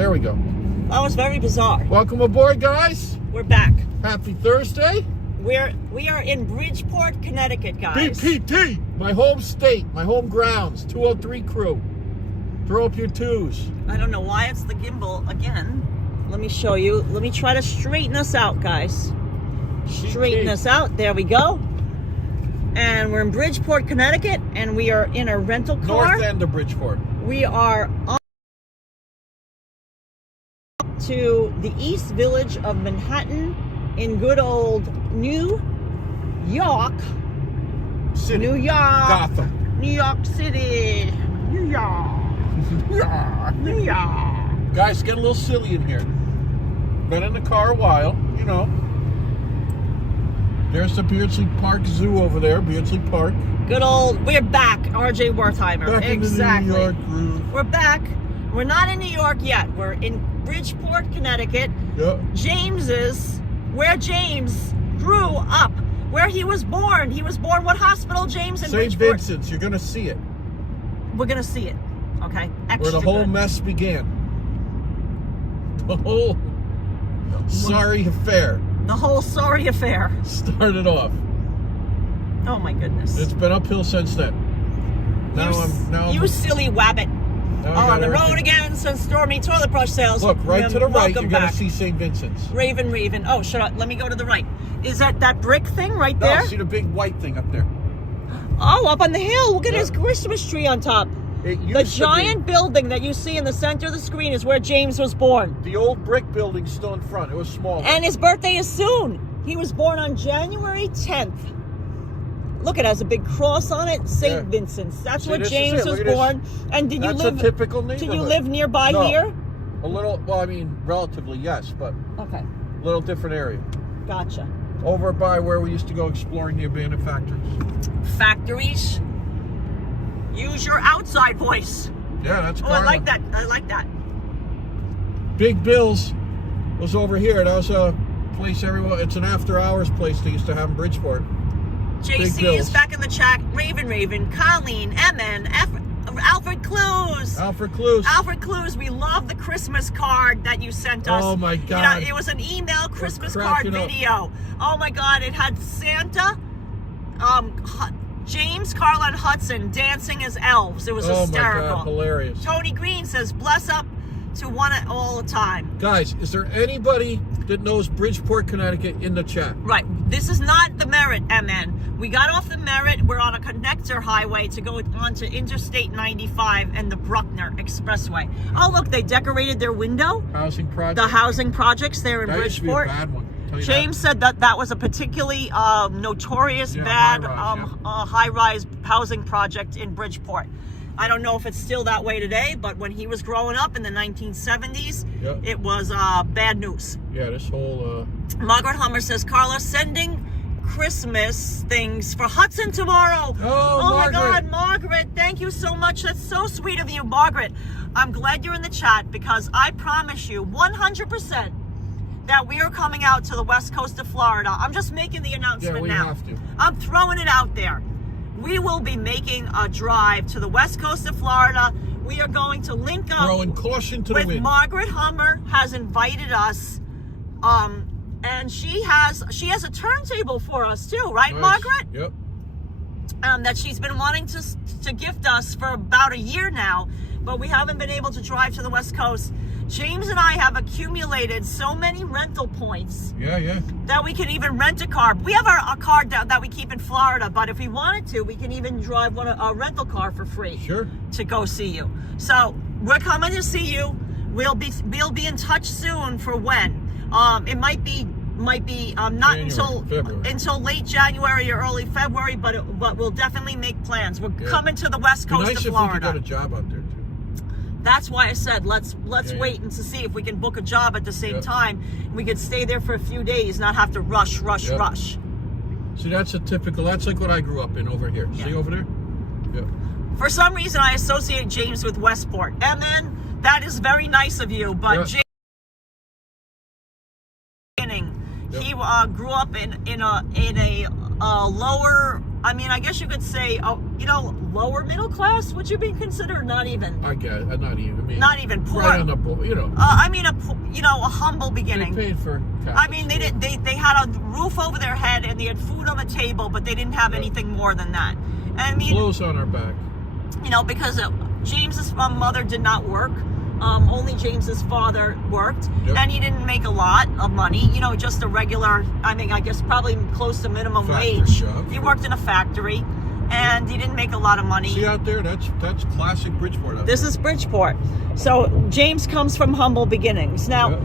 There we go. That was very bizarre. Welcome aboard, guys. We're back. Happy Thursday. We are in Bridgeport, Connecticut, guys. BPT, my home state, my home grounds. 203 crew. Throw up your twos. I don't know why it's the gimbal again. Let me show you. Let me try to straighten us out, guys. Straighten us out. There we go. And we're in Bridgeport, Connecticut, and we are in a rental car. North end of Bridgeport. We are on to the East Village of Manhattan in good old New York. City. New York. Gotham. New York City. New York. New York. Guys, get a little silly in here. Been in the car a while, you know. There's the Beardsley Park Zoo over there, Beardsley Park. Good old, we're back, RJ Wertheimer. Back exactly. in the New York groove. We're back. We're not in New York yet. We're in Bridgeport, Connecticut. Yep. Where James grew up, where he was born. He was born what hospital, James? In St. Bridgeport? Vincent's, you're going to see it. We're going to see it, okay? Extra Where the whole good. mess began. The whole sorry affair. The whole sorry affair. Started off. Oh my goodness. It's been uphill since then. You silly wabbit. On the road again since Stormy toilet brush sales. Look, right to the right, you're going back. to see St. Vincent's. Raven. Oh, shut up. Let me go to the right. Is that brick thing right there? No, see the big white thing up there. Oh, up on the hill. Look at his Christmas tree on top. The giant building that you see in the center of the screen is where James was born. The old brick building's still in front. It was small. And his birthday is soon. He was born on January 10th. Look, it has a big cross on it. St. Vincent's. That's where James was born. And did you live? That's a typical neighborhood. Did you live nearby here? A little. Well, I mean, relatively yes, but okay. A little different area. Gotcha. Over by where we used to go exploring the abandoned factories. Factories. Use your outside voice. Yeah, that's. Oh, I like that. I like that. Big Bill's was over here. That was a place everyone. It's an after-hours place they used to have in Bridgeport. JC is back in the chat. Raven, Colleen, MN, Alfred Clues. Alfred Clues. We love the Christmas card that you sent us. Oh my God. You know, it was an email Christmas card video. Oh my God. It had Santa, James, Karla, and Hudson dancing as elves. It was hysterical. Oh my God, hilarious. Tony Green says, bless up to one all the time. Guys, is there anybody that knows Bridgeport, Connecticut in the chat? Right. This is not the Merritt, MN. We got off the Merritt. We're on a connector highway to go onto Interstate 95 and the Bruckner Expressway. Oh, look, they decorated their window. Housing project. The housing projects there in that Bridgeport. Used to be a bad one. James said that was a particularly notorious bad high-rise housing project in Bridgeport. I don't know if it's still that way today, but when he was growing up in the 1970s, it was bad news. Yeah, this whole... Margaret Hummer says, Karla, sending Christmas things for Hudson tomorrow. Oh my God, Margaret, thank you so much. That's so sweet of you, Margaret. I'm glad you're in the chat because I promise you 100% that we are coming out to the west coast of Florida. I'm just making the announcement now. Have to. I'm throwing it out there. We will be making a drive to the west coast of Florida. We are going to link up Throwing caution to the wind. Margaret Hummer has invited us, and she has a turntable for us too, right, nice. Margaret? Yep. That she's been wanting to gift us for about a year now, but we haven't been able to drive to the west coast. James and I have accumulated so many rental points that we can even rent a car. We have a car that we keep in Florida, but if we wanted to, we can even drive a rental car for free to go see you. So we're coming to see you. We'll be in touch soon for when. It might be not until late January or early February, but we'll definitely make plans. We're coming to the west coast of Florida. Nice if we could get a job out there too. That's why I said let's wait and to see if we can book a job at the same time. We could stay there for a few days, not have to rush. See, that's that's like what I grew up in over here. See over there? Yeah. For some reason, I associate James with Westport. And then that is very nice of you, but James, he grew up in a lower I mean, I guess you could say, you know, lower middle class. Would you be considered? Not even. I guess not even. I mean, not even poor. Right on the, you know. I mean, a humble beginning. They paid for. I mean, they had a roof over their head and they had food on the table, but they didn't have anything more than that. And I mean, clothes on our back. You know, because James's mother did not work. Only James's father worked, and he didn't make a lot of money. You know, just a regular, I mean, I guess probably close to minimum wage. He worked in a factory, and he didn't make a lot of money. See out there, that's classic Bridgeport. This is Bridgeport. So James comes from humble beginnings. Now,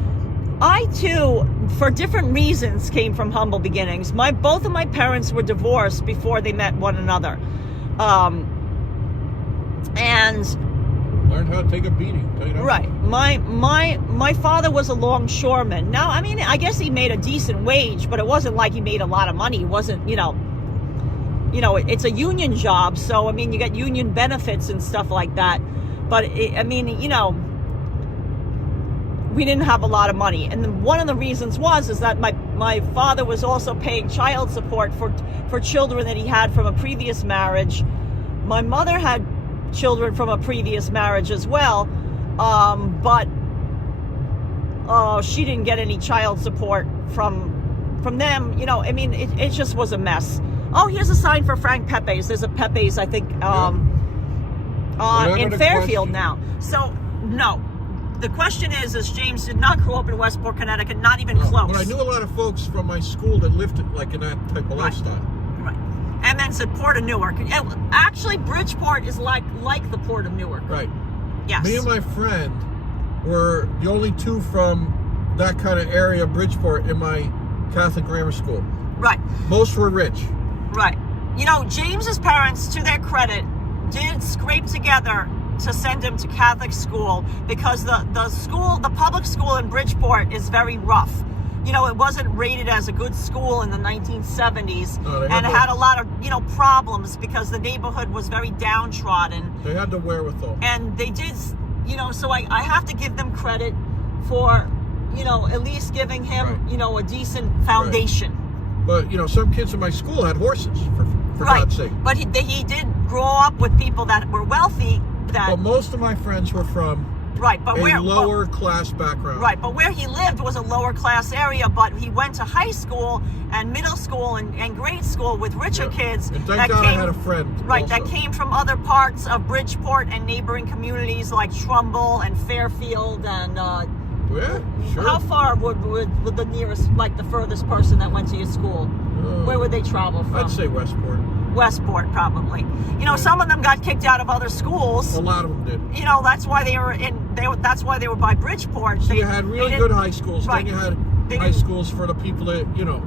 I too, for different reasons, came from humble beginnings. Both of my parents were divorced before they met one another, and learned how to take a beating. Right. My father was a longshoreman. Now, I mean, I guess he made a decent wage, but it wasn't like he made a lot of money. It wasn't, you know, it's a union job, so I mean, you get union benefits and stuff like that. But I mean, you know, we didn't have a lot of money, and one of the reasons is that my father was also paying child support for children that he had from a previous marriage. My mother had children from a previous marriage as well, but she didn't get any child support from them. You know, I mean, it just was a mess. Oh, here's a sign for Frank Pepe's. There's a Pepe's, I think, in Fairfield now. So no, the question is James did not grow up in Westport, Connecticut, not even close. But I knew a lot of folks from my school that lived like in that type of lifestyle. Right. And then said Port of Newark. Actually, Bridgeport is like the Port of Newark. Right. Yes. Me and my friend were the only two from that kind of area, Bridgeport, in my Catholic grammar school. Right. Most were rich. Right. You know, James's parents, to their credit, did scrape together to send him to Catholic school because the public school in Bridgeport is very rough. You know, it wasn't rated as a good school in the 1970s, and it had a lot of, you know, problems because the neighborhood was very downtrodden. They had the wherewithal. And they did, you know, so I have to give them credit for, you know, at least giving him, you know, a decent foundation. Right. But, you know, some kids in my school had horses, for God's sake. But he did grow up with people that were wealthy. But most of my friends were from a lower class background. Right, but where he lived was a lower class area, but he went to high school and middle school and grade school with richer kids. And thank God I had a friend. Right, that came from other parts of Bridgeport and neighboring communities like Trumbull and Fairfield and... yeah, sure. How far would the nearest, like the furthest person that went to your school, where would they travel from? I'd say Westport. Westport, probably. You know, some of them got kicked out of other schools. A lot of them did. You know, that's why they were that's why they were by Bridgeport. So you had really good high schools. Right. Then you had high schools for the people that, you know.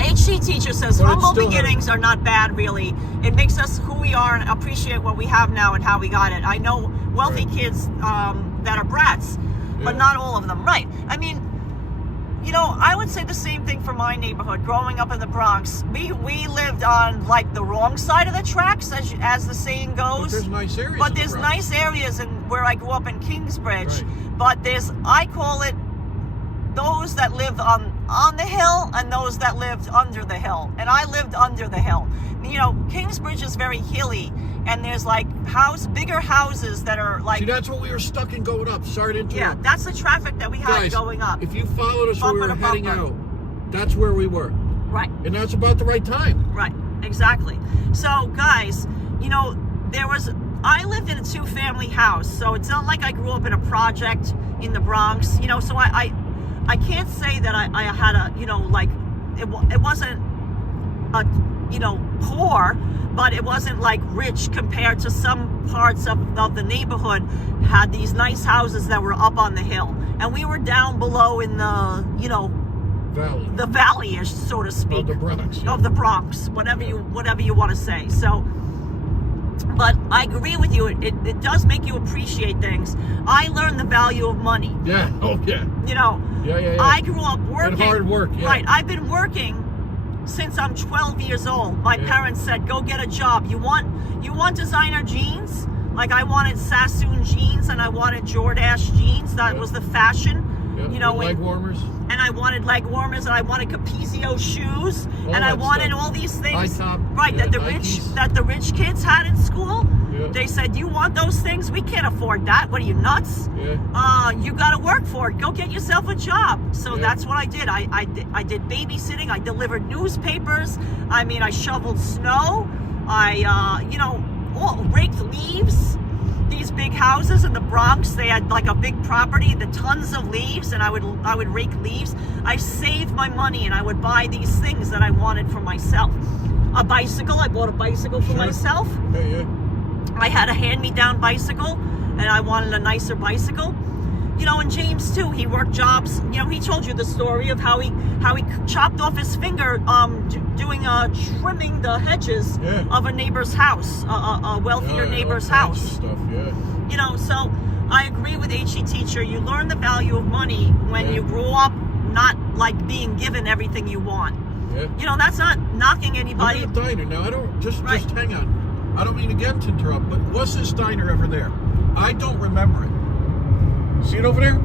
HC teacher says humble beginnings are not bad, really. It makes us who we are and appreciate what we have now and how we got it. I know wealthy kids that are brats, but not all of them. Right. I mean, you know, I would say the same thing for my neighborhood. Growing up in the Bronx, we lived on like the wrong side of the tracks, as the saying goes. But there's nice areas. But there's nice areas in where I grew up in Kingsbridge. Right. But I call it those that lived on the hill and those that lived under the hill. And I lived under the hill. You know, Kingsbridge is very hilly, and there's like bigger houses that are like... See, that's what we were stuck in going up. Sorry to interrupt. Yeah, that's the traffic that we had going up. If you followed us when we were heading out, that's where we were. Right. And that's about the right time. Right, exactly. So, guys, you know, I lived in a 2-family house, so it's not like I grew up in a project in the Bronx, you know, so I can't say that I had a, you know, like, it wasn't a, you know, poor, but it wasn't like rich compared to some parts of the neighborhood had these nice houses that were up on the hill. And we were down below in the, you know, the valley-ish, so to speak. Of the Bronx. Of the Bronx, whatever you want to say. So, but I agree with you. It does make you appreciate things. I learned the value of money. Yeah. Oh, yeah. You know. Yeah. I grew up working. And hard work. Yeah. Right. I've been working since I'm 12 years old. My parents said, "Go get a job. You want designer jeans? Like I wanted Sassoon jeans and I wanted Jordache jeans. That was the fashion. Yep. You know, leg warmers. And I wanted leg warmers, and I wanted Capizio shoes, and I wanted all these things. High top, right, yeah, that the rich kids had in school. Yeah. They said, "You want those things? We can't afford that. What are you, nuts? Yeah. You got to work for it. Go get yourself a job." So that's what I did. I did babysitting. I delivered newspapers. I mean, I shoveled snow. I raked leaves. These big houses in the Bronx, they had like a big property, the tons of leaves, and I would rake leaves. I saved my money, and I would buy these things that I wanted for myself. A bicycle. I bought a bicycle for myself. Yeah. I had a hand-me-down bicycle, and I wanted a nicer bicycle. You know, and James too, he worked jobs. You know, he told you the story of how he chopped off his finger doing trimming the hedges of a neighbor's house, a wealthier neighbor's house. Stuff, yeah. You know, so I agree with HE Teacher. You learn the value of money when you grow up, not like being given everything you want. Yeah. You know, that's not knocking anybody. Look at the diner. Now, I don't just hang on. I don't mean again to interrupt, but was this diner ever there? I don't remember it. See it over there?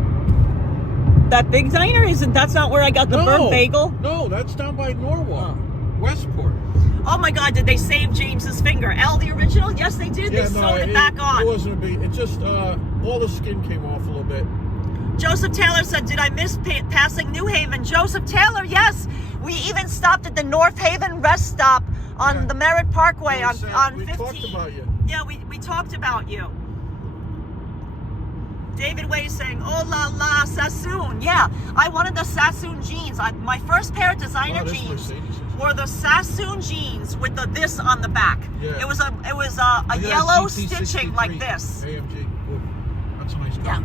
That big diner that's not where I got the burnt bagel. No, that's down by Norwalk, Westport. Oh my God! Did they save James's finger? The original? Yes, they did. They sewed it back on. It wasn't a big. It just all the skin came off a little bit. Joseph Taylor said, "Did I miss passing New Haven?" Joseph Taylor, yes. We even stopped at the North Haven rest stop on the Merritt Parkway on 15. We talked about you. Yeah, we talked about you. David Way saying, "Oh la la, Sassoon." Yeah, I wanted the Sassoon jeans. My first pair of designer jeans were the Sassoon jeans with this on the back. Yeah. It was a yellow stitching like this. AMG. Ooh, that's a nice car. Yeah.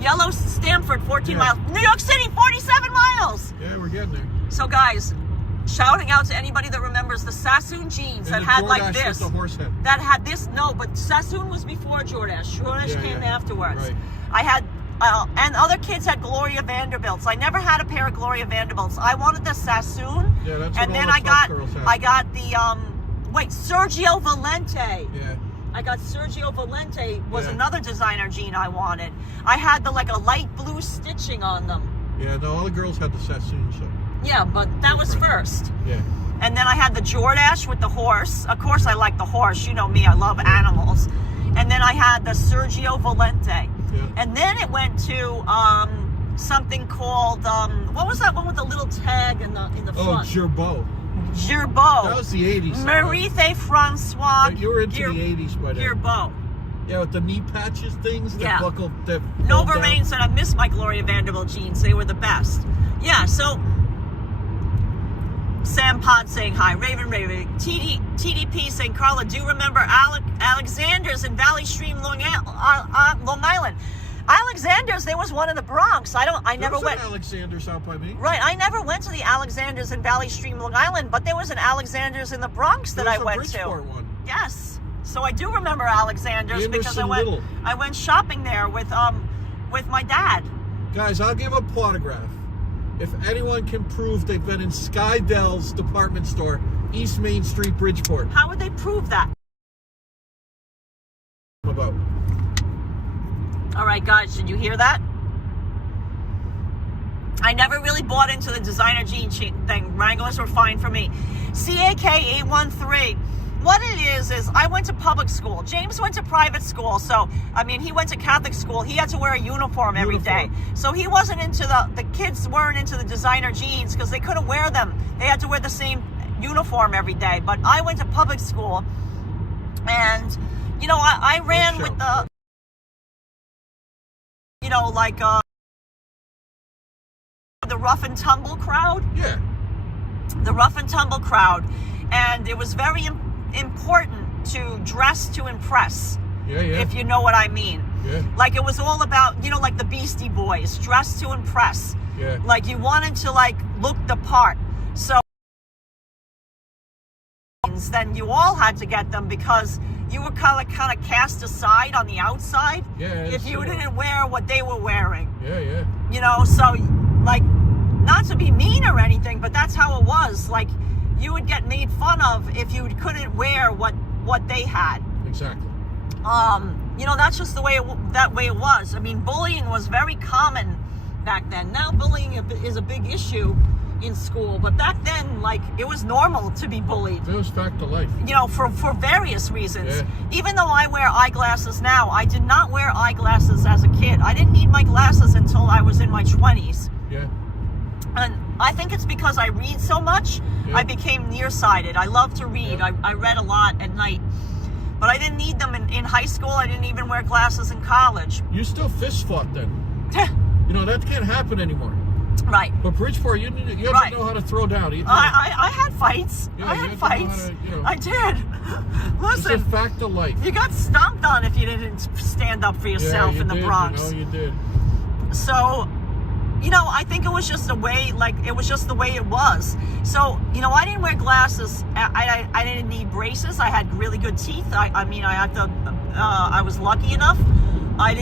Yellow Stamford, 14 miles. New York City, 47 miles. Yeah, we're getting there. So guys, shouting out to anybody that remembers the Sassoon jeans that had like this. The horse head. That had this. No, but Sassoon was before Jordache. Jordache came afterwards. Right. I had, and other kids had Gloria Vanderbilts. I never had a pair of Gloria Vanderbilts. I wanted the Sassoon. Yeah, that's and then I got the Sergio Valente. Yeah. I got Sergio Valente was another designer jean I wanted. I had a light blue stitching on them. Yeah, no, all the girls had the Sassoon, so. Yeah, but that was first. Yeah. And then I had the Jordache with the horse. Of course, I like the horse. You know me, I love animals. And then I had the Sergio Valente. Yeah. And then it went to something called what was that one with the little tag in the front? Oh, Gerbeau. That was the 80s. Marithe Francois. Yeah, you were into the 80s by then. Gerbeau. Yeah, with the knee patches things that buckled. Nova Rain said, "I miss my Gloria Vanderbilt jeans. They were the best." Yeah, so Sam Pod saying hi. Raven. TDP saying, "Karla, do you remember Alexander's in Valley Stream, Long Island?" Alexander's, there was one in the Bronx. I never went. Alexander's out by me. Right, I never went to the Alexander's in Valley Stream, Long Island, but there was an Alexander's in the Bronx that I went to. Bridgeport one. Yes, so I do remember Alexander's because I went shopping there with my dad. Guys, I'll give a autograph if anyone can prove they've been in Skydell's department store, East Main Street, Bridgeport. How would they prove that? About. All right, guys, did you hear that? I never really bought into the designer jean thing. Wranglers were fine for me. CAK813. What it is I went to public school. James went to private school. So, I mean, he went to Catholic school. He had to wear a uniform every day. So he wasn't into the kids weren't into the designer jeans because they couldn't wear them. They had to wear the same uniform every day. But I went to public school. And, you know, I ran with the... You know, like the rough and tumble crowd. Yeah. The rough and tumble crowd. And it was very important to dress to impress. Yeah. If you know what I mean. Yeah. Like it was all about, you know, like the Beastie Boys, dress to impress. Yeah. Like you wanted to look the part. So then you all had to get them because you were kind of cast aside on the outside if you didn't wear what they were wearing. Yeah. You know, so not to be mean or anything, but that's how it was. Like you would get made fun of if you couldn't wear what they had. Exactly. You know, that's just the way it was. I mean, bullying was very common back then. Now bullying is a big issue in school, but back then, like, it was normal to be bullied. It was fact of life. You know, for various reasons. Yeah. Even though I wear eyeglasses now, I did not wear eyeglasses as a kid. I didn't need my glasses until I was in my 20s. Yeah. And I think it's because I read so much, I became nearsighted. I love to read. I read a lot at night. But I didn't need them in high school. I didn't even wear glasses in college. You still fist fought then. You know, that can't happen anymore. Right. But Bridgeport, you have to know how to throw down. I had fights. Yeah, I had fights. I did. Listen. It's a fact of life. You got stomped on if you didn't stand up for yourself in the Bronx. You did. So, you know, I think it was just the way, it was just the way it was. So, you know, I didn't wear glasses. I didn't need braces. I had really good teeth. I was lucky enough. I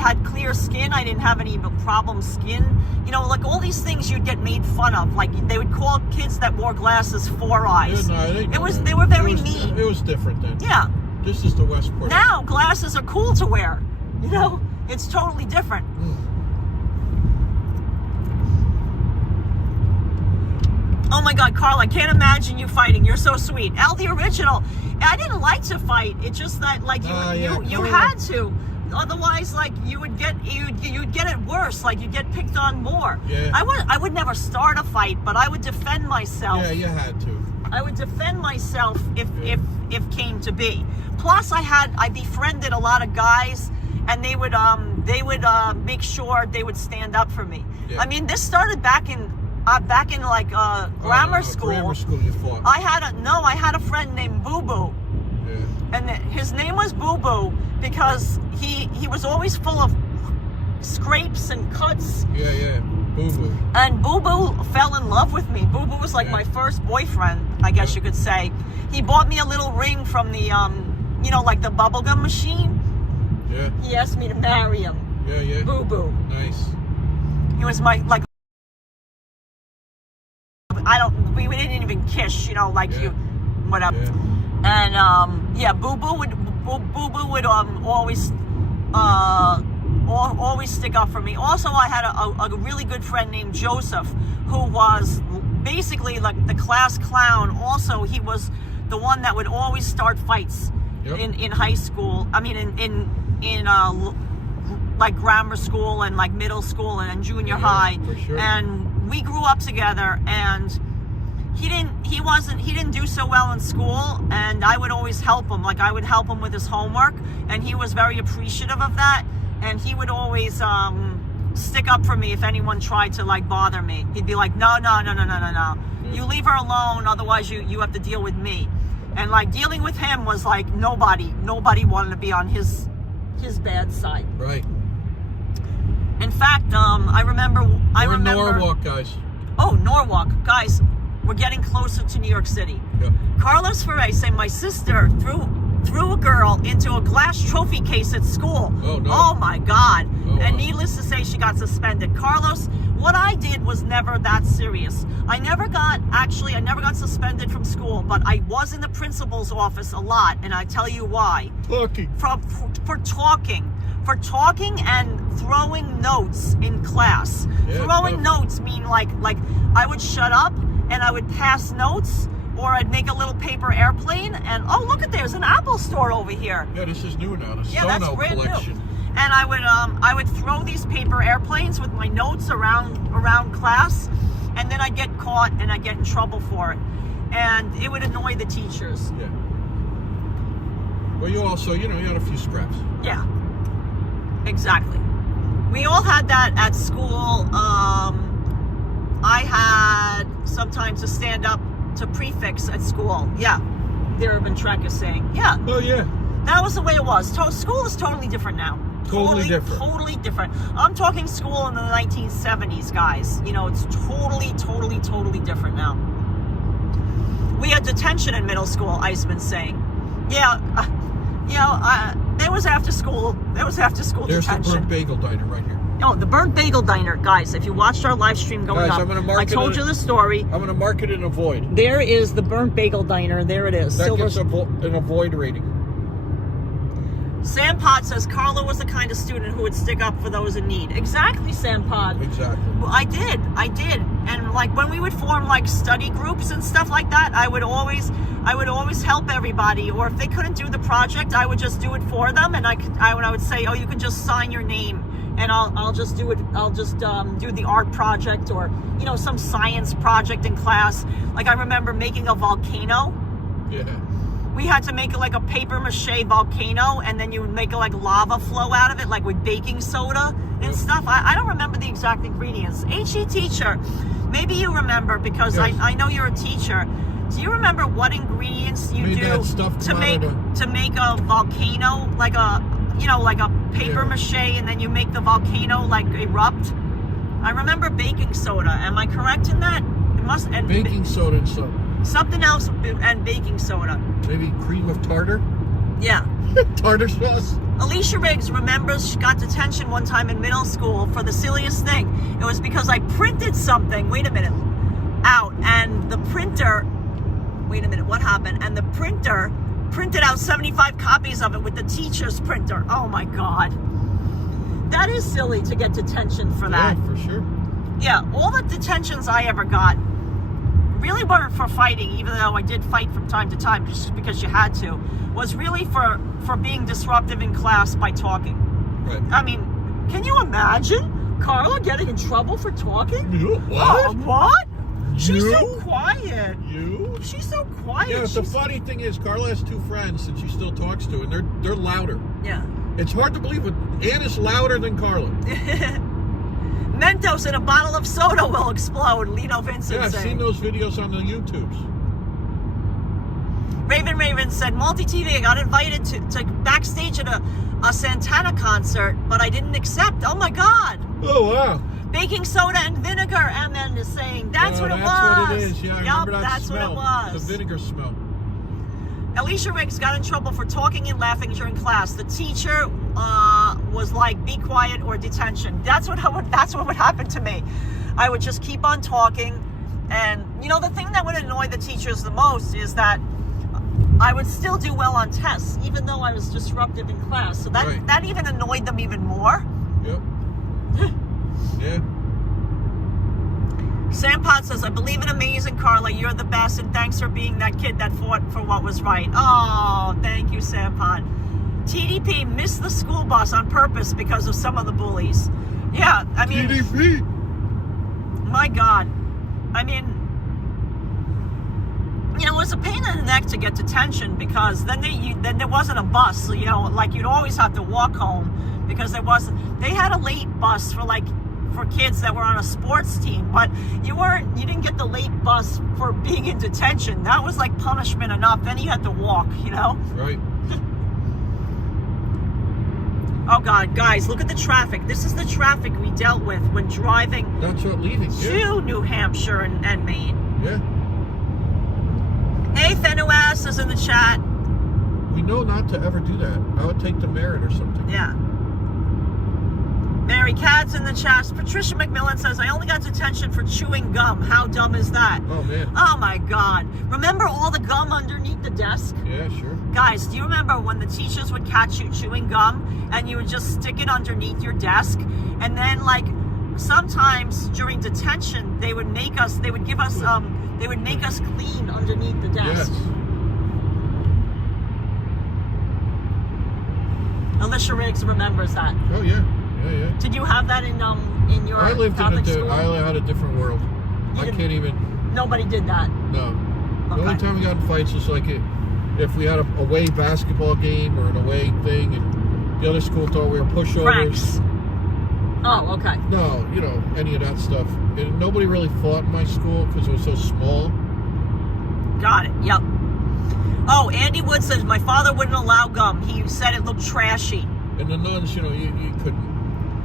had clear skin. I didn't have any problem skin. You know, like all these things you'd get made fun of. Like they would call kids that wore glasses four eyes. They were very mean. It was different then. Yeah. This is the Westport. Now glasses are cool to wear. You know, it's totally different. Oh my God, Carl, I can't imagine you fighting. You're so sweet. Al, the original. I didn't like to fight. It's just that, like, you had to. Otherwise, like, you'd get it worse. Like, you'd get picked on more. Yeah. I would never start a fight, but I would defend myself. Yeah, you had to. I would defend myself if came to be. Plus, I befriended a lot of guys, and they would make sure they would stand up for me. Yeah. I mean, this started back in grammar school. Grammar school, you fought. I had a friend named Boo Boo. Yeah. And his name was Boo Boo because he was always full of scrapes and cuts. Yeah, Boo Boo. And Boo Boo fell in love with me. Boo Boo was like my first boyfriend, I guess you could say. He bought me a little ring from the like the bubblegum machine. Yeah. He asked me to marry him. Yeah. Boo Boo. Nice. He was we didn't even kiss, you know, whatever. Yeah. And Boo Boo would always stick up for me. Also, I had a really good friend named Joseph, who was basically like the class clown. Also, he was the one that would always start fights in high school. I mean, in like grammar school and like middle school and junior high. For sure. And we grew up together, and he didn't do so well in school, and I would always help him. Like, I would help him with his homework, and he was very appreciative of that, and he would always stick up for me if anyone tried to like bother me. He'd be like, no. You leave her alone, otherwise you have to deal with me. And like dealing with him was like nobody wanted to be on his bad side. Right. In fact, I remember Norwalk, guys. Oh, Norwalk, guys. We're getting closer to New York City. Yeah. Carlos Ferre said my sister threw a girl into a glass trophy case at school. Oh, no. Oh my God. Oh, and needless to say, she got suspended. Carlos, what I did was never that serious. I never got suspended from school, but I was in the principal's office a lot, and I tell you why. Lucky. For talking and throwing notes in class. Yeah, throwing notes mean like I would shut up and I would pass notes, or I'd make a little paper airplane, and oh, look there's an Apple store over here. Yeah, this is new now. The that's brand collection. New. And I would throw these paper airplanes with my notes around class, and then I'd get caught and I'd get in trouble for it, and it would annoy the teachers. Yeah. Well, you also, you had a few scraps. Yeah. Exactly. We all had that at school. I had sometimes to stand up to prefix at school. Yeah. The Urban Trek is saying. Yeah. Oh, yeah. That was the way it was. School is totally different now. Totally different. Totally different. I'm talking school in the 1970s, guys. It's totally different now. We had detention in middle school, Iceman's saying. Yeah. There was after school detention. There's the Burnt Bagel Diner right here. Oh, the Burnt Bagel Diner, guys. If you watched our live stream going up, I told you the story. I'm going to mark it in avoid. There is the Burnt Bagel Diner. There it is. That gets an avoid rating. Sam Pod says, Karla was the kind of student who would stick up for those in need. Exactly, Sam Pod. Exactly. Well, I did. And like when we would form like study groups and stuff like that, I would always help everybody. Or if they couldn't do the project, I would just do it for them. And I would say, oh, you can just sign your name and I'll just do it. I'll just do the art project or, you know, some science project in class. Like I remember making a volcano. Yeah. We had to make it like a paper mache volcano, and then you would make it like lava flow out of it, like with baking soda and stuff. I don't remember the exact ingredients. HE teacher, maybe you remember because yes. I know you're a teacher. Do you remember what ingredients you do to make a volcano, like a, you know, like a paper mache, and then you make the volcano like erupt? I remember baking soda. Am I correct in that? It must. And baking soda and something else and baking soda. Maybe cream of tartar? Yeah. Tartar sauce? Alicia Riggs remembers she got detention one time in middle school for the silliest thing. It was because I printed something, out, and the printer, what happened? And the printer printed out 75 copies of it with the teacher's printer. Oh my God. That is silly to get detention for that. Yeah, for sure. Yeah, all the detentions I ever got really weren't for fighting, even though I did fight from time to time just because you had to, was really for being disruptive in class by talking. Right. I mean, can you imagine Karla getting in trouble for talking? You? What? Oh, what? You? She's so quiet. You? She's so quiet. Yeah, the funny thing is, Karla has two friends that she still talks to, and they're louder. Yeah. It's hard to believe, but Anna's louder than Karla. Mentos in a bottle of soda will explode, Lino Vincent Yeah, I've saying. seen those videos on the YouTubes. Raven said, multi-TV, I got invited to backstage at a Santana concert, but I didn't accept. Oh my God. Oh, wow. Baking soda and vinegar, Amanda is saying. That's what it was. That's what it is. Yeah, I remember that that's smell. What it was. The vinegar smell. Alicia Riggs got in trouble for talking and laughing during class. The teacher was like, be quiet or detention. That's what would happen to me. I would just keep on talking. And, you know, the thing that would annoy the teachers the most is that I would still do well on tests, even though I was disruptive in class. So that even annoyed them even more. Yep. Yeah. Sam Pot says, I believe in amazing Karla. You're the best, and thanks for being that kid that fought for what was right. Oh, thank you, Sam Pot. TDP missed the school bus on purpose because of some of the bullies. Yeah, I mean... TDP! My God. I mean, you know, it was a pain in the neck to get detention because then there wasn't a bus. So, you know, like you'd always have to walk home because they had a late bus for kids that were on a sports team, but you didn't get the late bus for being in detention. That was like punishment enough. Then you had to walk, you know? Right. Oh God, guys, look at the traffic. This is the traffic we dealt with when driving leaving to New Hampshire and Maine. Yeah. Hey, Fenuas is in the chat. We know not to ever do that. I would take the merit or something. Yeah. Mary Katz in the chat. Patricia McMillan says, I only got detention for chewing gum. How dumb is that? Oh, man. Oh, my God. Remember all the gum underneath the desk? Yeah, sure. Guys, do you remember when the teachers would catch you chewing gum and you would just stick it underneath your desk? And then, like, sometimes during detention, they would make us clean underneath the desk. Yes. Alicia Riggs remembers that. Oh, yeah. Yeah. Did you have that in your I lived Catholic school? I had a different world. I can't even. Nobody did that. No. The only time we got in fights was like if we had a away basketball game or an away thing, and the other school thought we were pushovers. Franks. Oh, okay. No, you know, any of that stuff. And nobody really fought in my school because it was so small. Got it. Yep. Oh, Andy Wood says my father wouldn't allow gum. He said it looked trashy. And the nuns, you know, you couldn't.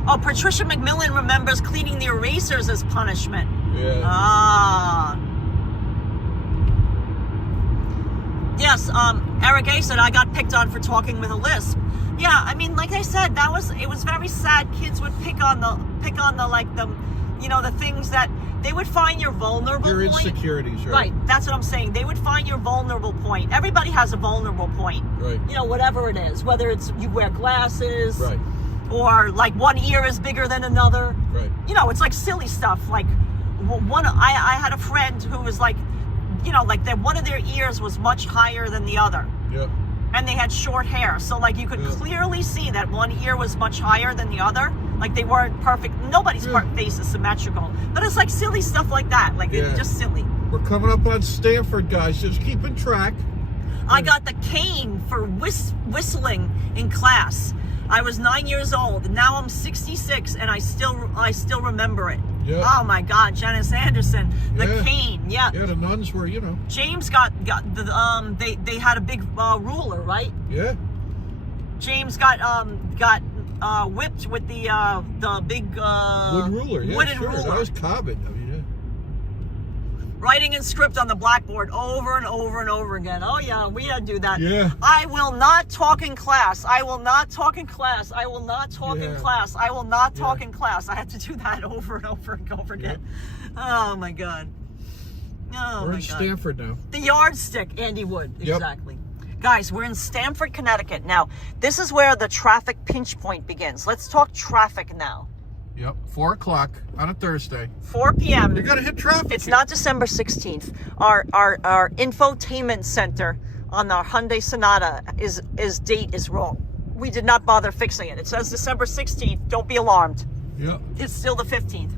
Oh, Patricia McMillan remembers cleaning the erasers as punishment. Yeah. Ah. Yes, Eric A said I got picked on for talking with a lisp. Yeah, I mean, like I said, it was very sad. Kids would pick on the things that they would find your vulnerable point. Your insecurities, right? Right, that's what I'm saying. They would find your vulnerable point. Everybody has a vulnerable point. Right. Right. You know, whatever it is, whether it's you wear glasses, right, or like one ear is bigger than another. right. You know, it's like silly stuff. Like I had a friend who was like, you know, like that one of their ears was much higher than the other. Yeah. And they had short hair, so like you could clearly see that one ear was much higher than the other. Like they weren't perfect. Nobody's face is symmetrical, but it's like silly stuff like that. Like it's just silly. We're coming up on Stamford, guys. Just keeping track. I got the cane for whistling in class. I was 9 years old, and now I'm 66, and I still remember it. Yeah. Oh my God, Janice Anderson, the cane. Yeah. Yeah, the nuns were, you know. James got the they had a big ruler, right? Yeah. James got whipped with the big wood ruler. Yeah, wooden sure. ruler. That was common. I mean, Writing in script on the blackboard over and over and over again. Oh yeah, we had to do that. Yeah. I will not talk in class. I will not talk in class. I will not talk in class. I will not talk in class. I had to do that over and over and over again. Oh my God. Oh we're my in God. Stamford now. The yardstick, Andy Wood. Yep. Exactly. Guys, we're in Stamford, Connecticut. Now, this is where the traffic pinch point begins. Let's talk traffic now. Yep, 4 o'clock on a Thursday. 4 p.m. You gotta hit traffic. It's not December 16th. Our infotainment center on our Hyundai Sonata is date is wrong. We did not bother fixing it. It says December 16th. Don't be alarmed. Yep. It's still the 15th.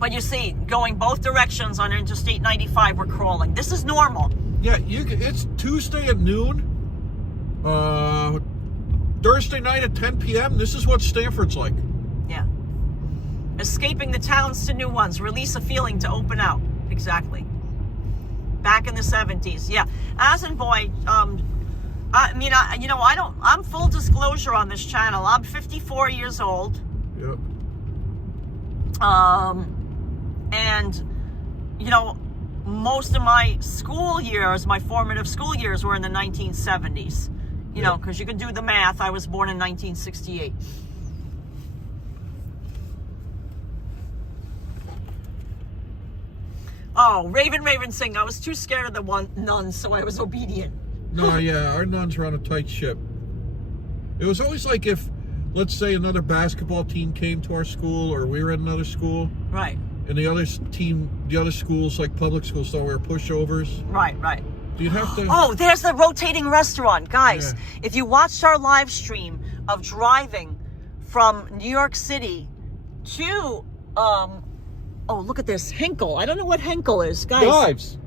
But you see, going both directions on Interstate 95, we're crawling. This is normal. Yeah, it's Tuesday at noon. Thursday night at 10 p.m. This is what Stamford's like. Yeah. Escaping the towns to new ones. Release a feeling to open out. Exactly. Back in the 70s. Yeah. As in boy, I mean, I'm full disclosure on this channel. I'm 54 years old. Yep. And, you know, most of my school years, my formative school years were in the 1970s. You know, because you can do the math. I was born in 1968. Oh, Raven Singh. I was too scared of the nuns, so I was obedient. No, yeah, our nuns were on a tight ship. It was always like if, let's say, another basketball team came to our school, or we were at another school. Right. And the other schools, like public schools, thought we were pushovers. Right. You'd have to... Oh, there's the rotating restaurant. Guys, if you watched our live stream of driving from New York City to, oh, look at this, Henkel. I don't know what Henkel is, guys. Knives.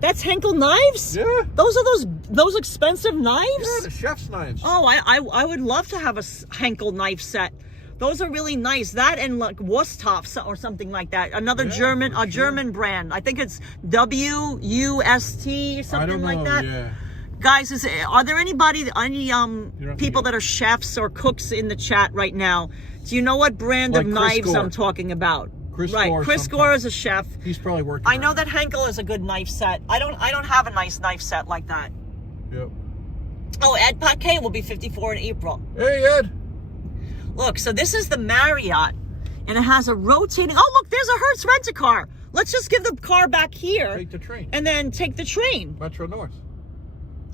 That's Henkel knives? Yeah. Those are those expensive knives? Yeah, the chef's knives. Oh, I would love to have a Henkel knife set. Those are really nice. That and like Wusthof or something like that. Another German brand. I think it's WUST, something like that. Yeah. Guys, are there any people that are chefs or cooks in the chat right now? Do you know what brand of knives I'm talking about? Chris Gore is a chef. He's probably working. I know that Henkel is a good knife set. I don't have a nice knife set like that. Yep. Oh, Ed Paquet will be 54 in April. Hey, Ed. Look, so this is the Marriott, and it has a rotating... Oh, look, there's a Hertz rent-a-car. Let's just give the car back here. Take the train. And then take the train. Metro North.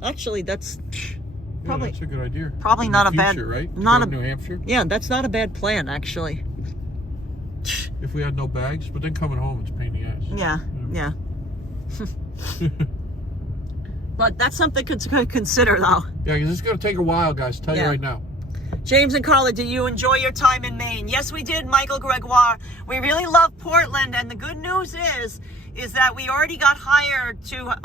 Actually, that's... Probably, yeah, that's a good idea. Probably not a bad... Right? Not New Hampshire? Yeah, that's not a bad plan, actually. If we had no bags, but then coming home, it's a pain in the ass. Yeah. But that's something to consider, though. Yeah, because it's going to take a while, guys. Tell you right now. James and Carla, did you enjoy your time in Maine? Yes, we did, Michael Gregoire. We really love Portland, and the good news is that we already got hired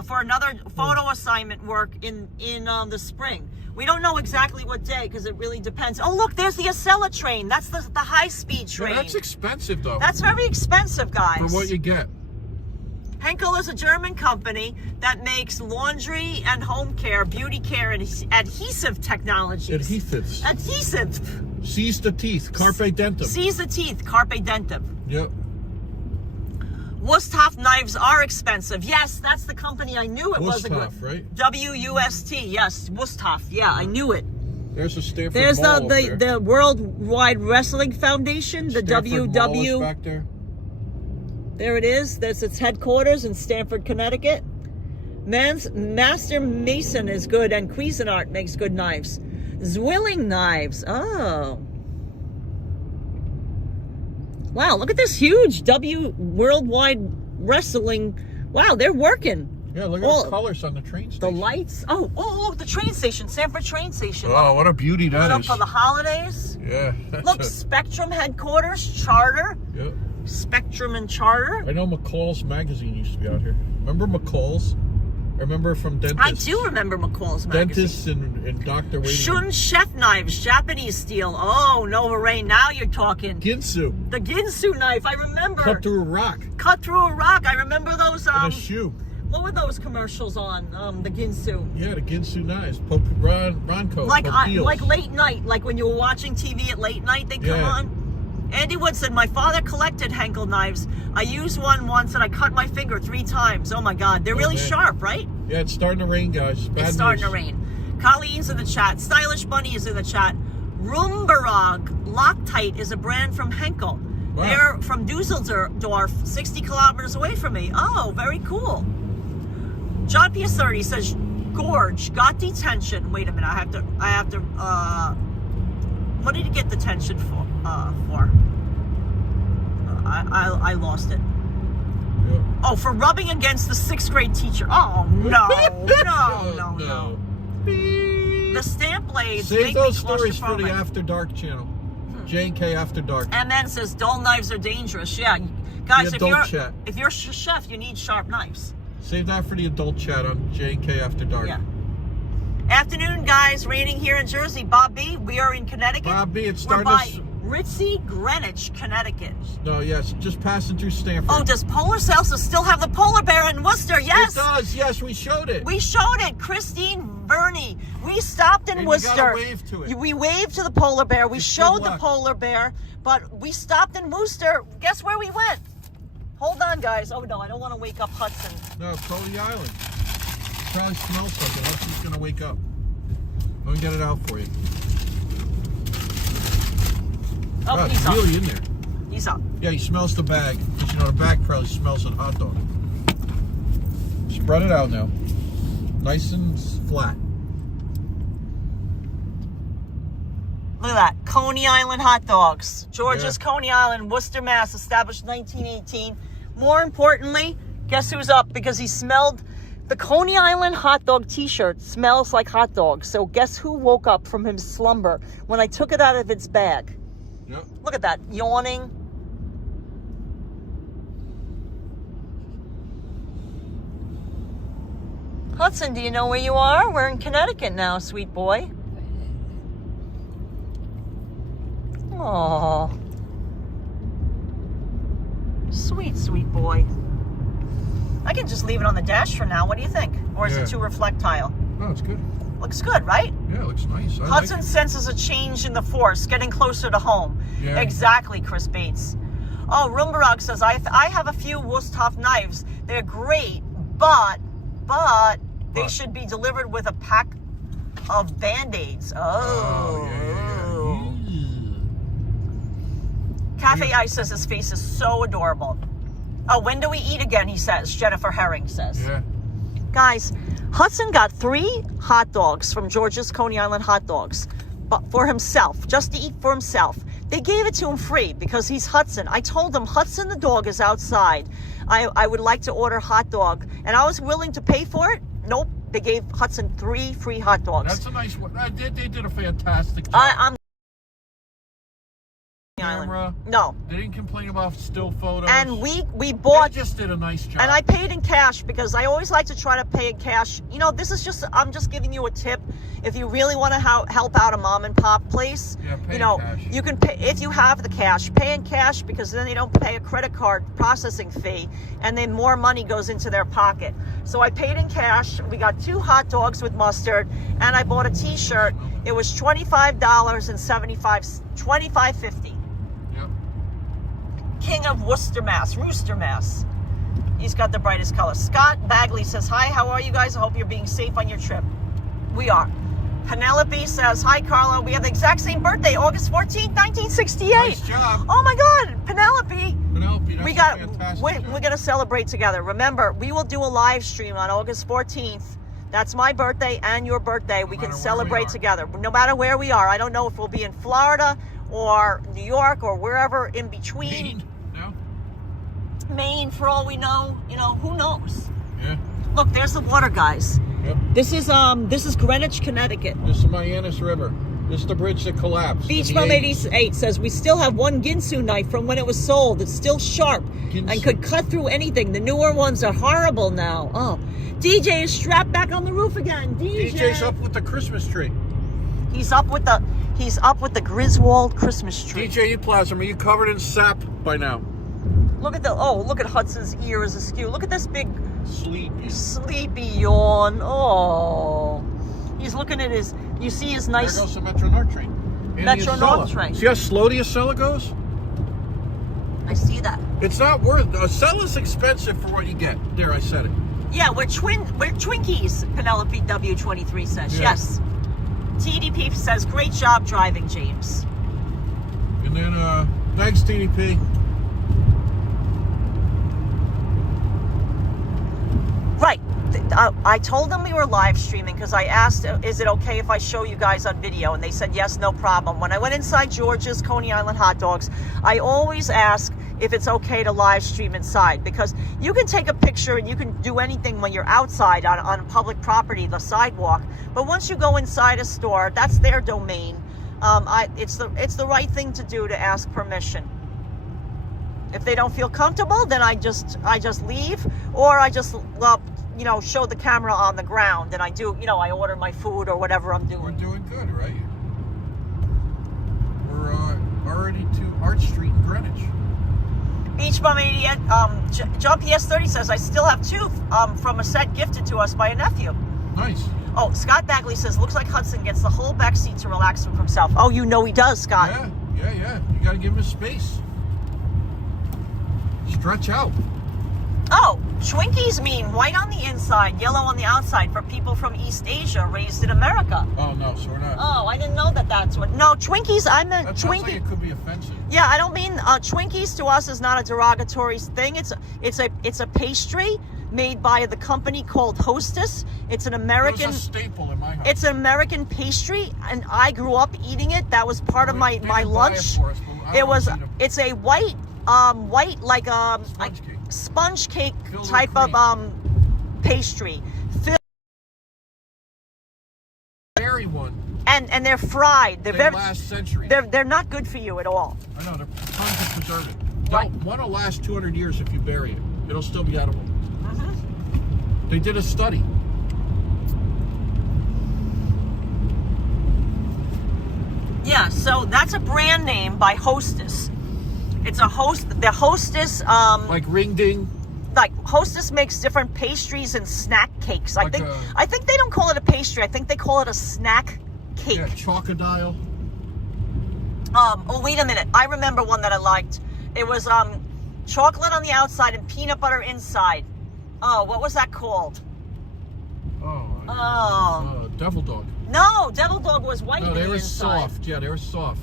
for another photo assignment work in the spring. We don't know exactly what day because it really depends. Oh, look, there's the Acela train. That's the high-speed train. Yeah, that's expensive, though. That's very expensive, guys. For what you get. Henkel is a German company that makes laundry and home care, beauty care, and adhesive technologies. Adhesive. Seize the teeth. Carpe dentum. Seize the teeth. Carpe dentum. Yep. Wusthof knives are expensive. Yes, that's the company. I knew it was a good. right? W-U-S-T. Yes, Wusthof. Yeah, I knew it. There's a Stanford There's Mall the Worldwide Wrestling Foundation, the Stanford WW. Mall is back there. There it is. There's its headquarters in Stamford, Connecticut. Master Mason is good, and Cuisinart makes good knives. Zwilling knives. Oh. Wow, look at this huge W Worldwide Wrestling. Wow, they're working. Yeah, look at the colors on the train station. The lights. Oh, the train station, Stamford train station. Oh, what a beauty that is. For the holidays. Yeah. Look, Spectrum headquarters, Charter. Yeah. Spectrum and Charter. I know McCall's magazine used to be out here. Remember McCall's? I remember from Dentists. I do remember McCall's magazine. Dentists and Dr. Waiting. Shun Chef knives, Japanese steel. Oh, Nova Rain, now you're talking. Ginsu. The Ginsu knife, I remember. Cut through a rock. Cut through a rock. I remember those. In a shoe. What were those commercials on? The Ginsu. Yeah, the Ginsu knives. Ronco. Like late night, like when you were watching TV at late night, they come on. Andy Wood said, my father collected Henkel knives. I used one once and I cut my finger 3 times. Oh my God, they're really sharp, right? Yeah, it's starting to rain, guys. Bad it's starting to rain. Colleen's in the chat. Stylish Bunny is in the chat. Rumbarog Loctite is a brand from Henkel. Wow. They're from Dusseldorf, 60 kilometers away from me. Oh, very cool. John P30 says, Gorge got detention. Wait a minute, I have to, what did he get detention for? I lost it. Yep. Oh, for rubbing against the 6th grade teacher. Oh, no. No. The stamp blades. Save those stories for the After Dark channel. J&K After Dark. MN says, dull knives are dangerous. Yeah. Guys, if you're a chef, you need sharp knives. Save that for the adult chat on J&K After Dark. Yeah. Afternoon, guys. Raining here in Jersey. Bob B, we are in Connecticut. Bob B, it's starting to... Ritzy, Greenwich, Connecticut. No, yes, just passing through Stamford. Oh, does Polar Salsa still have the polar bear in Worcester? Yes. It does, yes, we showed it. We showed it. Christine Verney. We stopped in Worcester. You gotta wave to it. We waved to the polar bear. We showed the polar bear, but we stopped in Worcester. Guess where we went? Hold on, guys. Oh, no, I don't want to wake up Hudson. No, Cody Island. Probably smells something. Unless he's going to wake up. Let me get it out for you. Oh, God, he's it's really in there. He's up. Yeah, he smells the bag. Because, you know, the bag probably smells a hot dog. Spread it out now. Nice and flat. Look at that. Coney Island hot dogs. Georgia's Coney Island, Worcester, Mass. Established 1918. More importantly, guess who's up? Because he smelled... The Coney Island hot dog t-shirt smells like hot dogs. So guess who woke up from his slumber when I took it out of its bag? Yep. Look at that, yawning. Hudson, do you know where you are? We're in Connecticut now, sweet boy. Aww. Sweet, sweet boy. I can just leave it on the dash for now. What do you think? Or is it too reflectile? No, it's good. Looks good, right? Yeah, it looks nice. Hudson senses a change in the force, getting closer to home. Yeah. Exactly, Chris Bates. Oh, Rumbarog says, I have a few Wusthof knives. They're great, but they should be delivered with a pack of Band-Aids. Oh. Yeah. Cafe Ice says his face is so adorable. Oh, when do we eat again, he says. Jennifer Herring says. Yeah. Guys, Hudson got 3 hot dogs from Georgia's Coney Island Hot Dogs, but for himself, just to eat for himself. They gave it to him free because he's Hudson. I told him, Hudson the dog is outside. I would like to order hot dog, and I was willing to pay for it. Nope, they gave Hudson 3 free hot dogs. That's a nice one. They did a fantastic job. I'm camera. No. They didn't complain about still photos. And we bought... They just did a nice job. And I paid in cash because I always like to try to pay in cash. You know, this is just... I'm just giving you a tip. If you really want to help out a mom and pop place, pay you know, in cash. You can pay... If you have the cash, pay in cash because then they don't pay a credit card processing fee and then more money goes into their pocket. So I paid in cash. We got 2 hot dogs with mustard and I bought a t-shirt. It was $25.50. King of Worcester, Mass. Rooster, Mass. He's got the brightest color. Scott Bagley says, hi, how are you guys? I hope you're being safe on your trip. We are. Penelope says, hi, Carla. We have the exact same birthday, August 14th, 1968. Nice job. Oh, my God. Penelope. Penelope, that's fantastic we're going to celebrate together. Remember, we will do a live stream on August 14th. That's my birthday and your birthday. We can celebrate together, no matter where we are. I don't know if we'll be in Florida or New York or wherever in between. Maine, no? Maine, for all we know. You know, who knows? Yeah. Look, there's the water, guys. Yep. This is Greenwich, Connecticut. This is the Mianus River. This is the bridge that collapsed. Beach Bum 88 says, we still have one Ginsu knife from when it was sold. It's still sharp and could cut through anything. The newer ones are horrible now. Oh, DJ is strapped back on the roof again. DJ's up with the Christmas tree. He's up with the Griswold Christmas tree. DJ E-Plasm, are you covered in sap by now? Look at Hudson's ear is askew. Look at this big sleepy yawn. Oh, he's looking at his. You see his nice. There goes the Metro North train. Metro North train. See how slow the Acela goes? I see that. It's not worth. Acela's expensive for what you get. There, I said it. Yeah, we're Twinkies. Penelope W23 says yes. TDP says great job driving, James. And then thanks TDP. Right. I told them we were live streaming because I asked, is it okay if I show you guys on video? And they said, yes, no problem. When I went inside George's Coney Island hot dogs, I always ask if it's okay to live stream inside, because you can take a picture and you can do anything when you're outside on public property, the sidewalk. But once you go inside a store, that's their domain. It's the right thing to do to ask permission. If they don't feel comfortable, then I just leave, or I just show the camera on the ground, and I order my food or whatever I'm doing. We're doing good, right? We're already to Art Street in Greenwich. Beach Bum 88, John PS30 says, I still have two from a set gifted to us by a nephew. Nice. Oh, Scott Bagley says, looks like Hudson gets the whole back seat to relax himself. Oh, you know he does, Scott. Yeah. You got to give him space. Stretch out. Oh, Twinkies mean white on the inside, yellow on the outside for people from East Asia raised in America. Oh, no, so we're not. Oh, I didn't know that's what. No, Twinkies, I meant that sounds like it could be offensive. Yeah, I don't mean, Twinkies to us is not a derogatory thing. It's a pastry made by the company called Hostess. It's an American. It was a staple in my house. It's an American pastry, and I grew up eating it. That was part of my lunch. It's a white like sponge cake type of pastry. Berry one. And they're fried. They last century. They're not good for you at all. I know, they're tons of preservative. Right. One will last 200 years if you bury it. It'll still be edible. They did a study. Yeah, so that's a brand name by Hostess. It's the Hostess like ring ding. Like Hostess makes different pastries and snack cakes. I think they don't call it a pastry. I think they call it a snack cake. Yeah, chocodile. Oh, wait a minute. I remember one that I liked. It was chocolate on the outside and peanut butter inside. Oh, what was that called? Devil Dog. No, Devil Dog was white. No, they were soft. Yeah, they were soft.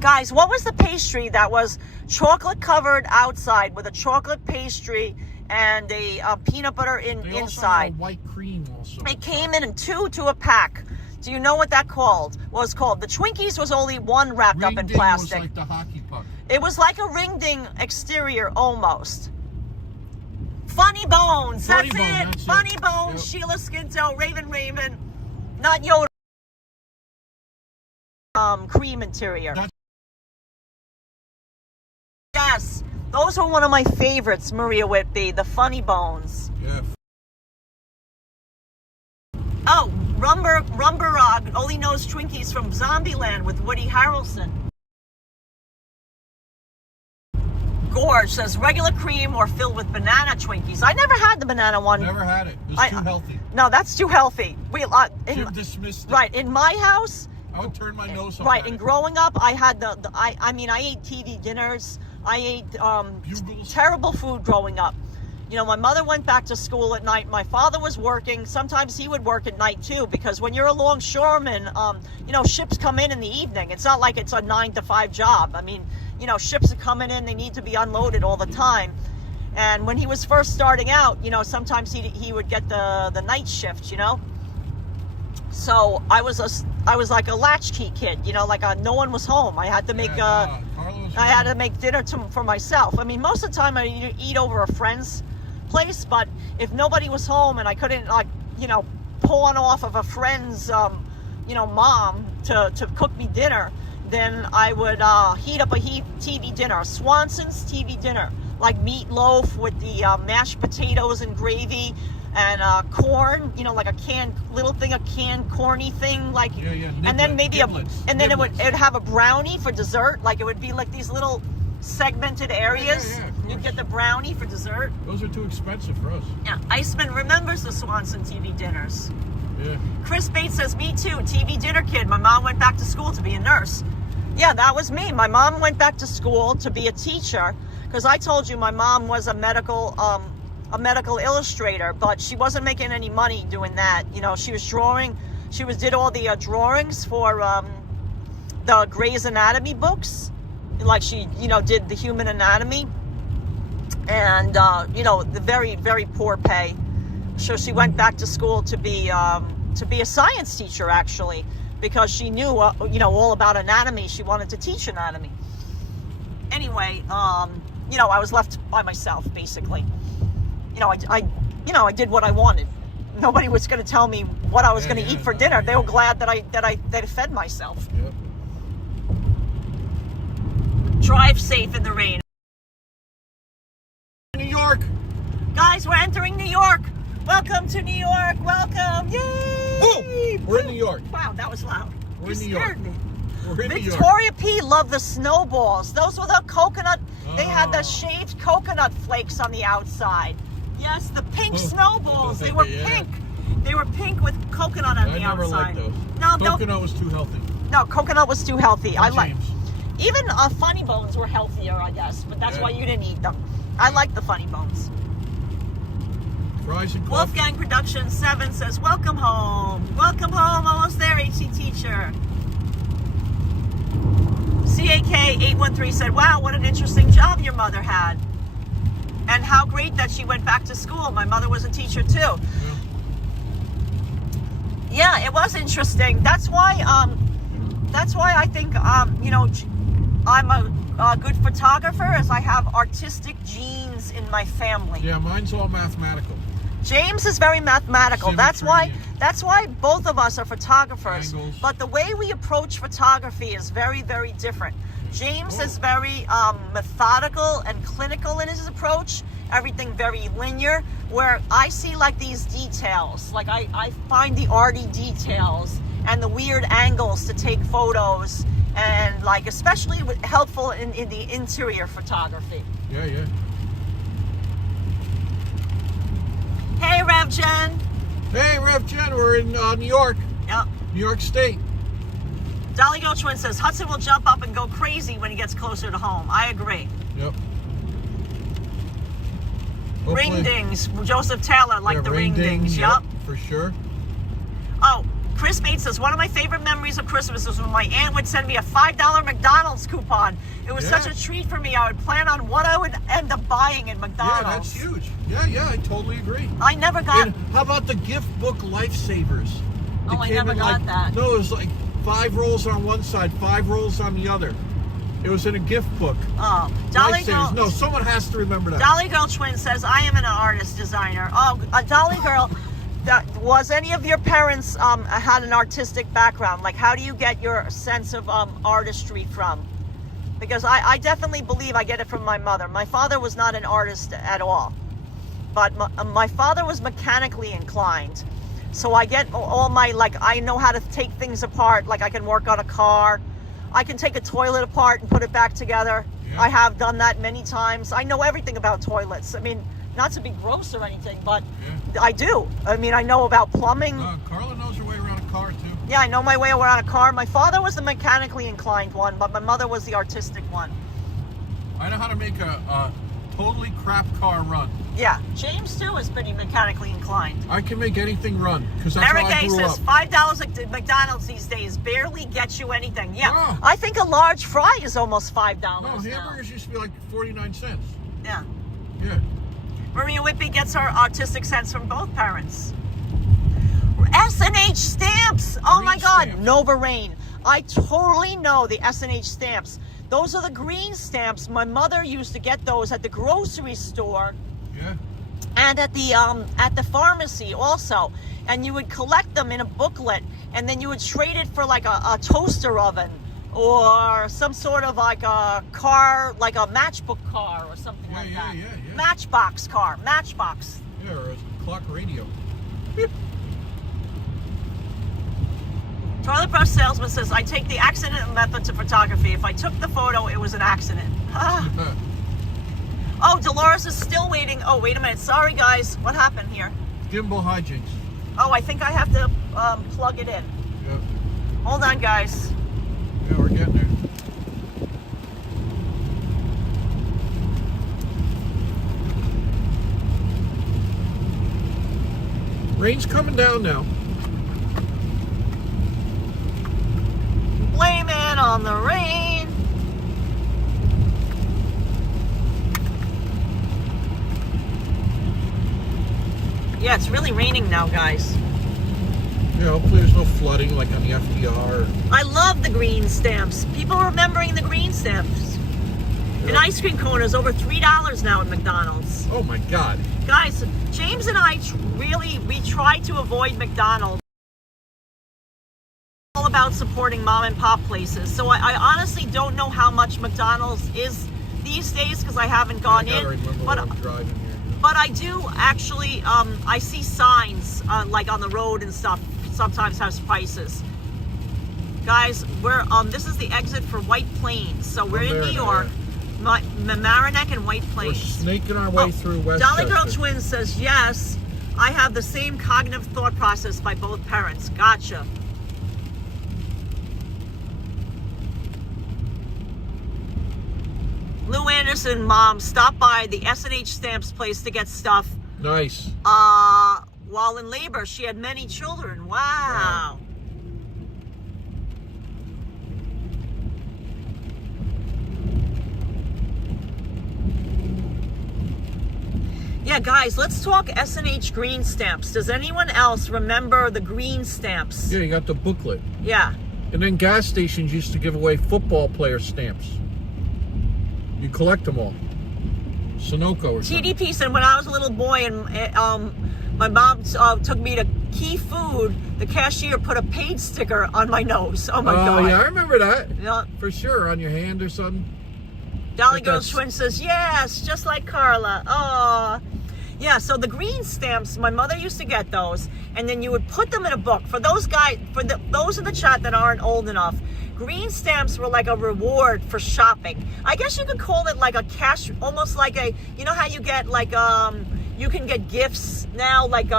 Guys, what was the pastry that was chocolate covered outside with a chocolate pastry and a peanut butter inside? They also had white cream also. It came in two to a pack. Do you know what that was called? The Twinkies was only one wrapped up in plastic. Ring ding was like the hockey puck. It was like a ring ding exterior almost. Funny Bones. That's it. Funny Bones. Yep. Sheila Skinto, Raven, not Yoda. Cream interior. Yes, those were one of my favorites, Maria Whitby, the Funny Bones. Yeah. Oh, Rumberog only knows Twinkies from Zombieland with Woody Harrelson. Gorge says regular cream or filled with banana Twinkies. I never had the banana one. Never had it. It's too healthy. No, that's too healthy. Jim dismissed it. Right, in my house. I would turn my nose on. Right, and growing up, I had I ate TV dinners. I ate terrible food growing up. You know, my mother went back to school at night. My father was working. Sometimes he would work at night too, because when you're a longshoreman, you know, ships come in the evening. It's not like it's a 9 to 5 job. I mean, you know, ships are coming in, they need to be unloaded all the time. And when he was first starting out, you know, sometimes he would get the night shift, you know. So I was like a latchkey kid, you know, like no one was home. I had to make dinner for myself. I mean, most of the time I eat over a friend's place, but if nobody was home and I couldn't, like, you know, pawn off of a friend's you know, mom to cook me dinner, then I would heat up a TV dinner, Swanson's TV dinner, like meatloaf with the mashed potatoes and gravy and corn, you know, like a canned corny thing, like, and then maybe it would have a brownie for dessert. Like, it would be like these little segmented areas. You'd get the brownie for dessert. Those are too expensive for us. Yeah, Iceman remembers the Swanson TV dinners. Yeah. Chris Bates says, me too, TV dinner kid. My mom went back to school to be a nurse. Yeah, that was me. My mom went back to school to be a teacher, because I told you my mom was a medical illustrator, but she wasn't making any money doing that. You know, she was drawing. Did all the drawings for the Grey's Anatomy books. Like, she, you know, did the human anatomy, and you know, the very, very poor pay. So she went back to school to be a science teacher, actually, because she knew you know, all about anatomy. She wanted to teach anatomy. Anyway, you know, I was left by myself, basically. You know, I did what I wanted. Nobody was going to tell me what I was going to eat for dinner. They were glad that I fed myself. Yep. Drive safe in the rain. New York. Guys, we're entering New York. Welcome to New York. Welcome. Yay! Oh, we're in New York. Wow, that was loud. We're in New York. We're in New York. Victoria P loved the snowballs. Those were the coconut. They had the shaved coconut flakes on the outside. Yes, the pink snowballs. They were pink. They were pink with coconut on the outside. I never liked those. No, coconut was too healthy. No, coconut was too healthy. I like. James. Even Funny Bones were healthier, I guess, but that's why you didn't eat them. I like the Funny Bones. Fries and coffee. Wolfgang Production 7 says, welcome home. Welcome home. Almost there, HC teacher. CAK813 said, wow, what an interesting job your mother had. And how great that she went back to school. My mother was a teacher too. Yeah, it was interesting. That's why I think, you know, I'm a good photographer, as I have artistic genes in my family. Yeah, mine's all mathematical. James is very mathematical. Symmetry. That's why both of us are photographers. Angles. But the way we approach photography is very, very different. James is very methodical and clinical in his approach. Everything very linear. Where I see like these details. Like I find the arty details and the weird angles to take photos, and like especially helpful in the interior photography. Yeah, yeah. Hey, Rev Jen. Hey, Rev Jen, we're in New York. Yep. New York State. Dolly Go Twin says, Hudson will jump up and go crazy when he gets closer to home. I agree. Yep. Ring dings. Joseph Taylor liked the ring dings. Yep. For sure. Oh, Chris Bates says, one of my favorite memories of Christmas was when my aunt would send me a $5 McDonald's coupon. It was such a treat for me. I would plan on what I would end up buying at McDonald's. Yeah, that's huge. Yeah, I totally agree. I never got... And how about the gift book Lifesavers? Oh, I never got that. No, it was like 5 rolls on one side, 5 rolls on the other. It was in a gift book. Oh, Dolly Girl... No, someone has to remember that. Dolly Girl Twin says, I am an artist designer. Oh, Dolly Girl... was any of your parents had an artistic background? Like, how do you get your sense of artistry from? Because I definitely believe I get it from my mother. My father was not an artist at all, but my father was mechanically inclined. So I get all my, like, I know how to take things apart. Like, I can work on a car. I can take a toilet apart and put it back together. Yeah. I have done that many times. I know everything about toilets. I mean, not to be gross or anything, but I do. I mean, I know about plumbing. Karla knows her way around a car, too. Yeah, I know my way around a car. My father was the mechanically inclined one, but my mother was the artistic one. I know how to make a totally crap car run. Yeah, James too is pretty mechanically inclined. I can make anything run because that's Eric how I A grew says up. $5 at McDonald's these days barely gets you anything. Yeah, Oh. I think a large fry is almost $5 No, hamburgers used to be like 49 cents. Yeah. Yeah. Maria Whitby gets her artistic sense from both parents. S&H stamps. Oh Green my God, stamps. Nova Rain. I totally know the S&H stamps. Those are the green stamps. My mother used to get those at the grocery store. Yeah. And at the pharmacy also. And you would collect them in a booklet, and then you would trade it for like a toaster oven or some sort of like a car, like a matchbook car or something like that. Yeah. Matchbox car, matchbox. Yeah, or a clock radio. Toilet brush salesman says, I take the accident method to photography. If I took the photo, it was an accident. Oh, Dolores is still waiting. Oh, wait a minute. Sorry, guys. What happened here? Gimbal hijinks. Oh, I think I have to plug it in. Yeah. Hold on, guys. Yeah, we're getting there. Rain's coming down now. Blame it on the rain. Yeah, it's really raining now, guys. Yeah, hopefully there's no flooding like on the FDR. I love the green stamps. People are remembering the green stamps. Yeah. An ice cream cone is over $3 now at McDonald's. Oh my God. Guys, James and I we try to avoid McDonald's. All about supporting mom and pop places. So I honestly don't know how much McDonald's is these days because I haven't gone in. But I'm driving here. But I do actually, I see signs like on the road and stuff. Sometimes has prices. Guys, we're this is the exit for White Plains, so we're in New York. Mamaroneck and White Plains. We're snaking our way through Westchester. Dolly Girl Twin says, yes, I have the same cognitive thought process by both parents. Gotcha. Lou Anderson, mom, stopped by the S&H Stamps place to get stuff. Nice. While in labor, she had many children. Wow. Yeah, guys, let's talk S&H green stamps. Does anyone else remember the green stamps? Yeah, you got the booklet. Yeah. And then gas stations used to give away football player stamps. You collect them all. Sunoco or something. TDP said when I was a little boy and my mom took me to Key Food, the cashier put a paid sticker on my nose. Oh my God. Oh yeah, I remember that. Yeah. For sure, on your hand or something. Dolly Girls Twin says, yes, just like Carla. Oh. Yeah, so the green stamps, my mother used to get those, and then you would put them in a book. For those guys, those in the chat that aren't old enough, green stamps were like a reward for shopping. I guess you could call it like a cash, almost like a, you know how you get like, you can get gifts now, like,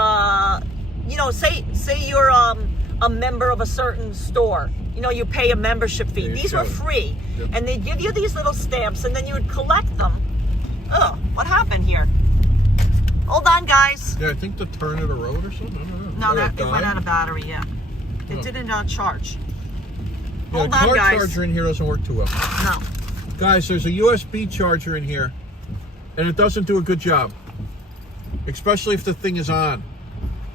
you know, say you're a member of a certain store. You know, you pay a membership fee. These were free. Yep. And they'd give you these little stamps, and then you would collect them. Oh, what happened here? Hold on, guys. Yeah, I think the turn of the road or something. I don't know. No, that it went out of battery, yeah. It didn't charge. Yeah, Hold the on, car guys. charger in here doesn't work too well. No. Guys, there's a USB charger in here, and it doesn't do a good job. Especially if the thing is on.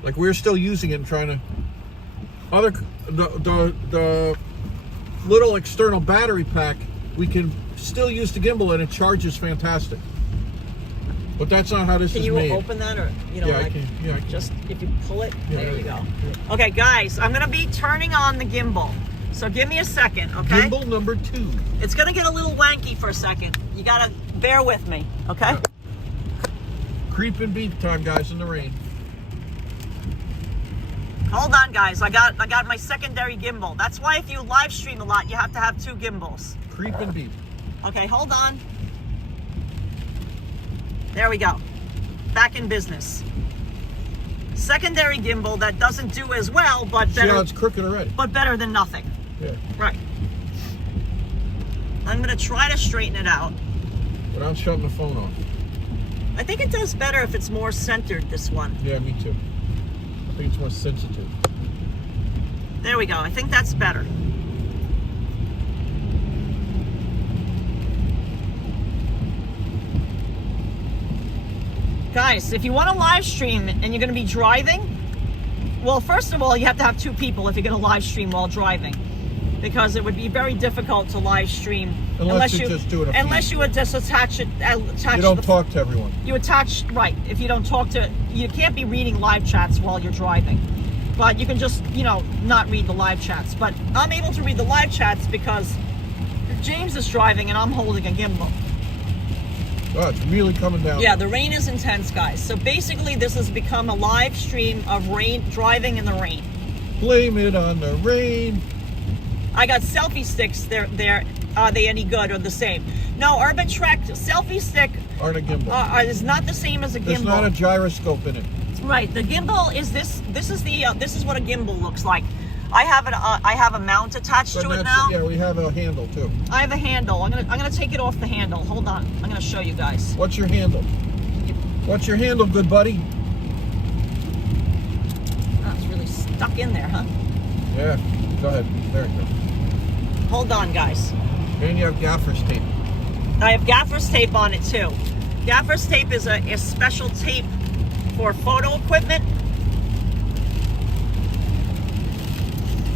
Like, we're still using it and trying to... The little external battery pack, we can still use the gimbal, and it charges fantastic. But that's not how this is made. Can you open that, or you know, Yeah, like, I can. Yeah, I can. just if you pull it, Yeah, there you go. yeah. Okay, guys, I'm gonna be turning on the gimbal, so give me a second, okay? Gimbal number 2. It's gonna get a little wanky for a second. You gotta bear with me, okay? Yeah. Creeping beat time, guys, in the rain. Hold on, guys. I got my secondary gimbal. That's why if you live stream a lot, you have to have 2 gimbals. Creeping beat. Okay, hold on. There we go. Back in business. Secondary gimbal that doesn't do as well, but See better. how it's crooked already? But better than nothing. Yeah. Right. I'm gonna try to straighten it out. Without shutting the phone off. I think it does better if it's more centered, this one. Yeah, me too. I think it's more sensitive. There we go. I think that's better. Guys, if you want to live stream and you're going to be driving, well, first of all, you have to have 2 people if you're going to live stream while driving, because it would be very difficult to live stream unless you just do it. Unless you would just attach it. You don't talk to everyone. You attach, right? If you don't talk to, you can't be reading live chats while you're driving, but you can just, you know, not read the live chats. But I'm able to read the live chats because James is driving and I'm holding a gimbal. Oh, it's really coming down. Yeah, the rain is intense, guys. So basically, this has become a live stream of rain, driving in the rain. Blame it on the rain. I got selfie sticks. Are they any good or the same? No, Urban Trek selfie stick Aren't a gimbal. Is not the same as a gimbal. There's not a gyroscope in it. Right. The gimbal is this. This is what a gimbal looks like. I have a mount attached to it now. Yeah, we have a handle too. I have a handle. I'm gonna take it off the handle. Hold on. I'm gonna show you guys. What's your handle? What's your handle, good buddy? Oh, it's really stuck in there, huh? Yeah. Go ahead. There you go. Hold on, guys. And you have gaffer's tape. I have gaffer's tape on it too. Gaffer's tape is a special tape for photo equipment.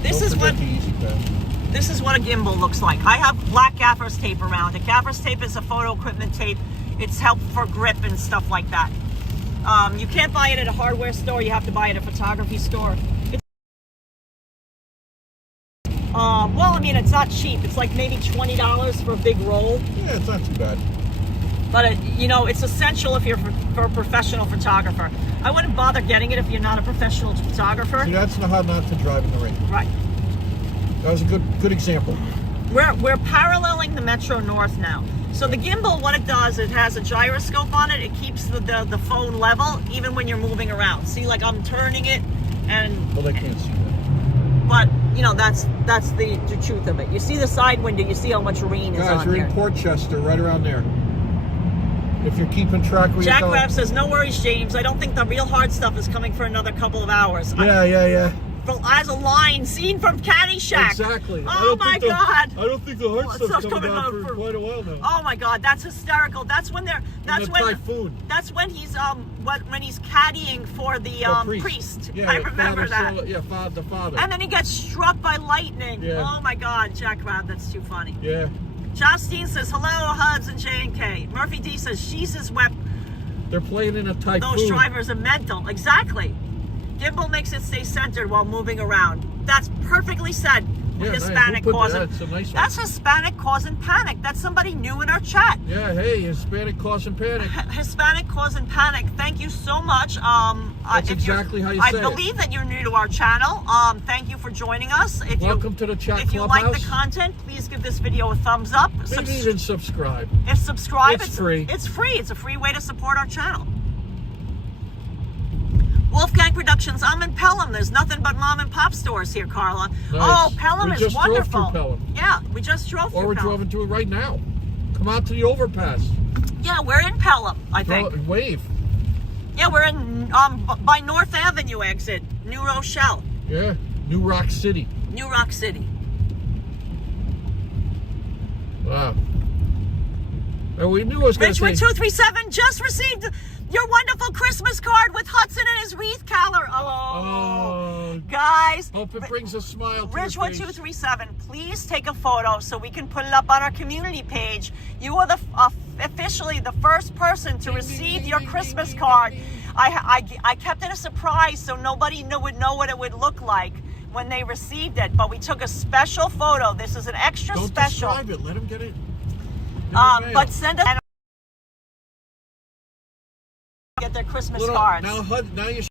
This is what a gimbal looks like. I have black gaffer's tape around it. Gaffer's tape is a photo equipment tape. It's helpful for grip and stuff like that. You can't buy it at a hardware store. You have to buy it at a photography store. Well, I mean, it's not cheap. It's like maybe $20 for a big roll. Yeah, it's not too bad. But, you know, it's essential if you're for a professional photographer. I wouldn't bother getting it if you're not a professional photographer. See, that's how not to drive in the rain. Right. That was a good example. We're paralleling the Metro North now. So the gimbal, what it does, it has a gyroscope on it. It keeps the phone level even when you're moving around. See, like I'm turning it and... Well, they can't see that. But, you know, that's the truth of it. You see the side window, you see how much rain is on Guys, you're here. in Portchester, right around there. If you're keeping track where Jack you're going. Rapp says, no worries, James. I don't think the real hard stuff is coming for another couple of hours. Yeah. As a line seen from Caddyshack. Exactly. Oh my God. I don't think the hard stuff's coming out for quite a while now. Oh my God, that's hysterical. That's when they're. That's when. Typhoon. That's when he's when he's caddying for the priest. Yeah, I remember that. The father. And then he gets struck by lightning. Yeah. Oh my God, Jack Rabb, that's too funny. Yeah. Justine says, hello, Huds and J&K. Murphy D says, Jesus wept. They're playing in a typhoon. Those drivers are mental. Exactly. Gimbal makes it stay centered while moving around. That's perfectly said. Yeah, Hispanic causing. That's a nice one. That's Hispanic causing panic. That's somebody new in our chat. Yeah, hey, Hispanic causing panic. Hispanic causing panic. Thank you so much. That's exactly how you say it. I believe that you're new to our channel. Thank you for joining us. Welcome to the chat If you clubhouse. like the content, please give this video a thumbs up. Maybe even subscribe. If subscribe, it's free. It's free. It's a free way to support our channel. Wolfgang Productions, I'm in Pelham. There's nothing but mom and pop stores here, Carla. Nice. Oh, Pelham We is just wonderful. drove through Pelham. Yeah, we just drove through Or we're Pelham. driving to it right now. Come out to the overpass. Yeah, we're in Pelham, I think. Wave. Yeah, we're in by North Avenue exit, New Rochelle. Yeah, New Rock City. New Rock City. Wow. And we knew it was going to Ridgewood 237 just received your wonderful Christmas card with Hudson and his wreath collar. Oh, guys. Hope it brings a smile to Ridgewood your face. 237, please take a photo so we can put it up on our community page. You are officially the first person to receive your Christmas card. I kept it a surprise so nobody would know what it would look like when they received it, but we took a special photo. This is an extra special. Don't describe it. Let them get it. But send us get their Christmas cards. Now you.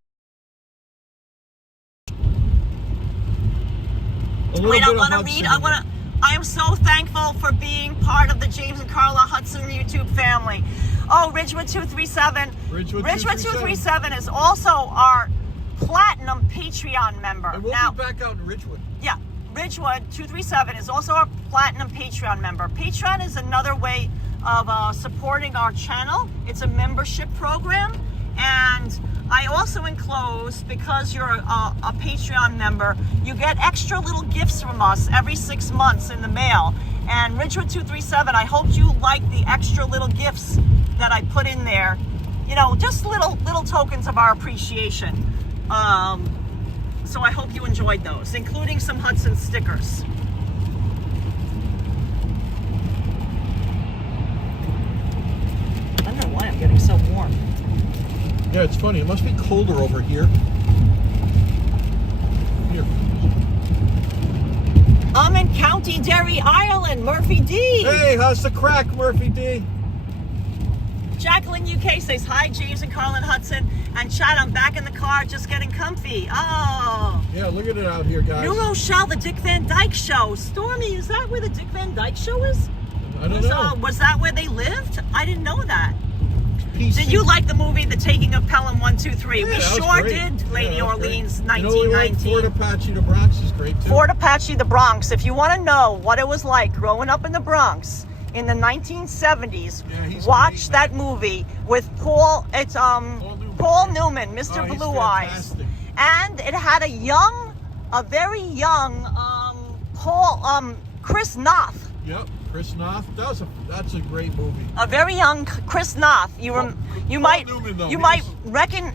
Wait, I want to read. I am so thankful for being part of the James and Carla Hudson YouTube family. Oh, Ridgewood 237. Ridgewood 237 is also our platinum Patreon member. And we'll be back out in Ridgewood. Yeah, Ridgewood 237 is also our platinum Patreon member. Patreon is another way of supporting our channel. It's a membership program, and I also enclose, because you're a Patreon member, you get extra little gifts from us every 6 months in the mail. And Ridgewood 237, I hope you like the extra little gifts that I put in there. You know, just little tokens of our appreciation. So I hope you enjoyed those, including some Hudson stickers. I don't know why I'm getting so warm. Yeah, it's funny. It must be colder over here. Here. I'm in County Derry, Ireland, Murphy D. Hey, how's the crack, Murphy D? Jacqueline UK says, hi, James and Karla and Hudson. And Chad, I'm back in the car, just getting comfy. Oh. Yeah, look at it out here, guys. New Rochelle, the Dick Van Dyke Show. Stormy, is that where the Dick Van Dyke Show is? I don't know. Was that where they lived? I didn't know that. PC. Did you like the movie The Taking of Pelham 1, 2, 3? Yeah, We that was sure great. did, Lady Yeah, that was Orleans, great. 1919. Fort Apache, the Bronx is great too. Fort Apache, the Bronx. If you want to know what it was like growing up in the Bronx in the 1970s, he's watch great, that movie with Paul. It's Paul Newman, Mr. he's Blue Eyes, fantastic. and it had a very young Chris Noth. Yep, Chris Noth. That's a great movie. A very young Chris Noth. You might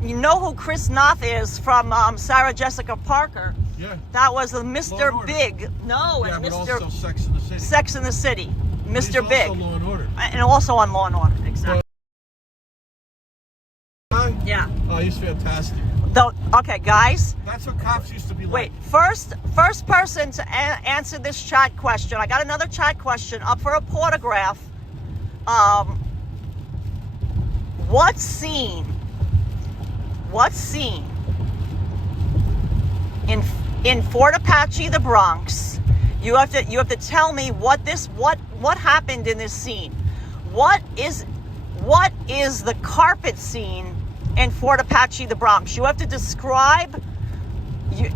know who Chris Noth is from Sarah Jessica Parker. Yeah. That was a Law Mr. and Order. Big. No, Yeah, and but Mr. also Sex in the City. Sex in the City. He's Mr. Big. also Law and Order. And also on Law and Order, exactly. Yeah. Oh, he's fantastic. Okay, guys. That's what cops used to be like. Wait, first person to answer this chat question. I got another chat question up for a portograph. What scene in Fort Apache, the Bronx? You have to tell me what happened in this scene. What is the carpet scene in Fort Apache, the Bronx? You have to describe.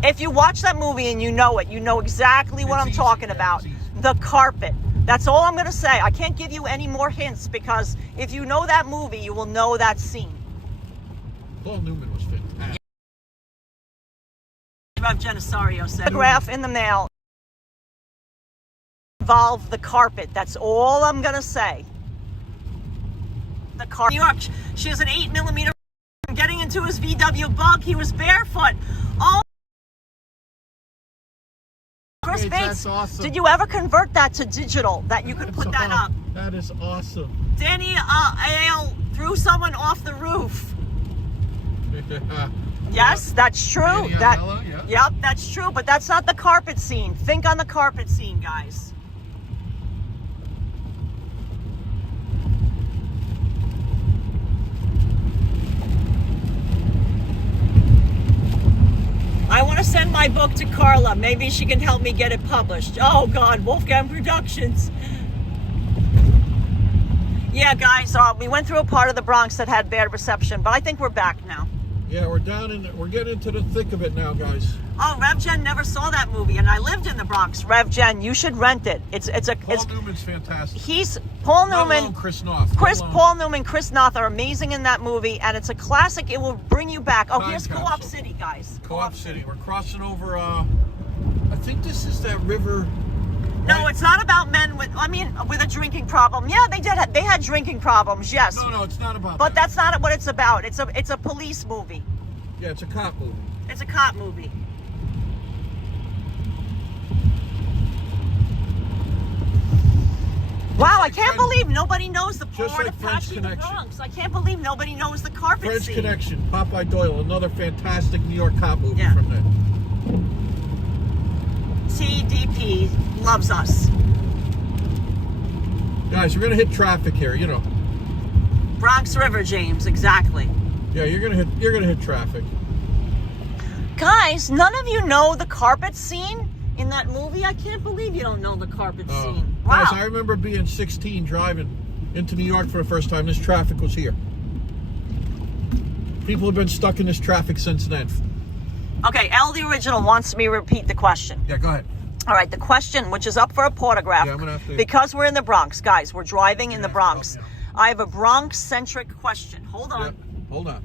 If you watch that movie and you know it, you know exactly what I'm talking about. The carpet. That's all I'm going to say. I can't give you any more hints, because if you know that movie, you will know that scene. Paul Newman was fantastic. Rev Genisario said. Photograph in the mail involve the carpet. That's all I'm going to say. The carpet. New York, she has an 8mm. Getting into his VW Bug, he was barefoot. Oh, Chris Bates, that's awesome. Did you ever convert that to digital, that you could put that up? That is awesome. Danny Ale threw someone off the roof. Yes, that's true. Danny Aiello, yeah. Yep, that's true, but that's not the carpet scene. Think on the carpet scene, guys. I want to send my book to Karla. Maybe she can help me get it published. Oh, God, Wolfgang Productions. Yeah, guys, we went through a part of the Bronx that had bad reception, but I think we're back now. Yeah, we're getting into the thick of it now, guys. Oh, Rev Jen never saw that movie, and I lived in the Bronx. Rev Jen, you should rent it. Paul Newman's fantastic. Paul Newman, Chris Noth. Paul Newman, Chris Noth are amazing in that movie, and it's a classic. It will bring you back. Oh, here's Co-op City, guys. Co-op City. We're crossing over. I think this is that river. No, it's not about men with a drinking problem. Yeah, they did. They had drinking problems. Yes. No, it's not about. But that's not what it's about. It's a police movie. Yeah, it's a cop movie. It's a cop movie. Wow, I can't believe nobody knows the Fort Apache, the Bronx. I can't believe nobody knows the carpet French scene. Connection, Popeye Doyle, another fantastic New York cop movie from there. TDP loves us. Guys, we're gonna hit traffic here, you know. Bronx River, James, exactly. Yeah, you're gonna hit traffic. Guys, none of you know the carpet scene in that movie? I can't believe you don't know the carpet scene. Wow. Guys, I remember being 16 driving into New York for the first time. This traffic was here. People have been stuck in this traffic since then. Okay, L the Original wants me to repeat the question. Yeah, go ahead. All right, the question, which is up for a portograph, Yeah, I'm gonna have to... because we're in the Bronx, guys. We're driving in the Bronx. Yeah. I have a Bronx-centric question. Hold on. Yeah, hold on.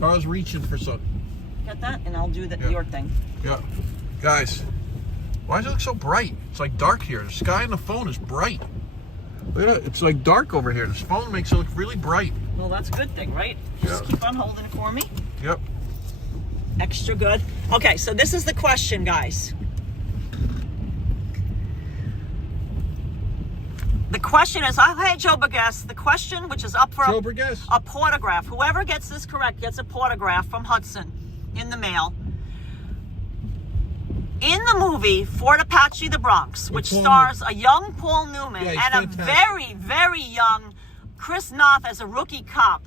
Carla's reaching for something. Get that? And I'll do your thing. Yeah. Guys, why does it look so bright? It's like dark here. The sky on the phone is bright. Look at it. It's like dark over here. This phone makes it look really bright. Well, that's a good thing, right? Just keep on holding it for me. Yep. Extra good. Okay, so this is the question, guys. The question is, hey, Joe Burgess, the question, which is up for a portograph. Whoever gets this correct gets a portograph from Hudson in the mail. In the movie Fort Apache, the Bronx, which stars a young Paul Newman and a very, very young Chris Noth as a rookie cop.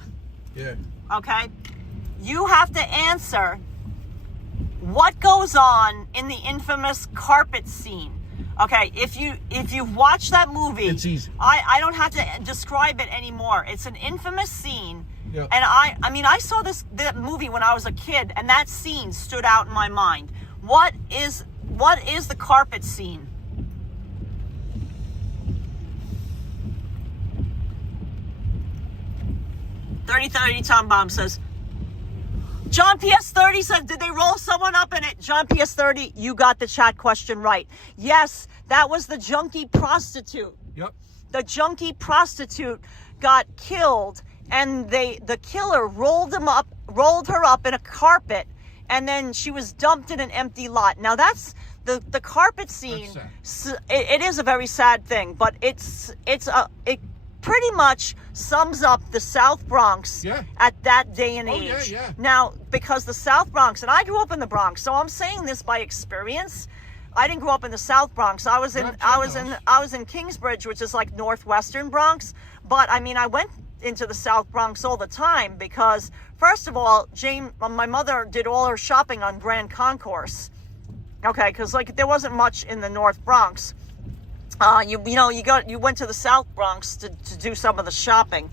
Yeah. Okay? You have to answer what goes on in the infamous carpet scene. Okay, if you've watched that movie, it's easy. I don't have to describe it anymore. It's an infamous scene. Yep. And I mean, I saw that movie when I was a kid, and that scene stood out in my mind. What is the carpet scene? .30 Tom Bomb says, John PS30 said, did they roll someone up in it? John PS30, you got the chat question right. Yes, that was the junkie prostitute. Yep. The junkie prostitute got killed, and the killer rolled her up in a carpet, and then she was dumped in an empty lot. Now that's the carpet scene. It is a very sad thing, but it pretty much sums up the South Bronx at that day and age. Now, because the South Bronx, and I grew up in the Bronx, so I'm saying this by experience. I didn't grow up in the South Bronx. I was in Kingsbridge, which is like northwestern Bronx. But I mean, I went into the South Bronx all the time because, first of all, my mother did all her shopping on Grand Concourse. Okay, because like there wasn't much in the North Bronx. You went to the South Bronx to do some of the shopping.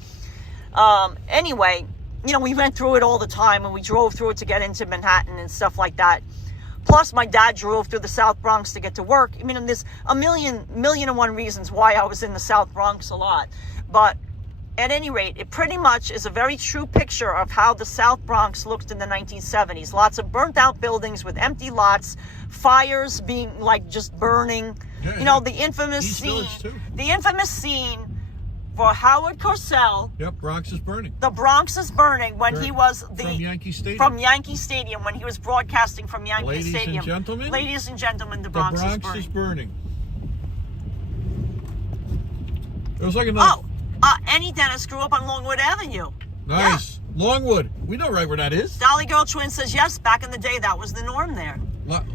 Anyway, we went through it all the time, and we drove through it to get into Manhattan and stuff like that. Plus, my dad drove through the South Bronx to get to work. I mean, and there's a million and one reasons why I was in the South Bronx a lot. But at any rate, it pretty much is a very true picture of how the South Bronx looked in the 1970s. Lots of burnt out buildings with empty lots, fires being like just burning. The infamous scene. The infamous scene for Howard Cosell. Yep, Bronx is burning. The Bronx is burning when he was from Yankee Stadium. From Yankee Stadium, when he was broadcasting from Yankee Stadium. Ladies and gentlemen, the Bronx is burning. It was like another... Annie Dennis grew up on Longwood Avenue. Nice. Yeah. Longwood. We know right where that is. Dolly Girl Twin says, yes, back in the day, that was the norm there.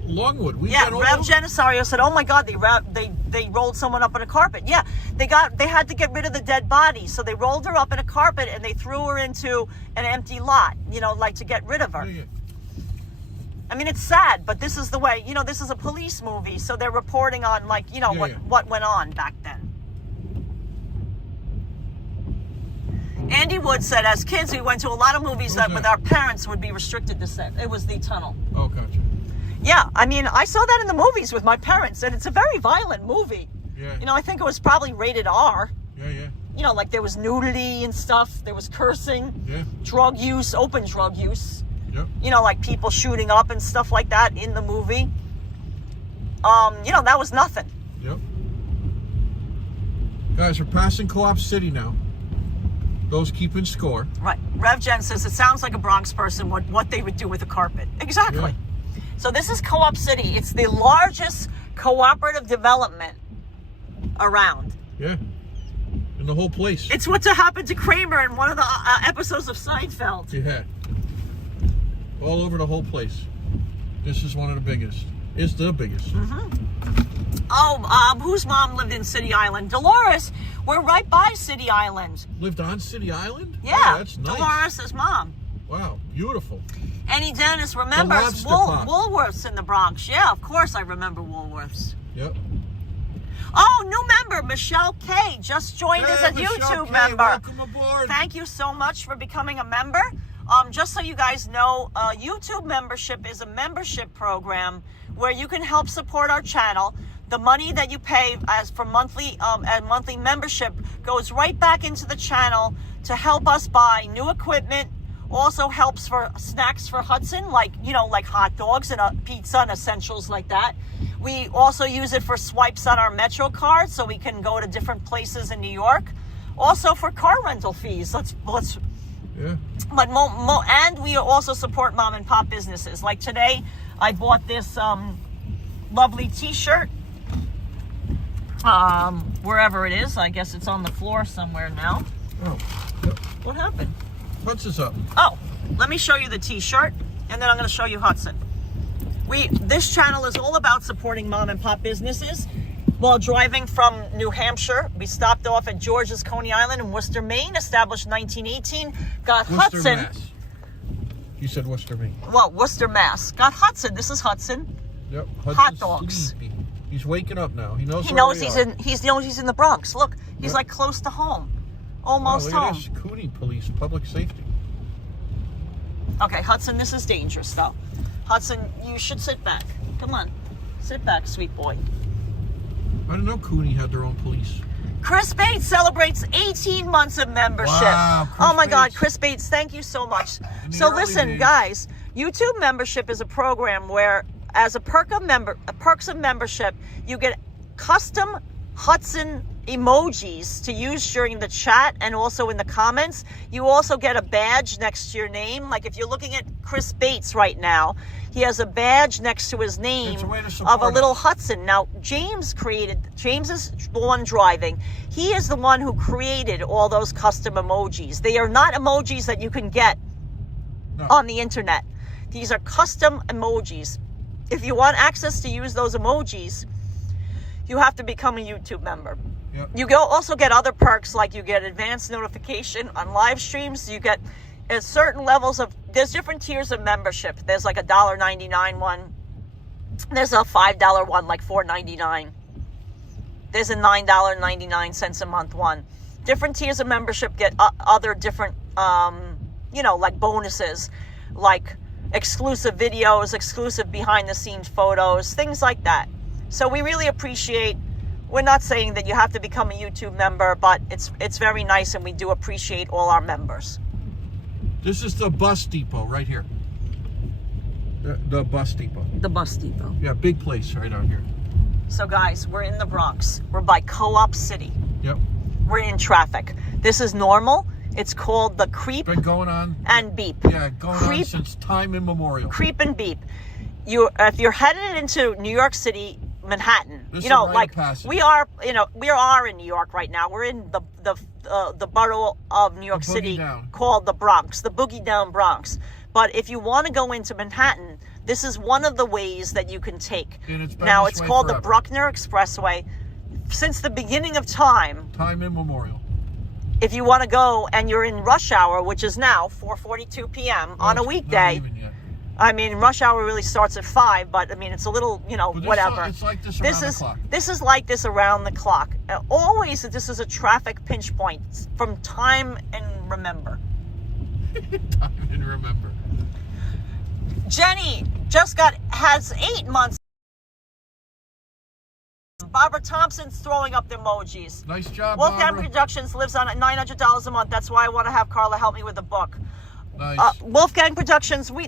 Longwood. Rev Genisario said, oh my God, they rolled someone up in a carpet. Yeah, they had to get rid of the dead body. So they rolled her up in a carpet and they threw her into an empty lot, like to get rid of her. Yeah. I mean, it's sad, but this is the way, this is a police movie. So they're reporting on what went on back then. Andy Wood said, as kids, we went to a lot of movies that with our parents would be restricted to set. It was The Tunnel. Oh, gotcha. Yeah, I mean, I saw that in the movies with my parents, and it's a very violent movie. Yeah. I think it was probably rated R. Yeah. Like there was nudity and stuff. There was cursing. Yeah. Drug use, open drug use. Yep. Like people shooting up and stuff like that in the movie. That was nothing. Yep. Guys, we're passing Co-op City now. Those keeping score. Right. Rev Jen says, it sounds like a Bronx person, what they would do with a carpet. Exactly. Yeah. So this is Co-op City. It's the largest cooperative development around. Yeah. In the whole place. It's what happened to Kramer in one of the episodes of Seinfeld. Yeah. All over the whole place. This is one of the biggest. It's the biggest. Mm-hmm. Whose mom lived in City Island? Dolores. We're right by City Island. Lived on City Island? Yeah. Oh, that's nice. Dolores' mom. Wow, beautiful. Annie Dennis remembers Woolworths in the Bronx. Yeah, of course I remember Woolworths. Yep. Oh, new member, Michelle K. just joined as a YouTube member. Welcome aboard. Thank you so much for becoming a member. Just so you guys know, YouTube membership is a membership program where you can help support our channel. The money that you pay as for monthly membership goes right back into the channel to help us buy new equipment. Also helps for snacks for Hudson, like hot dogs and a pizza and essentials like that. We also use it for swipes on our Metro card, so we can go to different places in New York. Also for car rental fees. Let's. Yeah. But and we also support mom and pop businesses. Like today, I bought this lovely T-shirt. Wherever it is, I guess it's on the floor somewhere now. Oh. Yep. What happened? Hudson's up. Oh, let me show you the T-shirt, and then I'm going to show you Hudson. This channel is all about supporting mom and pop businesses. While driving from New Hampshire, we stopped off at George's Coney Island in Worcester, Maine, established 1918. Got Worcester, Hudson. Mass. You said Worcester, Maine. Well, Worcester, Mass. Got Hudson. This is Hudson. Yep. Hot Hudson's dogs. sleepy. He's waking up now. He knows. He knows he's in the Bronx. Look, he's like close to home, almost look at home. this. Cooney Police, public safety. Okay, Hudson, this is dangerous though. Hudson, you should sit back. Come on, sit back, sweet boy. I didn't know Cooney had their own police. Chris Bates celebrates 18 months of membership. Wow, oh my God, Bates. Chris Bates, thank you so much. In the So early listen, days. guys, YouTube membership is a program where, as a perks of membership, you get custom Hudson emojis to use during the chat and also in the comments. You also get a badge next to your name. Like if you're looking at Chris Bates right now, he has a badge next to his name It's a way to of support a little us. Hudson. Now, James is the one driving. He is the one who created all those custom emojis. They are not emojis that you can get on the internet. These are custom emojis. If you want access to use those emojis, you have to become a YouTube member. Yep. You also get other perks, like you get advanced notification on live streams. You get certain levels of, there's different tiers of membership. There's like a $1.99 one. There's a $5 one, like $4.99. There's a $9.99 a month one. Different tiers of membership get other different, like bonuses, like exclusive videos, exclusive behind the scenes photos, things like that. So we really appreciate, we're not saying that you have to become a YouTube member, but it's very nice, and we do appreciate all our members. This is the bus depot right here. The bus depot. The bus depot. Yeah, big place right out here. So guys, we're in the Bronx. We're by Co-op City. Yep. We're in traffic. This is normal. It's called the creep Been going on. and beep. Yeah, going on since time immemorial. Creep and beep. If you're headed into New York City, Manhattan, This is a rite of passage. we are in New York right now. We're in the borough of New York City down. called the Bronx, the boogie down Bronx. But if you want to go into Manhattan, this is one of the ways that you can take. And it's been Now this it's way called forever. the Bruckner Expressway. Since the beginning of time, Time immemorial. if you want to go and you're in rush hour, which is now 4:42 p.m. on a It's weekday. Not even yet. I mean, rush hour really starts at 5, but I mean, it's a little, But whatever. It's like this around the clock. This is like this around the clock. Always, this is a traffic pinch point from time and remember. Time and remember. Jenny has 8 months. Barbara Thompson's throwing up the emojis. Nice job, Wolfgang Barbara. Productions lives on at $900 a month. That's why I want to have Karla help me with the book. Nice. Wolfgang Productions, we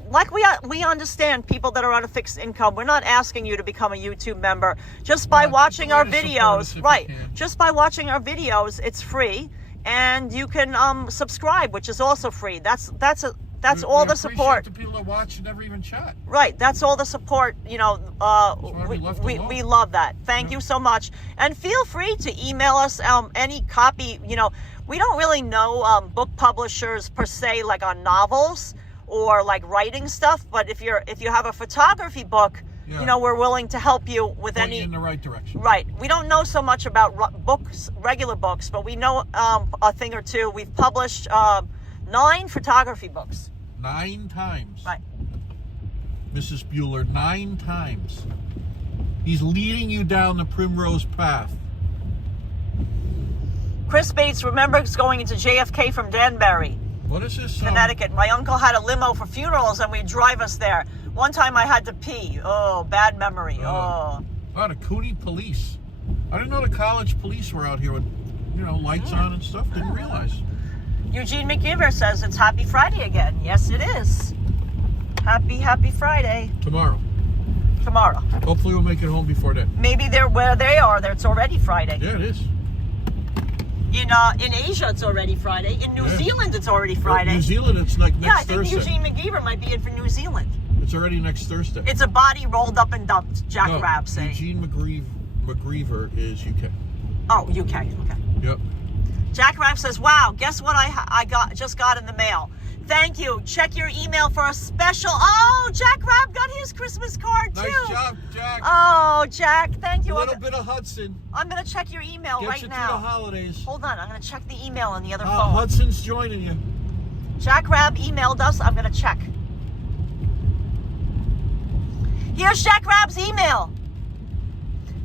understand people that are on a fixed income. We're not asking you to become a YouTube member. Just by watching our videos, right? Just by watching our videos, it's free, and you can subscribe, which is also free. That's all the support. The people that watch and never even chat. Right, that's all the support. we We love that. Thank you so much, and feel free to email us any copy. We don't really know book publishers per se, like on novels or like writing stuff. But if you have a photography book, we're willing to help you with Point any. you in the right direction. Right. We don't know so much about books, regular books, but we know a thing or two. We've published 9 photography books. 9 times. Right. Mrs. Bueller, 9 times. He's leading you down the primrose path. Chris Bates remembers going into JFK from Danbury. What is this? Connecticut. My uncle had a limo for funerals, and we'd drive us there. One time I had to pee. Oh, bad memory. Oh, the Cooney police. I didn't know the college police were out here with, lights on and stuff. Didn't realize. Eugene McGiver says it's Happy Friday again. Yes, it is. Happy Friday. Tomorrow. Hopefully we'll make it home before then. Maybe they're where they are. It's already Friday. Yeah, it is. In Asia, it's already Friday. In New Zealand, it's already Friday. New Zealand, it's like next Thursday. Yeah, I think Eugene McGeever might be in for New Zealand. It's already next Thursday. It's a body rolled up and dumped, Jack Rabb saying. Eugene McGreever is UK. Oh, UK. Okay. Yep. Jack Rabb says, wow, guess what I just got in the mail? Thank you. Check your email for a special. Oh, Jack Rabb got his Christmas card too. Nice job, Jack. Oh, Jack, thank you. A little bit of Hudson. I'm going to check your email right now. Get you through the holidays. Hold on, I'm going to check the email on the other phone. Hudson's joining you. Jack Rabb emailed us. I'm going to check. Here's Jack Rabb's email.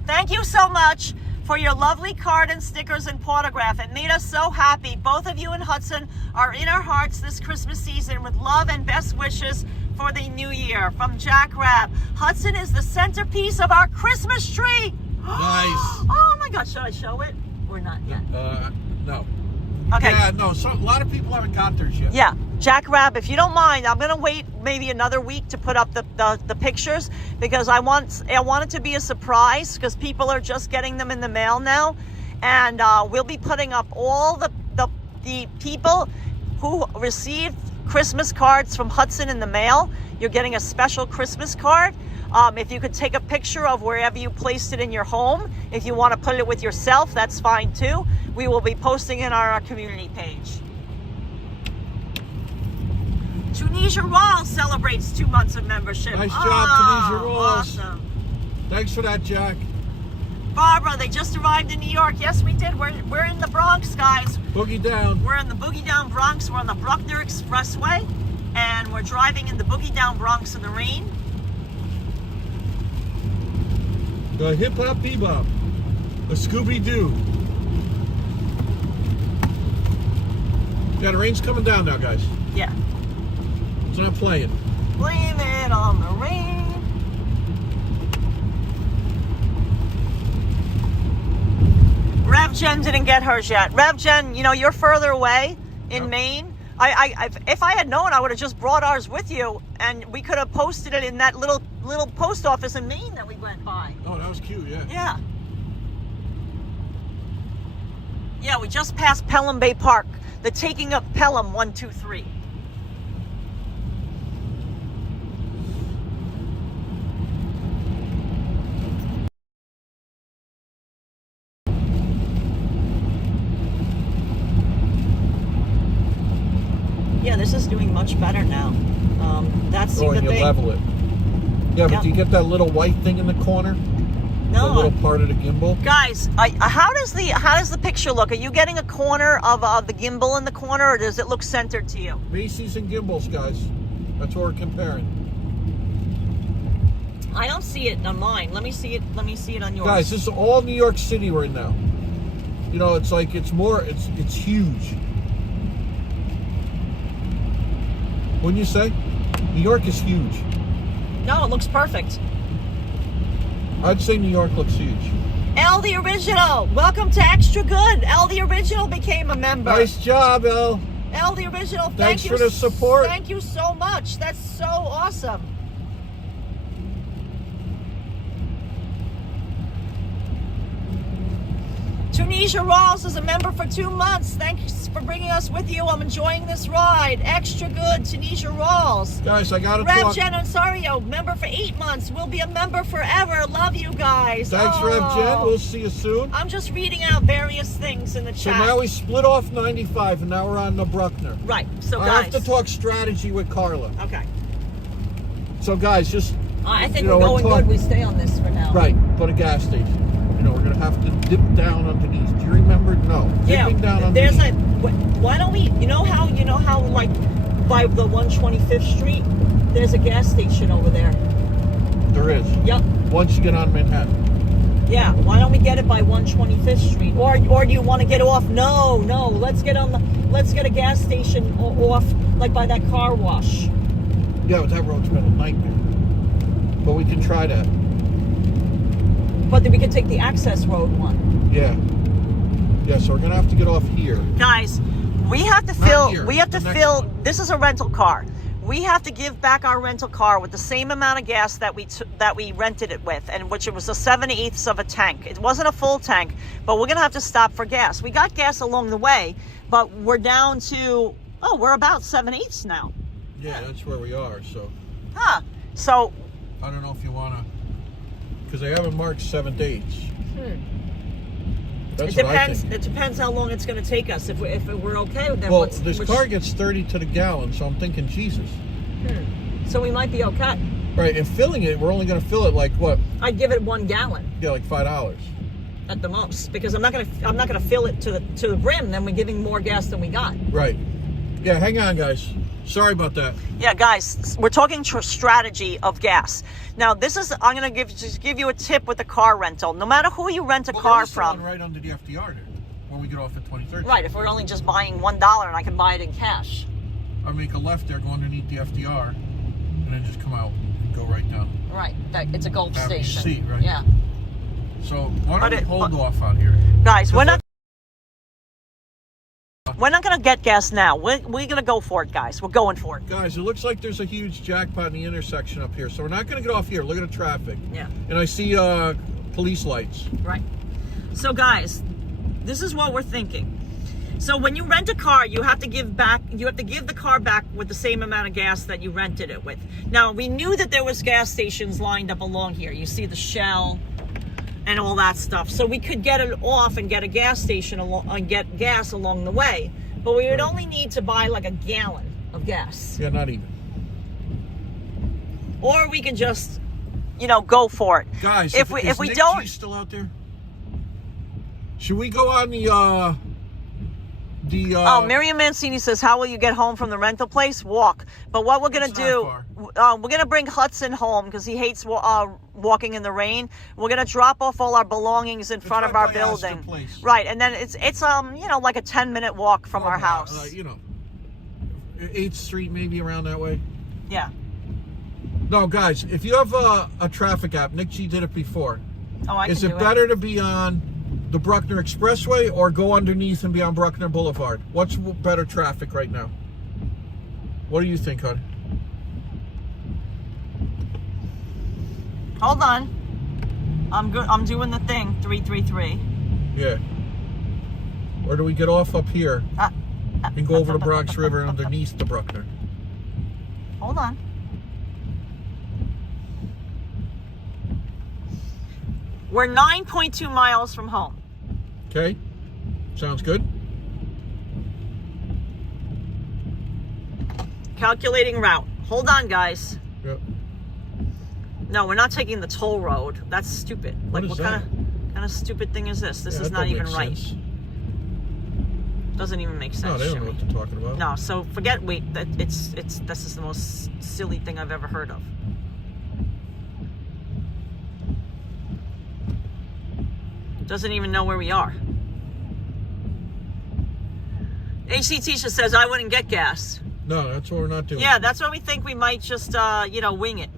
Thank you so much for your lovely card and stickers and photograph. It made us so happy. Both of you and Hudson are in our hearts this Christmas season with love and best wishes for the new year. From Jack Rabb. Hudson is the centerpiece of our Christmas tree. Nice. Oh my God, should I show it? Or not yet? No. Okay. Yeah, no, so a lot of people haven't got theirs yet. Yeah. Jack Rabb, if you don't mind, I'm going to wait maybe another week to put up the pictures because I want it to be a surprise because people are just getting them in the mail now. And we'll be putting up all the people who received Christmas cards from Hudson in the mail. You're getting a special Christmas card. If you could take a picture of wherever you placed it in your home. If you want to put it with yourself, that's fine too. We will be posting it on our community page. Tunisia Rawls celebrates 2 months of membership. Nice job, Tunisia Rawls. Awesome. Thanks for that, Jack. Barbara, they just arrived in New York. Yes, we did. We're in the Bronx, guys. Boogie down. We're in the Boogie Down Bronx. We're on the Bruckner Expressway. And we're driving in the Boogie Down Bronx in the rain. The hip-hop bebop. The Scooby-Doo. Yeah, the rain's coming down now, guys. Yeah. It's not playing. Blame it on the rain. Rev Jen didn't get hers yet. Rev Jen, you're further away in Maine. If I had known, I would have just brought ours with you, and we could have posted it in that little post office in Maine that we went by. Oh, that was cute, yeah. Yeah. Yeah, we just passed Pelham Bay Park. The taking of Pelham 1, 2, 3. Yeah, this is doing much better now. That's the and you thing. level it. Yeah, but Yep. do you get that little white thing in the corner? No. The little part of the gimbal? Guys, how does the picture look? Are you getting a corner of the gimbal in the corner, or does it look centered to you? Macy's and gimbals, guys. That's what we're comparing. I don't see it on mine. Let me see it on yours. Guys, this is all New York City right now. It's like it's huge. Wouldn't you say? New York is huge. No, it looks perfect. I'd say New York looks huge. L the Original, welcome to Extra Good. L the Original became a member. Nice job, El. L the Original, Thanks for the support. Thank you so much. That's so awesome. Tunisia Rawls is a member for 2 months. Thanks for bringing us with you. I'm enjoying this ride. Extra Good, Tunisia Rawls. Guys, I gotta Rev talk. Jen Onsario, member for 8 months. We'll be a member forever. Love you guys. Thanks, Rev Jen. We'll see you soon. I'm just reading out various things in the So chat. now we split off 95, and now we're on the Bruckner. Right. So I guys. have to talk strategy with Karla. Okay. So guys, just I think we're we're going talking- good. We stay on this for now. right. Go to gas station. We're gonna have to dip down underneath. Do you remember? No. Dipping down underneath. There's why don't we? You know how like by the 125th Street, there's a gas station over there. There is. Yep. Once you get on Manhattan. Yeah. Why don't we get it by 125th Street? Or do you want to get off? No. Let's get on let's get a gas station off, like by that car wash. Yeah, but that road's been a nightmare. But we can try that. But then we could take the access road one. Yeah. Yeah, so we're gonna have to get off here. Guys, we have to Not fill. here, We have the to next fill. one. This is a rental car. We have to give back our rental car with the same amount of gas that we rented it with, and which it was a 7/8 of a tank. It wasn't a full tank, but we're gonna have to stop for gas. We got gas along the way, but we're down to we're about 7/8 now. Yeah, that's where we are. So. So. I don't know if you wanna, because they haven't marked 7/8. That's It what depends. I think. It depends how long it's going to take us. If we're okay with that. Well, this car gets 30 to the gallon, so I'm thinking Jesus. So we might be okay. Right, and filling it, we're only going to fill it like what? I'd give it 1 gallon. Yeah, like $5 at the most, because I'm not going to fill it to the brim. Then we're giving more gas than we got. Right. Yeah, hang on, guys. Sorry about that. Yeah, guys, we're talking strategy of gas. Now, I'm going to just give you a tip with the car rental. No matter who you rent a car from. Right under the FDR there, when we get off at 23rd. Right, if we're only just buying $1 and I can buy it in cash. I make a left there, go underneath the FDR, and then just come out and go right down. Right, it's a Gulf station. Seat, right? Yeah. So why don't we hold off on here, guys? We're not going to get gas now. We're going to go for it, guys. We're going for it. Guys, it looks like there's a huge jackpot in the intersection up here. So we're not going to get off here. Look at the traffic. Yeah. And I see police lights. Right. So, guys, this is what we're thinking. So when you rent a car, you have to give the car back with the same amount of gas that you rented it with. Now, we knew that there was gas stations lined up along here. You see the Shell and all that stuff. So we could get it off and get a gas station and get gas along the way. But we would only need to buy like a gallon of gas. Yeah, not even. Or we can just, go for it. Guys, if we Nick don't, G's still out there? Should we go on the Miriam Mancini says, how will you get home from the rental place? Walk. But what we're going to do, we're going to bring Hudson home because he hates walking in the rain. We're going to drop off all our belongings in front of our building. Right. And then it's like a 10-minute walk from our house. 8th Street, maybe around that way. Yeah. No, guys, if you have a traffic app, Nick G did it before. Is it better to be on the Bruckner Expressway or go underneath and be on Bruckner Boulevard? What's better traffic right now? What do you think, hon? Hold on. I'm good. I'm doing the thing. 333. Yeah. Or do we get off up here and go over the Bronx River underneath the Bruckner? Hold on. We're 9.2 miles from home. Okay. Sounds good. Calculating route. Hold on, guys. Yep. No, we're not taking the toll road. That's stupid. What kind of stupid thing is this? This is not even right. Doesn't even make sense. No, they don't know what they're talking about. No, so forget. This is the most silly thing I've ever heard of. Doesn't even know where we are. AC Tisha says I wouldn't get gas. No, that's what we're not doing. Yeah, that's why we think we might just, wing it.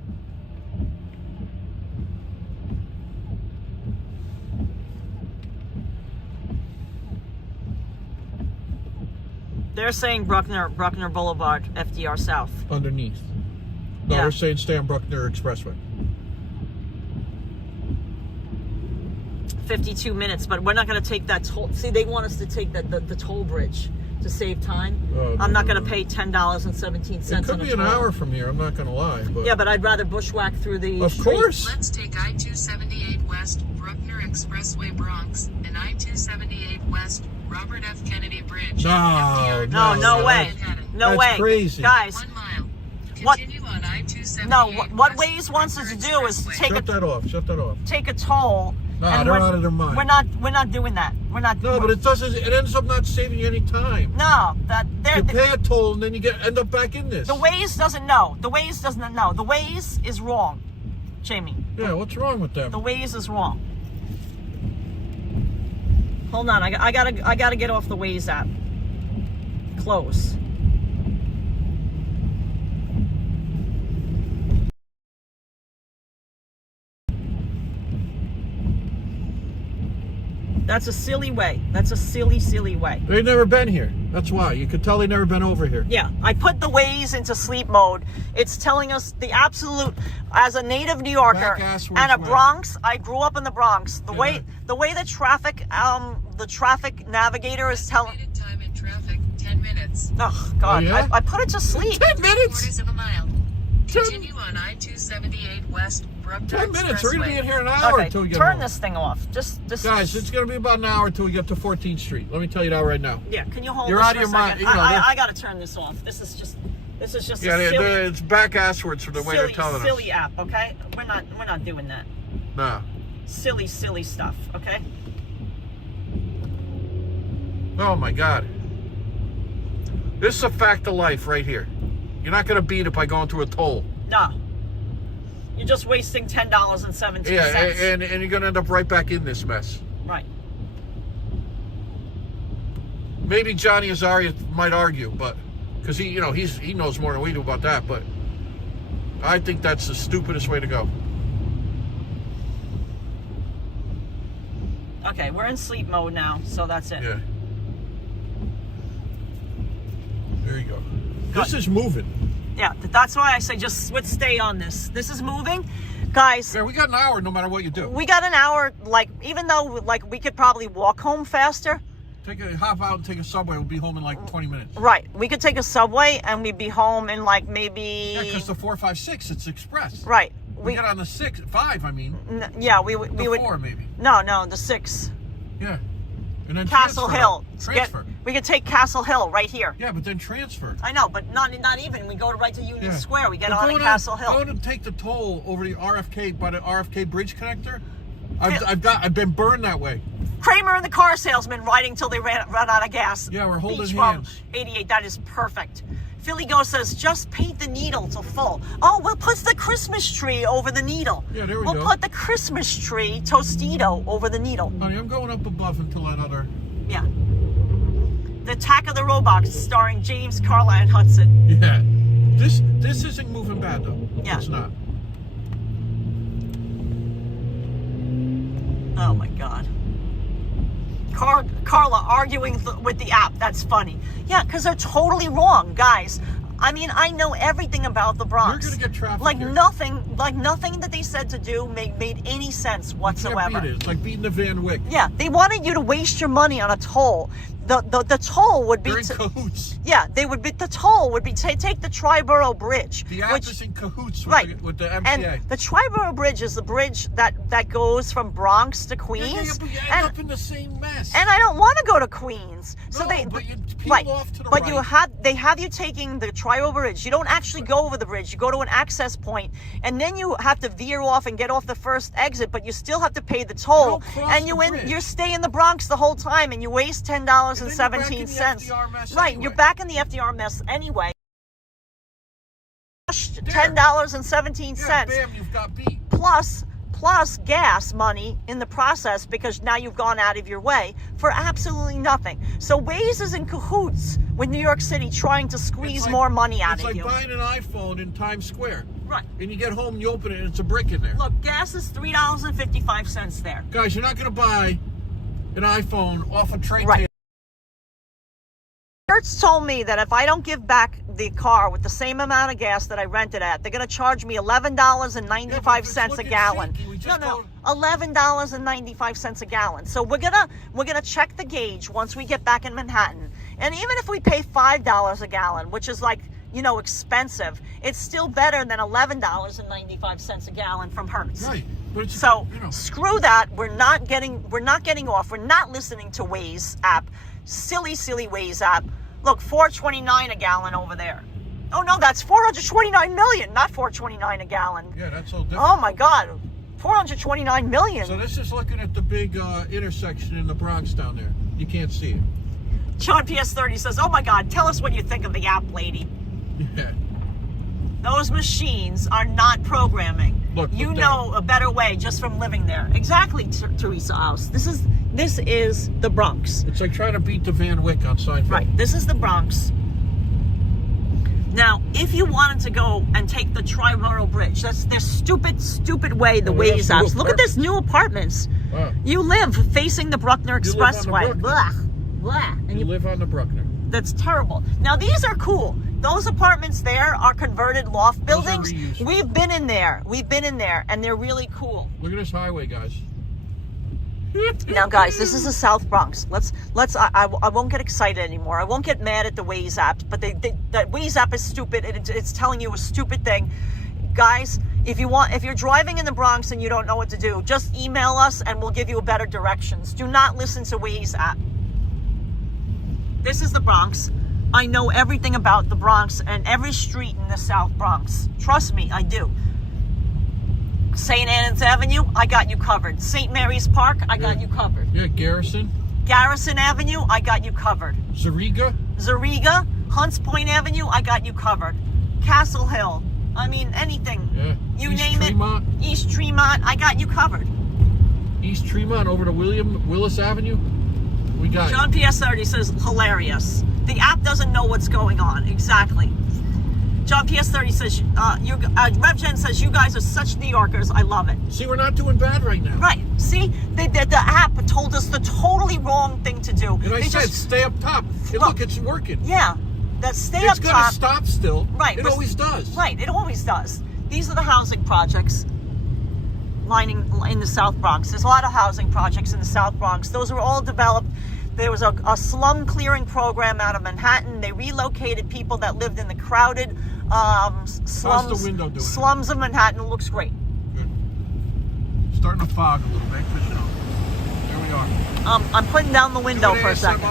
They're saying Bruckner Boulevard, FDR South. Underneath. No, we're saying stay on Bruckner Expressway. 52 minutes, but we're not going to take that toll. See, they want us to take the toll bridge to save time. I'm not going to pay $10.17. It could be an hour from here, I'm not going to lie. But yeah, but I'd rather bushwhack through the Of course. Let's take I-278 West, Bruckner Expressway, Bronx, and I-278 West, Robert F. Kennedy Bridge. No way. No way. That's crazy. Guys, 1 mile. What? Continue on I-278 No, what West, Waze wants us to do is Expressway. Shut that off. take a toll. No, and they're out of their mind. We're not doing that. We're not. No, but it ends up not saving you any time. No, You pay a toll and then you end up back in this. the Waze doesn't know. The Waze doesn't know. The Waze is wrong, Jamie. Yeah, what's wrong with them? The Waze is wrong. Hold on, I gotta get off the Waze app. close. That's a silly way. That's a silly, silly way. They've never been here. That's why. You could tell they've never been over here. Yeah, I put the Waze into sleep mode. It's telling us the absolute, as a native New Yorker and a Bronx, I grew up in the Bronx. The way the traffic navigator is telling. Time in traffic, 10 minutes. Oh God, Oh, yeah? I put it to sleep. 10 minutes. Quarters of a mile. Continue on I-278 West, Bruckner 10 minutes. We're gonna be in Expressway. here an hour Okay, until we get turn home. this thing off. Just Guys, it's gonna be about an hour until we get to 14th Street. Let me tell you that right now. Yeah, can you hold You're this out for of a your second? mind, you know, I gotta turn this off. This is just Yeah, a silly, it's back asswards from the way they're telling silly app. Okay, we're not doing that. us. No. Silly stuff. Okay. Oh my God. This is a fact of life right here. You're not gonna beat it by going through a toll. No. You're just wasting $10.17. Yeah, and you're gonna end up right back in this mess. Right. Maybe Johnny Azaria might argue, but because he knows more than we do about that, but I think that's the stupidest way to go. Okay, we're in sleep mode now, so that's it. Yeah. There you go. This is moving. Yeah, that's why I say just stay on this. This is moving. Guys, Yeah, we got an hour no matter what you do. we got an hour, like, even though, like, we could probably walk home faster. Hop out and take a subway. We'll be home in like 20 minutes. Right. We could take a subway and we'd be home in, like, maybe... Yeah, because the 456, it's express. Right. We get on the 5, I mean. Yeah, we The would... 4, maybe. No, the 6. Yeah. And then Castle Hill. Transfer. We could take Castle Hill right here. Yeah, but then transfer. I know, but not even. We go right to Union Square. We get But on at Castle Hill. I want to take the toll over the RFK by the RFK bridge connector. I've been burned that way. Kramer and the car salesman riding till they run out of gas. Yeah, we're holding Beach Bum, hands. 88. That is perfect. Philly Go says just paint the needle to full. Oh, we'll put the Christmas tree over the needle. Yeah, there we We'll go. put the Christmas tree Tostito over the needle. Honey, I'm going up above until that other. Yeah. The Attack of the Robots starring JamesandKarla and Hudson. Yeah. This isn't moving bad though. Yeah. It's not. Oh my God. Carla arguing with the app. That's funny. Yeah, because they're totally wrong, guys. I mean, I know everything about the Bronx. You're gonna get traffic like here. nothing that they said to do made any sense whatsoever. Can't beat it. It's like beating the Van Wyck. Yeah, they wanted you to waste your money on a toll. The toll would be They're in cahoots. Yeah, they would be. The toll would be take the Triborough Bridge. The app is in cahoots with, right with the MTA. And the Triborough Bridge is the bridge that goes from Bronx to Queens. But you end up in the same mess. And I don't want to go to Queens. So No, they but you peel off to the but right. they have you taking the Triborough Bridge. You don't actually go over the bridge. You go to an access point, and then you have to veer off and get off the first exit. But you still have to pay the toll, You don't cross and the you bridge. stay in the Bronx the whole time, and you waste $10.17. FDR mess Right, anyway. you're back in the FDR mess anyway. $10.17 Yeah, bam, you've got beat. plus gas money in the process because now you've gone out of your way for absolutely nothing. So Waze is in cahoots with New York City trying to squeeze more money out of you. It's like buying an iPhone in Times Square. Right. And you get home and you open it and it's a brick in there. Look, gas is $3.55 there. Guys, you're not going to buy an iPhone off a tray Right. table. Hertz told me that if I don't give back the car with the same amount of gas that I rented at, they're going to charge me $11.95 a gallon. No, $11.95 a gallon. So we're gonna check the gauge once we get back in Manhattan. And even if we pay $5 a gallon, which is like, expensive, it's still better than $11.95 a gallon from Hertz. Right. But it's, So screw that. We're not getting off. We're not listening to Waze app. Silly Waze app. Look, $4.29 a gallon over there. Oh no, that's 429 million, not 429 a gallon. Yeah, that's so different. Oh my God, 429 million. So this is looking at the big intersection in the Bronx down there. You can't see it. John PS30 says, "Oh my God, tell us what you think of the app, lady." Yeah. Those machines are not programming. Look you know a better way just from living there. Exactly, Teresa House. This is the Bronx. It's like trying to beat the Van Wyck on Seinfeld. Right. This is the Bronx. Now, if you wanted to go and take the Triborough Bridge, that's their stupid way, the Waze apps. Look at this new apartments. Wow. You live facing the Bruckner Expressway. Blah, blah. And you live on the Bruckner. That's terrible. Now, these are cool. Those apartments there are converted loft buildings. We've been in there. And they're really cool. Look at this highway, guys. Now, guys, this is the South Bronx. I won't get excited anymore. I won't get mad at the Waze app, but that Waze app is stupid. It's telling you a stupid thing. Guys, if you're driving in the Bronx and you don't know what to do, just email us and we'll give you better directions. Do not listen to Waze app. This is the Bronx. I know everything about the Bronx and every street in the South Bronx. Trust me, I do. St. Annan's Avenue, I got you covered. St. Mary's Park, I got you covered. Yeah, Garrison Avenue, I got you covered. Zariga, Hunts Point Avenue, I got you covered. Castle Hill, I mean, anything. Yeah. You East name Tremont. it. East Tremont, I got you covered. East Tremont over to Willis Avenue, we got John PS30 says, hilarious. The app doesn't know what's going on. Exactly. John PS30 says, RevGen says, you guys are such New Yorkers. I love it. See, we're not doing bad right now. Right. See, the app told us the totally wrong thing to do. And I said, stay up top. Hey, look, it's working. Yeah. That stay up top. It's going to stop still. Right. It always does. Right. It always does. These are the housing projects lining in the South Bronx. There's a lot of housing projects in the South Bronx. Those were all developed. There was a slum clearing program out of Manhattan. They relocated people that lived in the crowded slums of Manhattan. It looks great. Good. Starting to fog a little bit, but there we are. I'm putting down the window for a second.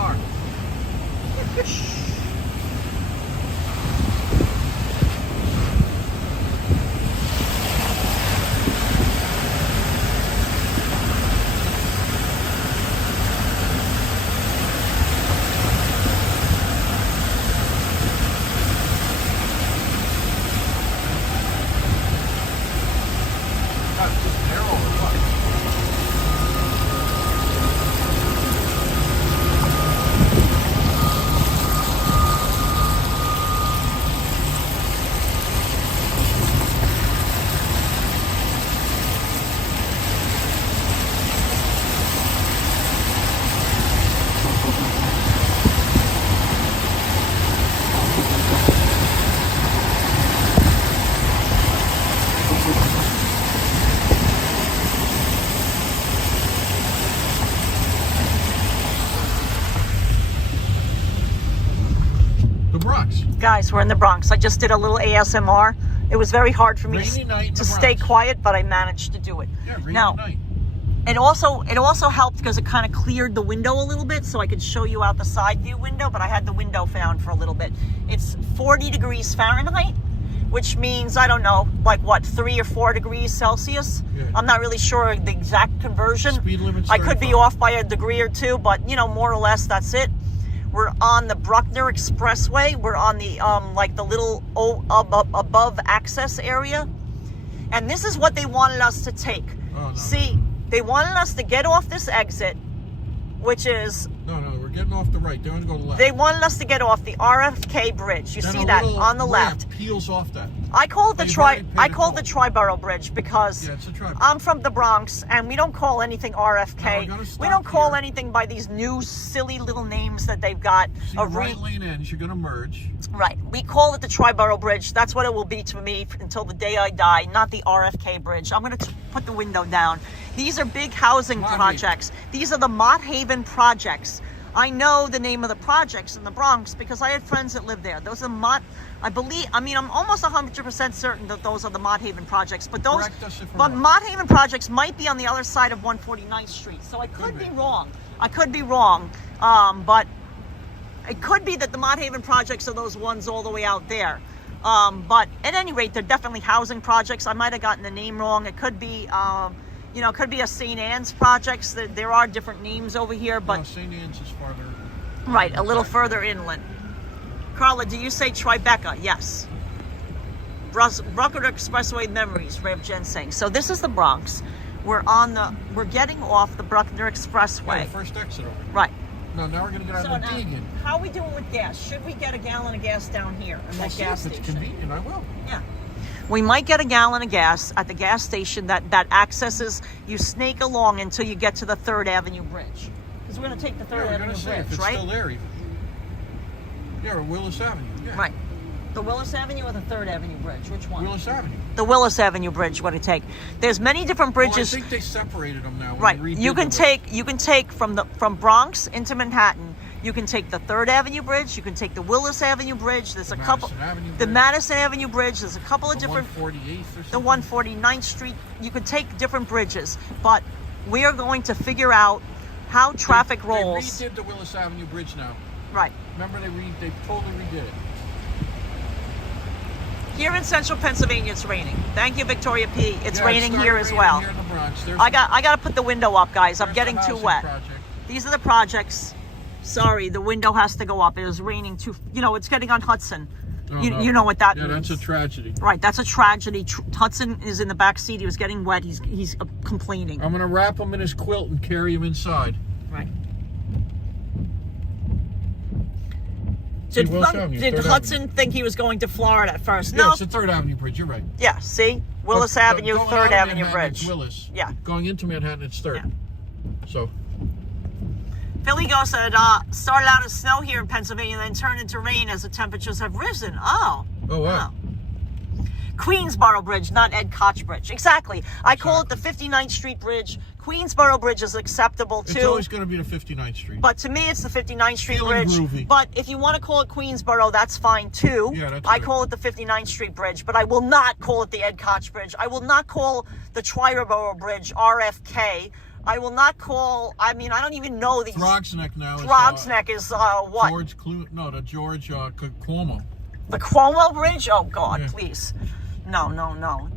Guys, we're in the Bronx. I just did a little ASMR. It was very hard for me to stay quiet, but I managed to do it. Yeah, now, night. It also helped because it kind of cleared the window a little bit so I could show you out the side view window, but I had the window found for a little bit. It's 40 degrees Fahrenheit, which means, I don't know, like what, 3 or 4 degrees Celsius? Yeah. I'm not really sure the exact conversion. Speed limit's I could be off by a degree or two, but, more or less, that's it. We're on the Bruckner Expressway. We're on the, like the little above access area. And this is what they wanted us to take. Oh, no. See, they wanted us to get off this exit, which is... No, we're getting off the right. They want to go to the left. They wanted us to get off the RFK Bridge. You see that on the left. Peels off that. I call it the Triborough Bridge because it's a Triborough. I'm from the Bronx and we don't call anything RFK. No, we don't call anything by these new silly little names that they've got. See, right lane ends, you're going to merge. Right. We call it the Triborough Bridge. That's what it will be to me until the day I die, not the RFK Bridge. I'm going to put the window down. These are big housing projects. These are the Mott Haven projects. I know the name of the projects in the Bronx because I had friends that lived there. Those are I'm almost 100% certain that those are the Mott Haven projects. But Mott Haven projects might be on the other side of 149th Street. So I could be wrong. But it could be that the Mott Haven projects are those ones all the way out there. But at any rate, they're definitely housing projects. I might have gotten the name wrong. It could be... it could be a St. Anne's projects. There are different names over here, but... No, St. Anne's is farther... Right, a little further inland. Carla, do you say Tribeca? Yes. Bruckner Expressway memories, Rev Jen saying. So this is the Bronx. We're getting off the Bruckner Expressway. Yeah, the first exit over. Right. No, now we're going to get on the Deegan. How are we doing with gas? Should we get a gallon of gas down here in that gas station? If it's convenient, I will. Yeah. We might get a gallon of gas at the gas station that accesses, you snake along until you get to the 3rd Avenue Bridge. Because we're going to take the 3rd Avenue Bridge, if it's right? still there even. Yeah, or Willis Avenue. Yeah. Right. The Willis Avenue or the 3rd Avenue Bridge? Which one? Willis Avenue. The Willis Avenue Bridge, what it take. There's many different bridges. Well, I think they separated them now. Right. You can take from Bronx into Manhattan. You can take the 3rd Avenue Bridge. You can take the Willis Avenue Bridge. There's a couple. The Madison Avenue Bridge. There's a couple of different. 148th or something. The 149th Street. You could take different bridges, but we are going to figure out how traffic rolls. They redid the Willis Avenue Bridge now. Right. Remember they totally redid it. Here in central Pennsylvania, it's raining. Thank you, Victoria P. It's raining here as well. Here in the Bronx. I got to put the window up, guys. I'm getting too wet. Project. These are the projects. Sorry, the window has to go up. It was raining too. It's getting on Hudson. Oh, you know what that means. Yeah, that's a tragedy. Right, that's a tragedy. Hudson is in the back seat. He was getting wet. He's complaining. I'm going to wrap him in his quilt and carry him inside. Right. Did Hudson think he was going to Florida at first? Yeah, No. it's the 3rd Avenue Bridge. You're right. Yeah, see? Willis Avenue, 3rd Avenue Bridge. It's Willis. Yeah. Going into Manhattan, it's 3rd. Yeah. So. Philly Go said, started out as snow here in Pennsylvania, then turned into rain as the temperatures have risen. Oh. Oh, wow. Queensboro Bridge, not Ed Koch Bridge. Exactly. I call it the 59th Street Bridge. Queensboro Bridge is acceptable too. It's always going to be the 59th Street. But to me, it's the 59th Street Bridge. Groovy. But if you want to call it Queensboro, that's fine too. Yeah, that's I good. call it the 59th Street Bridge, but I will not call it the Ed Koch Bridge. I will not call the Triborough Bridge RFK. I will not call, I don't even know these. Throgs Neck now. Throgs Neck is what? The George Cuomo. The Cuomo Bridge? Oh God, Yeah. please. No.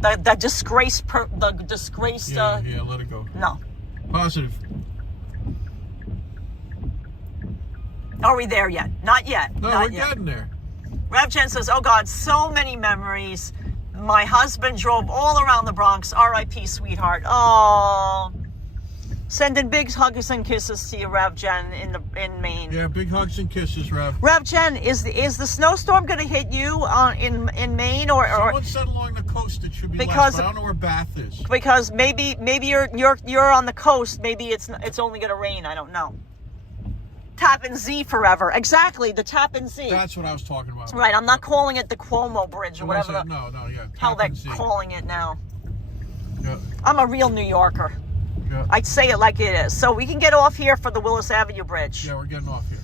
The disgrace, Yeah, let it go. No. Positive. Are we there yet? Not yet. No, Not we're yet. getting there. Rev Jen says, oh God, so many memories. My husband drove all around the Bronx. R.I.P. sweetheart. Oh. Sending big hugs and kisses to you, Rev Jen, in Maine. Yeah, big hugs and kisses, Rev. Rev Jen, is the snowstorm going to hit you in Maine or? Someone said along the coast it should be less, but I don't know where Bath is. Because maybe you're on the coast. Maybe it's only going to rain. I don't know. Tappan Zee forever. Exactly, the Tappan Zee. That's what I was talking about. Right, I'm not calling it the Cuomo Bridge or whatever. How they're calling it now. Yeah. I'm a real New Yorker. Yeah. I'd say it like it is. So we can get off here for the Willis Avenue Bridge. Yeah, we're getting off here.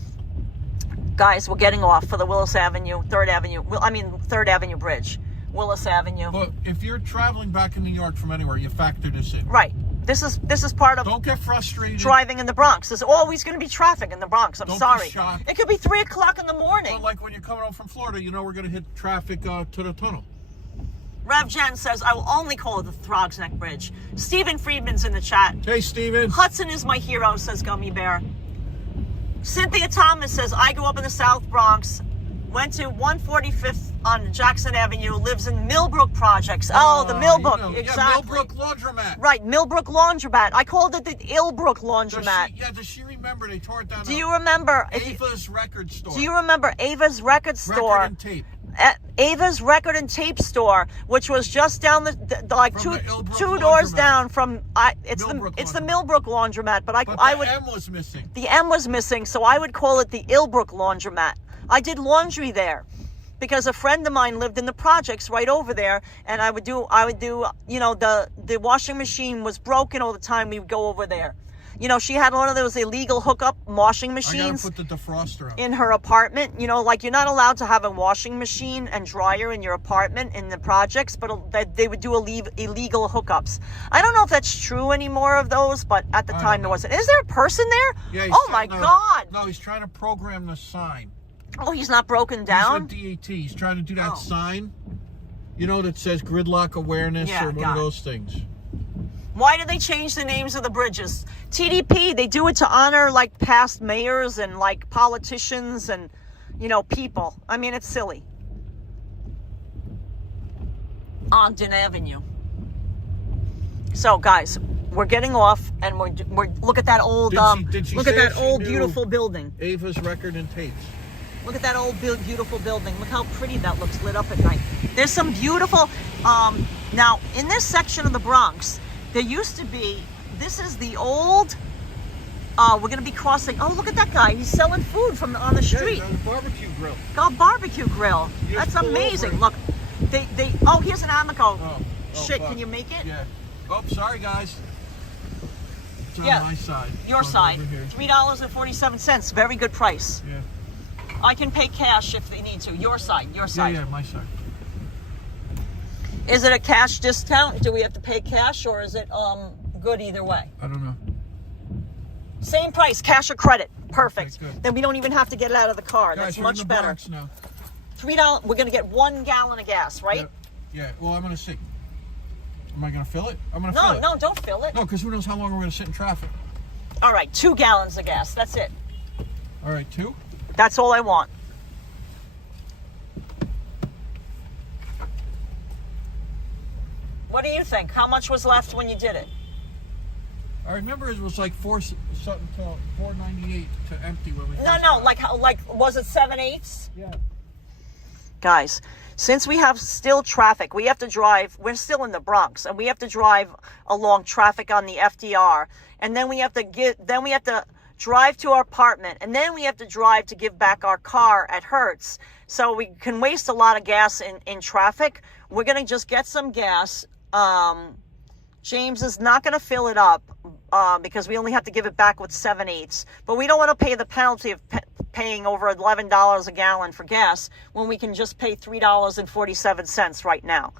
Guys, we're getting off for the Willis Avenue, 3rd Avenue Bridge. Willis Avenue. But if you're traveling back in New York from anywhere, you factor this in. Right. This is part of. Don't get frustrated. Driving in the Bronx. There's always going to be traffic in the Bronx. I'm sorry. Be shocked. It could be 3 o'clock in the morning. Well, like when you're coming home from Florida, we're going to hit traffic to the tunnel. Rev Jen says, I will only call it the Throgs Neck Bridge. Stephen Friedman's in the chat. Hey, Stephen. Hudson is my hero, says Gummy Bear. Cynthia Thomas says, I grew up in the South Bronx, went to 145th on Jackson Avenue, lives in Millbrook Projects. Oh, the Millbrook, exactly. Yeah, Millbrook Laundromat. Right, Millbrook Laundromat. I called it the Illbrook Laundromat. Does she remember they tore it down? Do you remember? Ava's Record Store. Do you remember Ava's Record Store? Record and tape. Ava's Record and Tape Store, which was just down two doors down from it's the Millbrook Laundromat, but the M was missing. The M was missing, so I would call it the Illbrook Laundromat. I did laundry there because a friend of mine lived in the projects right over there, and I would do the washing machine was broken all the time. We would go over there. She had one of those illegal hookup washing machines. I gotta put the defroster on. In her apartment. Like you're not allowed to have a washing machine and dryer in your apartment in the projects, but they would do illegal hookups. I don't know if that's true anymore of those, but at the time there wasn't. Is there a person there? Yeah, oh my God. No, he's trying to program the sign. Oh, he's not broken down? He's with DAT. He's trying to do that sign, that says gridlock awareness or one of those things. Why do they change the names of the bridges? TDP, they do it to honor past mayors and politicians and people. It's silly. Ogden Avenue. So, guys, we're getting off, and we're look at that old look at that old beautiful building. Ava's Record and Tapes. Look at that old beautiful building. Look how pretty that looks lit up at night. There's some beautiful now in this section of the Bronx, there used to be, this is the old we're going to be crossing. Oh, look at that guy. He's selling food from on the street. Yeah, barbecue grill. Got barbecue grill. That's amazing. Look. They oh, here's an Amico. Shit, fuck. Can you make it? Yeah. Oh, sorry guys. It's on my side. Your side. $3.47. Very good price. Yeah. I can pay cash if they need to. Your side. Your side. Yeah, my side. Is it a cash discount? Do we have to pay cash, or is it good either way? I don't know. Same price, cash or credit. Perfect. Okay, then we don't even have to get it out of the car. Guys, that's much better. Bronx now. $3. We're gonna get 1 gallon of gas, right? Yeah. Well, I'm gonna see. Am I gonna fill it? I'm gonna fill it. No, don't fill it. No, because who knows how long we're gonna sit in traffic. All right, 2 gallons of gas. That's it. All right, 2. That's all I want. What do you think? How much was left when you did it? I remember it was like $4.98 to empty when we. No, like was it 7/8? Yeah. Guys, since we have still traffic, we have to drive. We're still in the Bronx, and we have to drive along traffic on the FDR, and then we have to drive to our apartment, and then we have to drive to give back our car at Hertz. So we can waste a lot of gas in traffic. We're gonna just get some gas. James is not going to fill it up because we only have to give it back with 7/8. But we don't want to pay the penalty of paying over $11 a gallon for gas when we can just pay $3.47 right now.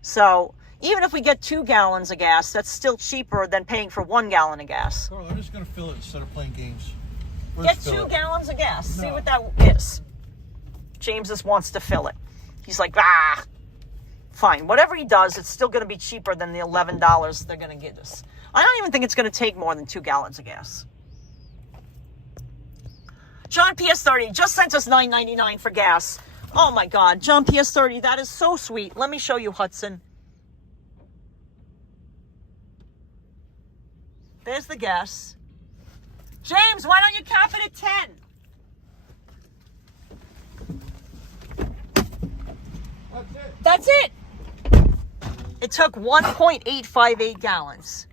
So even if we get 2 gallons of gas, that's still cheaper than paying for 1 gallon of gas. Carl, I'm just going to fill it instead of playing games. Get 2 gallons of gas. No. See what that is. James just wants to fill it. He's like, fine. Whatever he does, it's still going to be cheaper than the $11 they're going to give us. I don't even think it's going to take more than 2 gallons of gas. John PS30 just sent us $9.99 for gas. Oh my God, John PS30, that is so sweet. Let me show you, Hudson. There's the gas. James, why don't you cap it at 10? That's it. It took 1.858 gallons.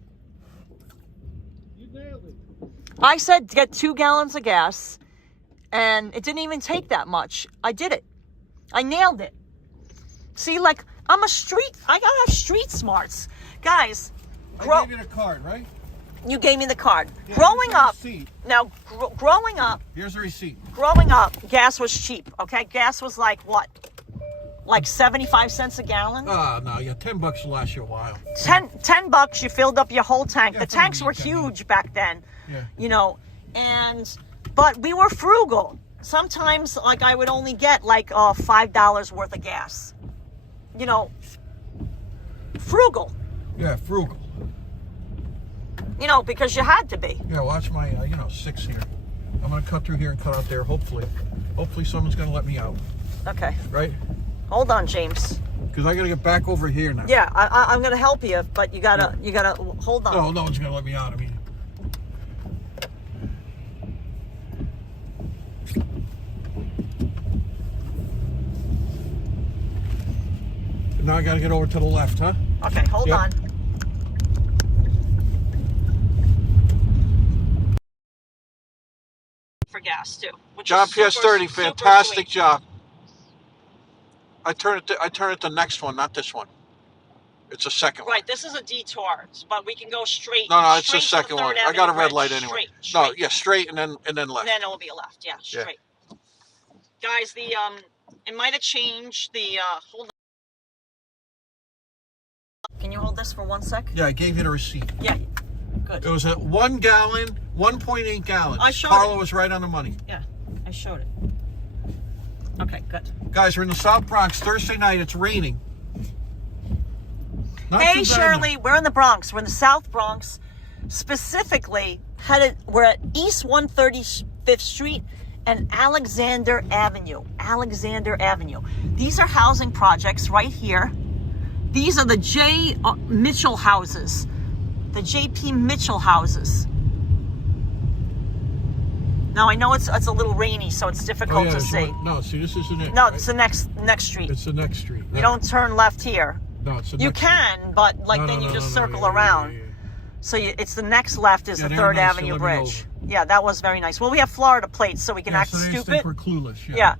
You nailed it. I said get 2 gallons of gas, and it didn't even take that much. I did it. I nailed it. See, like, I gotta have street smarts. Guys, I gave you the card, right? You gave me the card. Yeah, Growing up, now, growing up. Here's the receipt. Growing up, gas was cheap, okay? Gas was like what? Like 75 cents a gallon? No, yeah, $10 will last you a while. $10, you filled up your whole tank. The tanks were huge back then. Yeah. You know, but we were frugal. Sometimes, like, I would only get like $5 worth of gas. You know, frugal. Yeah, frugal. You know, because you had to be. Yeah, watch my 6 here. I'm gonna cut through here and cut out there. Hopefully someone's gonna let me out. Okay. Right. Hold on, James. Because I gotta get back over here now. Yeah, I'm gonna help you, but you gotta hold on. No one's gonna let me out. I mean. Now I gotta get over to the left, huh? Okay, hold on. For gas too. John PS30, fantastic job. I turn it to next one, not this one. It's a second one. Right, this is a detour, but we can go straight. No, it's the second one. I got a red light anyway. Straight. No, yeah, straight and then left. And then it'll be a left, yeah, straight. Yeah. Guys, it might have changed the hold on. Can you hold this for 1 sec? Yeah, I gave you the receipt. Yeah. Good. It was at 1 gallon, 1.8 gallons. I showed Carla it. was right on the money. Yeah, I showed it. Okay, good. Guys, we're in the South Bronx. Thursday night, it's raining. Hey, Shirley, we're in the Bronx. We're in the South Bronx. Specifically, we're at East 135th Street and Alexander Avenue. Alexander Avenue. These are housing projects right here. These are the J. Mitchell houses. The J.P. Mitchell houses. Now I know it's a little rainy, so it's difficult to see. No, see, this isn't it. No, right? it's the next street. It's the next street. You don't turn left here. No, it's the You next can, street. but then you just circle around. So it's the next left is the 3rd Avenue Bridge. Yeah, that was very nice. Well, we have Florida plates, so we can act stupid. Think we're clueless. Yeah,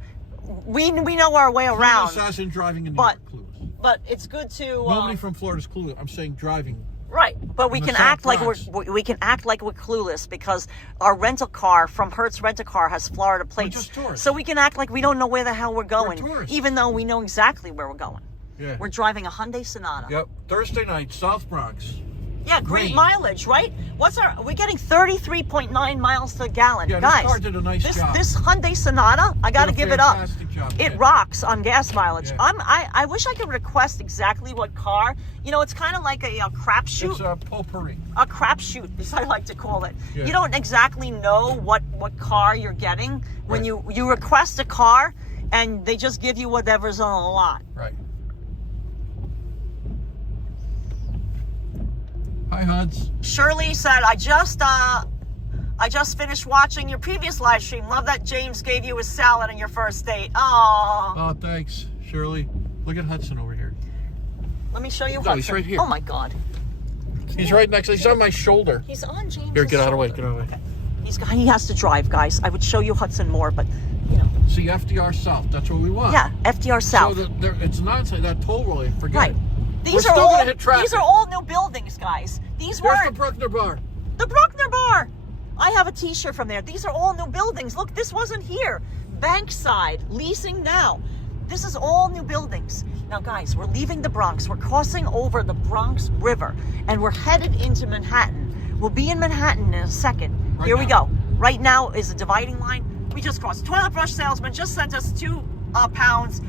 we know our way around. Clueless as in driving in New York, clueless. But it's good to. Nobody from Florida's clueless. I'm saying driving. Right, but we can act like we're clueless because our rental car from Hertz Rent a Car has Florida plates. We're just tourists. So we can act like we don't know where the hell we're going, even though we know exactly where we're going. Yeah. We're driving a Hyundai Sonata. Yep. Thursday night, South Bronx. Yeah, great mileage, right? We're getting 33.9 miles to the gallon. Yeah, guys, this car did a nice job. This Hyundai Sonata, I got to give it up. Job, it rocks on gas mileage. Yeah. I wish I could request exactly what car. You know, it's kind of like a crapshoot. It's a potpourri. A crapshoot, as I like to call it. Yeah. You don't exactly know what car you're getting when you request a car, and they just give you whatever's on the lot. Right. Hi, Huds. Shirley said, I just finished watching your previous live stream. Love that James gave you a salad on your first date. Aww. Oh, thanks, Shirley. Look at Hudson over here. Let me show you. No, he's right here. Oh my God. He's right next. He's on my shoulder. He's on James. Here, get out of the way. Get out of the way. Okay. He has to drive, guys. I would show you Hudson more, but you know. See, FDR South. That's what we want. Yeah, FDR South. So it's nonsense. That toll road. Forget right. it. These are all new buildings, guys. These were the Bruckner Bar. The Bruckner Bar. I have a T-shirt from there. These are all new buildings. Look, this wasn't here. Bankside, leasing now. This is all new buildings. Now, guys, we're leaving the Bronx. We're crossing over the Bronx River, and we're headed into Manhattan. We'll be in Manhattan in a second. Here we go. Right now is a dividing line. We just crossed. Toilet brush salesman just sent us 2 pounds.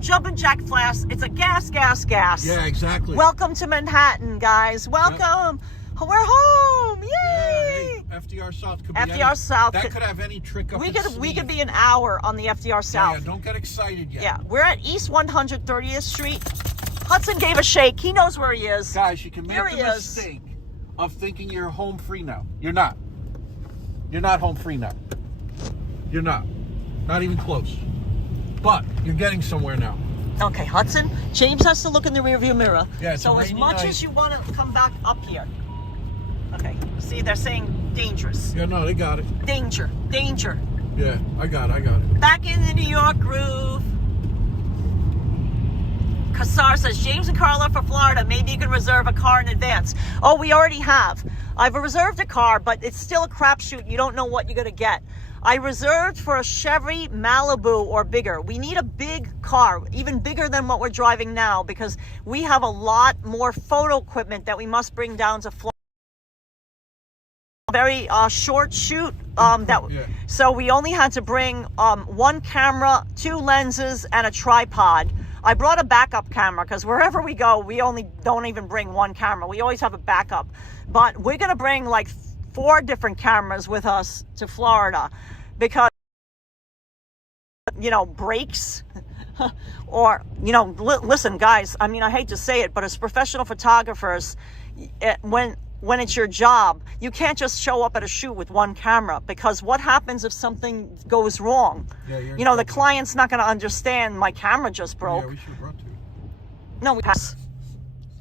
Jumping jack flask. It's a gas. Yeah, exactly. Welcome to Manhattan, guys. Welcome. Yep. We're home. Yay! Yeah, hey, FDR South could be South. That could have any trick up its sleeve. We could be an hour on the FDR South. Yeah, don't get excited yet. Yeah, we're at East 130th Street. Hudson gave a shake. He knows where he is. Guys, you can make the mistake of thinking you're home free now. You're not. You're not home free now. You're not. Not even close. But you're getting somewhere now. Okay, Hudson. James has to look in the rearview mirror. Yeah, it's so as much as you want to come back up here. Okay. See, they're saying dangerous. Yeah, no, they got it. Danger. Yeah, I got it. Back in the New York groove. Kassar says, James and Karla for Florida. Maybe you can reserve a car in advance. Oh, we already have. I've reserved a car, but it's still a crapshoot. You don't know what you're going to get. I reserved for a Chevy Malibu or bigger. We need a big car, even bigger than what we're driving now, because we have a lot more photo equipment that we must bring down to Florida. Very short shoot. So we only had to bring 1 camera, 2 lenses, and a tripod. I brought a backup camera because wherever we go, we don't even bring 1 camera. We always have a backup. But we're going to bring like 4 different cameras with us to Florida because, breaks or, listen, guys, I mean, I hate to say it, but as professional photographers, when it's your job, you can't just show up at a shoot with 1 camera because what happens if something goes wrong? Yeah, the client's not going to understand my camera just broke. Yeah, we should have brought 2. No, we have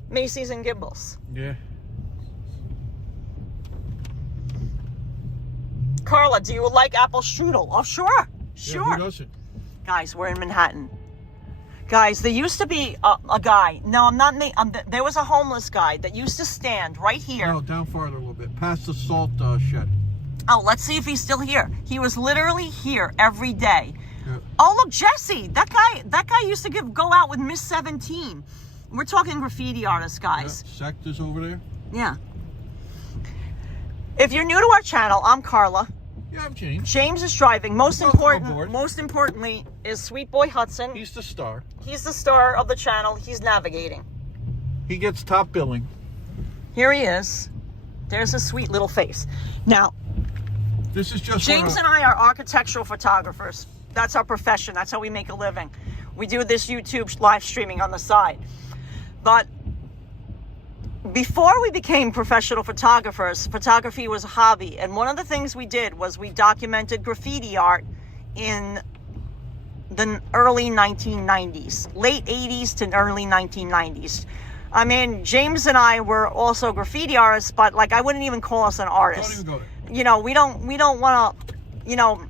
Macy's and gimbals. Yeah. Karla, do you like apple strudel? Oh, sure. Yeah, who doesn't? Guys, we're in Manhattan. Guys, there used to be a guy. No, I'm not. There was a homeless guy that used to stand right here. No, down farther a little bit, past the salt shed. Oh, let's see if he's still here. He was literally here every day. Yeah. Oh, look, Jesse. That guy used to go out with Miss 17. We're talking graffiti artists, guys. Yeah, Sect is over there. Yeah. If you're new to our channel, I'm Karla. Yeah, I'm James. James is driving. Most importantly is Sweet Boy Hudson. He's the star. He's the star of the channel. He's navigating. He gets top billing. Here he is. There's his sweet little face. Now, this is just James and I are architectural photographers. That's our profession. That's how we make a living. We do this YouTube live streaming on the side. But before we became professional photographers, photography was a hobby. And one of the things we did was we documented graffiti art in the early 1990s, late 80s to early 1990s. I mean, James and I were also graffiti artists, but like I wouldn't even call us an artist. Don't even go there. You know, we don't want to, you know,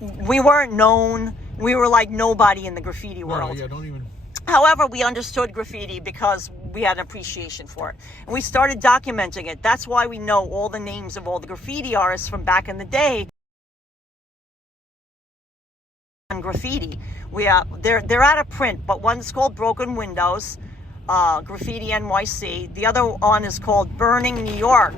we weren't known. We were like nobody in the graffiti world. Yeah, don't even. However, we understood graffiti because we had an appreciation for it. And we started documenting it. That's why we know all the names of all the graffiti artists from back in the day. Graffiti. They're out of print, but one's called Broken Windows, Graffiti NYC. The other one is called Burning New York.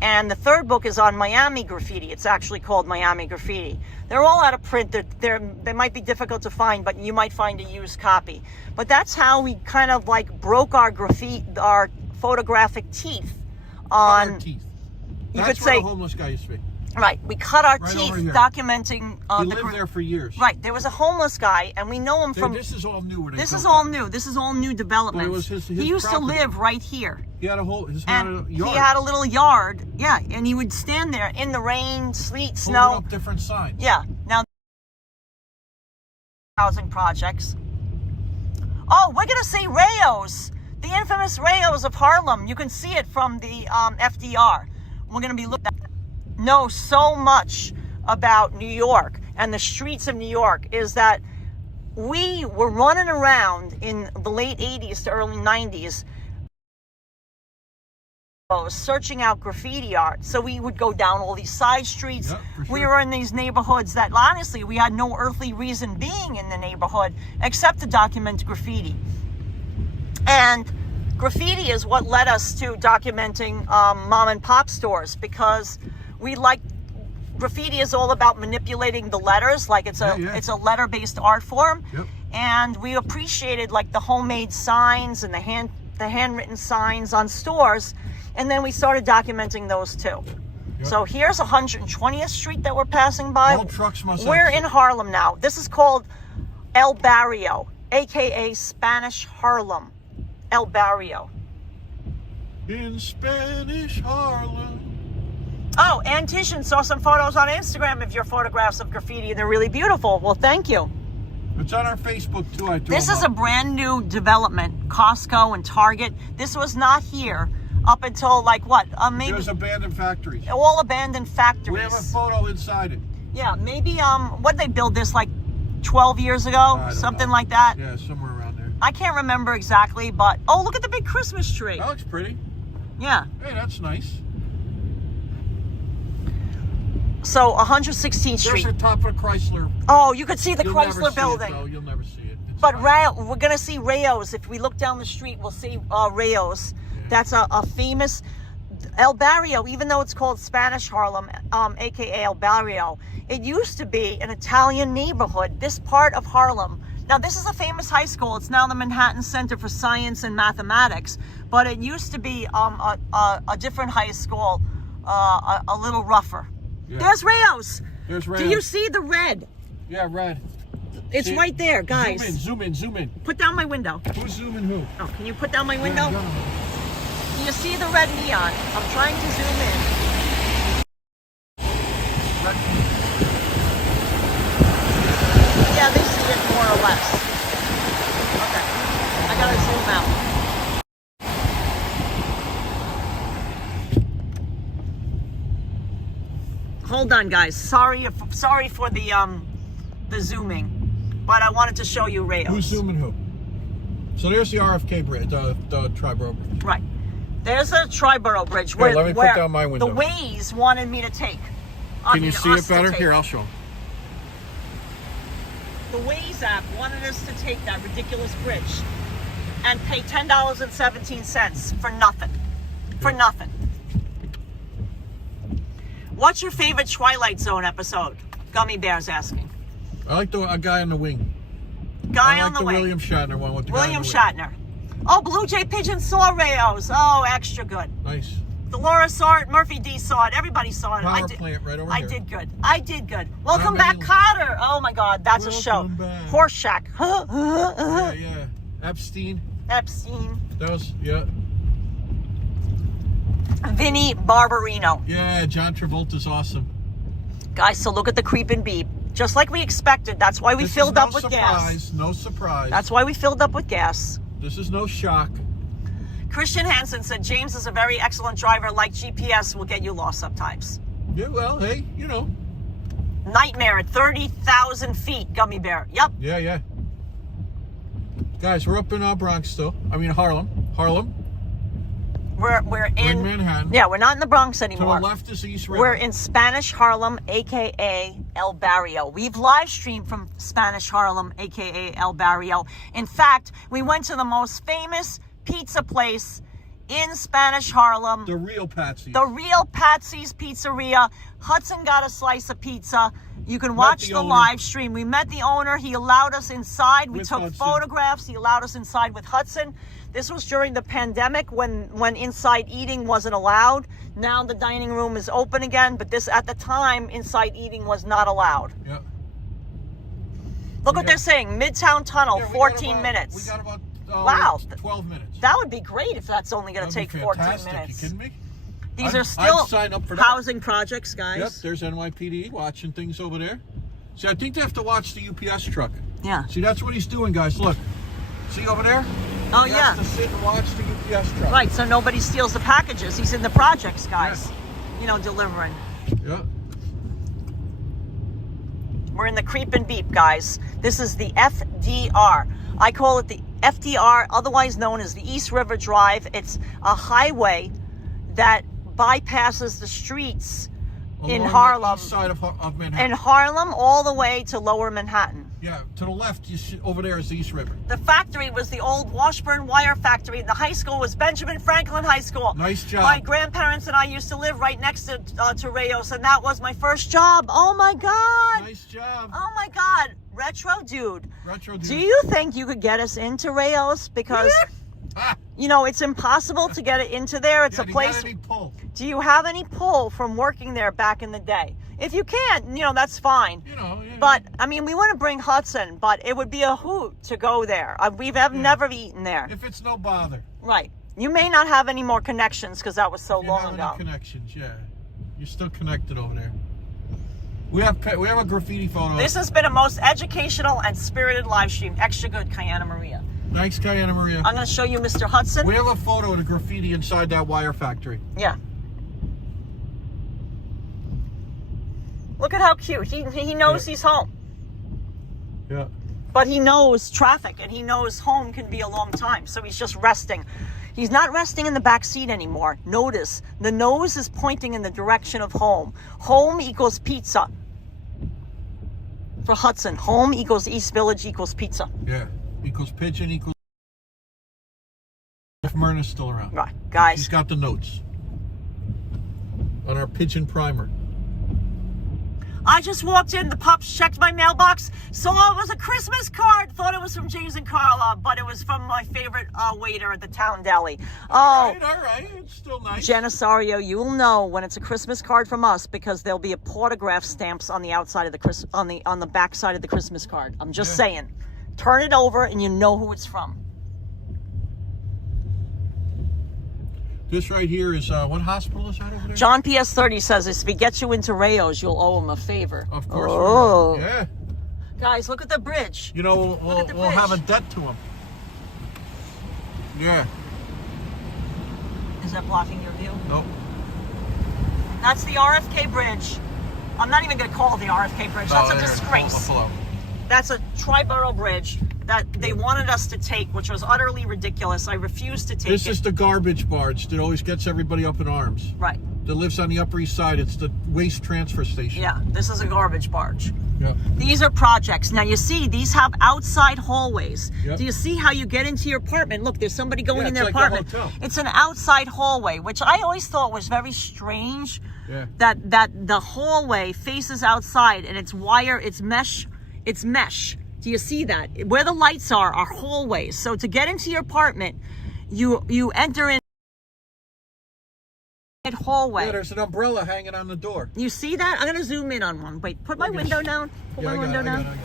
And the third book is on Miami graffiti. It's actually called Miami Graffiti. They're all out of print. They might be difficult to find, but you might find a used copy. But that's how we kind of like broke our photographic teeth on. Our teeth. You That's could where say the homeless guy used to be. Right, we cut our Right teeth over here. documenting. He lived there for years. Right, there was a homeless guy, and we know him from. This is all new. This is all new. This is all new development. Well, it was his he used property. to live right here. He had a whole And yard. he had a little yard, yeah, and he would stand there in the rain, sleet, Holding snow. up different signs. Yeah. Now, housing projects. Oh, we're gonna see Rayos, the infamous Rayos of Harlem. You can see it from the FDR. We're gonna be looking at. Know so much about New York and the streets of New York is that we were running around in the late 80s to early 90s searching out graffiti art. So we would go down all these side streets. Yep, for sure. We were in these neighborhoods that honestly we had no earthly reason being in the neighborhood except to document graffiti. And graffiti is what led us to documenting mom and pop stores, because we like graffiti is all about manipulating the letters, like it's a letter-based art form. Yep. And we appreciated like the homemade signs and the handwritten signs on stores, and then we started documenting those too. Yep. So here's 120th Street that we're passing by. All trucks must We're exit. in Harlem now. This is called El Barrio, aka Spanish Harlem. El Barrio. In Spanish Harlem. Oh, and Tishan saw some photos on Instagram of your photographs of graffiti, and they're really beautiful. Well, thank you. It's on our Facebook too. This is a brand new development, Costco and Target. This was not here up until like what? Maybe There's abandoned factories. all abandoned factories. We have a photo inside it. Yeah, maybe what they build this like 12 years ago, something like that. Yeah, somewhere around there. I can't remember exactly, but oh, look at the big Christmas tree. That looks pretty. Yeah. Hey, that's nice. So 116th Street. There's the top of Chrysler. Oh, you could see the You'll never Chrysler see building. It, though. You'll never see it. It's But fine. we're going to see Rayos. If we look down the street, we'll see Rayos. Yeah. That's a famous El Barrio, even though it's called Spanish Harlem, aka El Barrio. It used to be an Italian neighborhood, this part of Harlem. Now, this is a famous high school. It's now the Manhattan Center for Science and Mathematics. But it used to be a different high school, a little rougher. Yeah. There's Rayos. There's Rayos. Do you see the red? Yeah, red. It's See? right there, guys. Zoom in, zoom in. Put down my window. Who's zooming who? Oh, can you put down my window? Yeah, Do you see the red neon? I'm trying to zoom in. red. Yeah, they see it more or less. Okay. I gotta zoom out. Hold on, guys. Sorry for the zooming, but I wanted to show you Rayos. Who's zooming who? So there's the RFK bridge, the Triborough Bridge. Right. There's a Triborough Bridge Here, let me put down my window. The Waze wanted me to take. Can you see it better? Here, I'll show them. The Waze app wanted us to take that ridiculous bridge and pay $10.17 for nothing. For nothing. What's your favorite Twilight Zone episode? Gummy Bear's asking. I like a guy on the wing. Guy I on like the the wing. William Shatner one with the William guy on the Shatner. Oh, Blue Jay Pigeon saw Rayos. Oh, extra good. wing. Nice. Dolores saw it. Murphy D saw it. Everybody saw it. Power plant right over here. I did good. I did good. Welcome How back, many- Cotter. Oh my God, that's a show. Welcome back. Horse Shack. Yeah. Epstein. Epstein. That was, yeah. Vinny Barbarino. Yeah, John Travolta's awesome. Guys, so look at the creep and beep. Just like we expected. That's why we filled up with gas. No surprise. That's why we filled up with gas. This is no shock. Christian Hansen said, James is a very excellent driver. Like GPS will get you lost sometimes. Yeah, well, hey, you know. Nightmare at 30,000 feet, Gummy Bear. Yep. Yeah, yeah. Guys, we're up in Bronx still. I mean, Harlem. We're in Manhattan. Yeah, we're not in the Bronx anymore. To the left is East River. We're in Spanish Harlem, a.k.a. El Barrio. We've live streamed from Spanish Harlem, a.k.a. El Barrio. In fact, we went to the most famous pizza place in Spanish Harlem. The real Patsy's. The real Patsy's Pizzeria. Hudson got a slice of pizza. You can watch the live stream. We met the owner. He allowed us inside. We took photographs. He allowed us inside with Hudson. This was during the pandemic when inside eating wasn't allowed. Now the dining room is open again, but this at the time, inside eating was not allowed. Yeah. Look what they're saying. Midtown Tunnel, 14 minutes. We got about wow. 12 minutes. That would be great if that's only going to take 14 minutes. You kidding me? These are still I'd sign up for that. Housing projects, guys. Yep, there's NYPD watching things over there. See, I think they have to watch the UPS truck. Yeah. See, that's what he's doing, guys. Look. See over there? Oh, he yeah. has to sit and watch the UPS truck. Right, so nobody steals the packages. He's in the projects, guys. Yeah. You know, delivering. Yeah. We're in the creep and beep, guys. This is the FDR. I call it the FDR, otherwise known as the East River Drive. It's a highway that bypasses the streets in Harlem. The east side of Manhattan. In Harlem, all the way to Lower Manhattan. Yeah, to the left, over there is the East River. The factory was the old Washburn Wire Factory. The high school was Benjamin Franklin High School. Nice job. My grandparents and I used to live right next to Rayos, and that was my first job. Oh, my God. Nice job. Oh, my God. Retro dude. Retro dude. Do you think you could get us into Rayos? Because, you know, it's impossible to get it into there. It's a place. Do you have any pull? Do you have any pull from working there back in the day? If you can't, you know, that's fine. You know, yeah. But, I mean, we want to bring Hudson, but it would be a hoot to go there. We've never eaten there. If it's no bother. Right. You may not have any more connections because that was so long ago. Any connections, yeah. You're still connected over there. We have a graffiti photo. This has been a most educational and spirited live stream. Extra good, Kayana Maria. Thanks, Kayana Maria. I'm going to show you Mr. Hudson. We have a photo of the graffiti inside that wire factory. Yeah. Look at how cute. He knows he's home. Yeah. But he knows traffic, and he knows home can be a long time, so he's just resting. He's not resting in the back seat anymore. Notice, the nose is pointing in the direction of home. Home equals pizza. For Hudson, home equals East Village equals pizza. Yeah. Equals pigeon equals... If Myrna's still around. Right, guys. She's got the notes. On our pigeon primer. I just walked in, the pups checked my mailbox, saw it was a Christmas card, thought it was from James and Carla, but it was from my favorite waiter at the town deli. All right, it's still nice. Janisario, you will know when it's a Christmas card from us because there'll be a autograph stamps on the outside of the on the back side of the Christmas card. I'm just saying. Turn it over and you know who it's from. This right here is, what hospital is that over there? John PS30 says if he gets you into Rayos, you'll owe him a favor. Of course. Oh. Yeah. Guys, look at the bridge. You know, we'll have a debt to him. Yeah. Is that blocking your view? Nope. That's the RFK bridge. I'm not even going to call it the RFK bridge. That's a disgrace. That's a tri-borough bridge that they wanted us to take, which was utterly ridiculous. I refused to take it. This is the garbage barge that always gets everybody up in arms. Right. That lives on the Upper East Side. It's the waste transfer station. Yeah, this is a garbage barge. Yeah. These are projects. Now, you see, these have outside hallways. Yep. Do you see how you get into your apartment? Look, there's somebody going in their like apartment. the hotel. It's an outside hallway, which I always thought was very strange. Yeah. That the hallway faces outside, and it's wire, it's mesh. Do you see that? Where the lights are hallways. So to get into your apartment, you enter in hallway. Yeah, there's an umbrella hanging on the door. You see that? I'm going to zoom in on one. Wait, put my window down. Put my window down.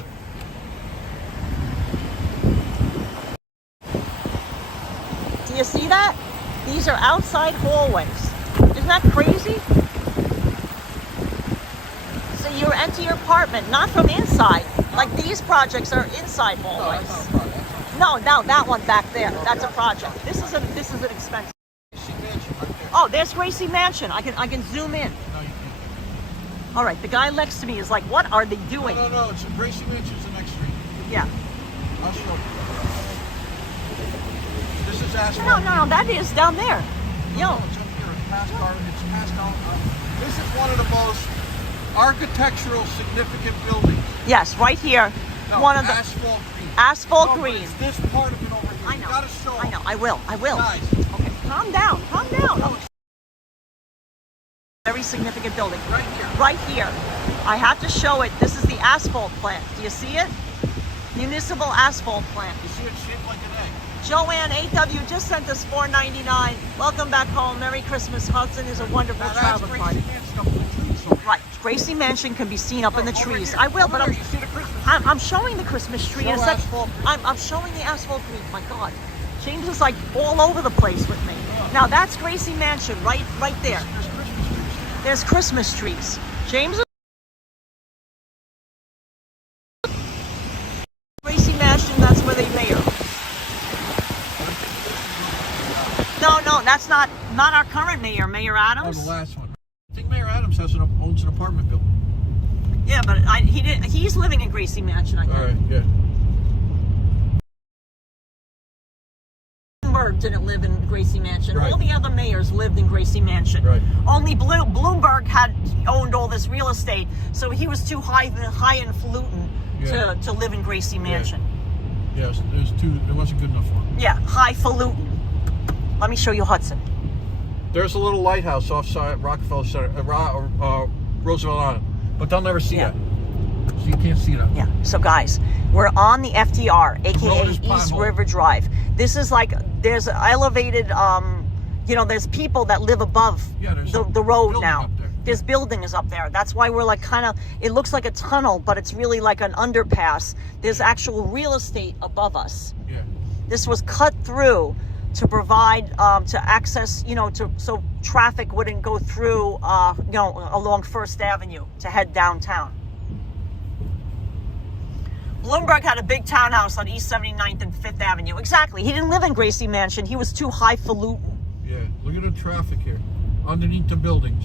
you see that? These are outside hallways. Isn't that crazy? So you enter your apartment, not from inside. Like these projects are inside hallways. No, that one back there. That's a project. This is an expensive. Oh, there's Gracie Mansion. I can zoom in. No, you can't. All right, the guy next to me is like, what are they doing? No. It's Gracie Mansion's the next street. Yeah. I'll show you. This is asphalt. No, that is down there. Yo. No, it's up here. It's past our. It's past our. This is one of the most architectural significant buildings. Yes, right here. No, one of the asphalt green. Asphalt no, green. It's this part of it over here. I know. You gotta show I know. I will. Guys. Okay, calm down. Oh. Very significant building. Right here. Right here. I have to show it. This is the asphalt plant. Do you see it? Municipal asphalt plant. You see it shaped like an egg. Joanne 8W just sent us $4.99. Welcome back home. Merry Christmas. Hudson is a wonderful travel party. Right. Gracie Mansion can be seen up in the trees. I will, but I'm showing the Christmas tree. I'm showing the asphalt green. My God. James is like all over the place with me. Now that's Gracie Mansion right there. There's Christmas trees. James. Gracie Mansion, that's where they mayor. No, that's not our current mayor, Mayor Adams. Oh, the last one. I think Mayor Adams owns an apartment building. Yeah, but he's living in Gracie Mansion, I think. All right, yeah. Bloomberg didn't live in Gracie Mansion. Right. All the other mayors lived in Gracie Mansion. Right. Only Bloomberg had owned all this real estate, so he was too highfalutin to live in Gracie Mansion. Yeah. Yes, it wasn't good enough for him. Yeah, highfalutin. Let me show you Hudson. There's a little lighthouse offside Rockefeller Center, Roosevelt Island, but they'll never see that. So you can't see that. Yeah. So guys, we're on the FDR, aka East River Drive. This is like there's elevated. There's people that live above the road now. There's buildings up there. That's why we're like kind of. It looks like a tunnel, but it's really like an underpass. There's actual real estate above us. Yeah. This was cut through to provide to access, so traffic wouldn't go through, along First Avenue to head downtown. Bloomberg had a big townhouse on East 79th and 5th Avenue. Exactly. He didn't live in Gracie Mansion. He was too highfalutin. Yeah. Look at the traffic here, underneath the buildings.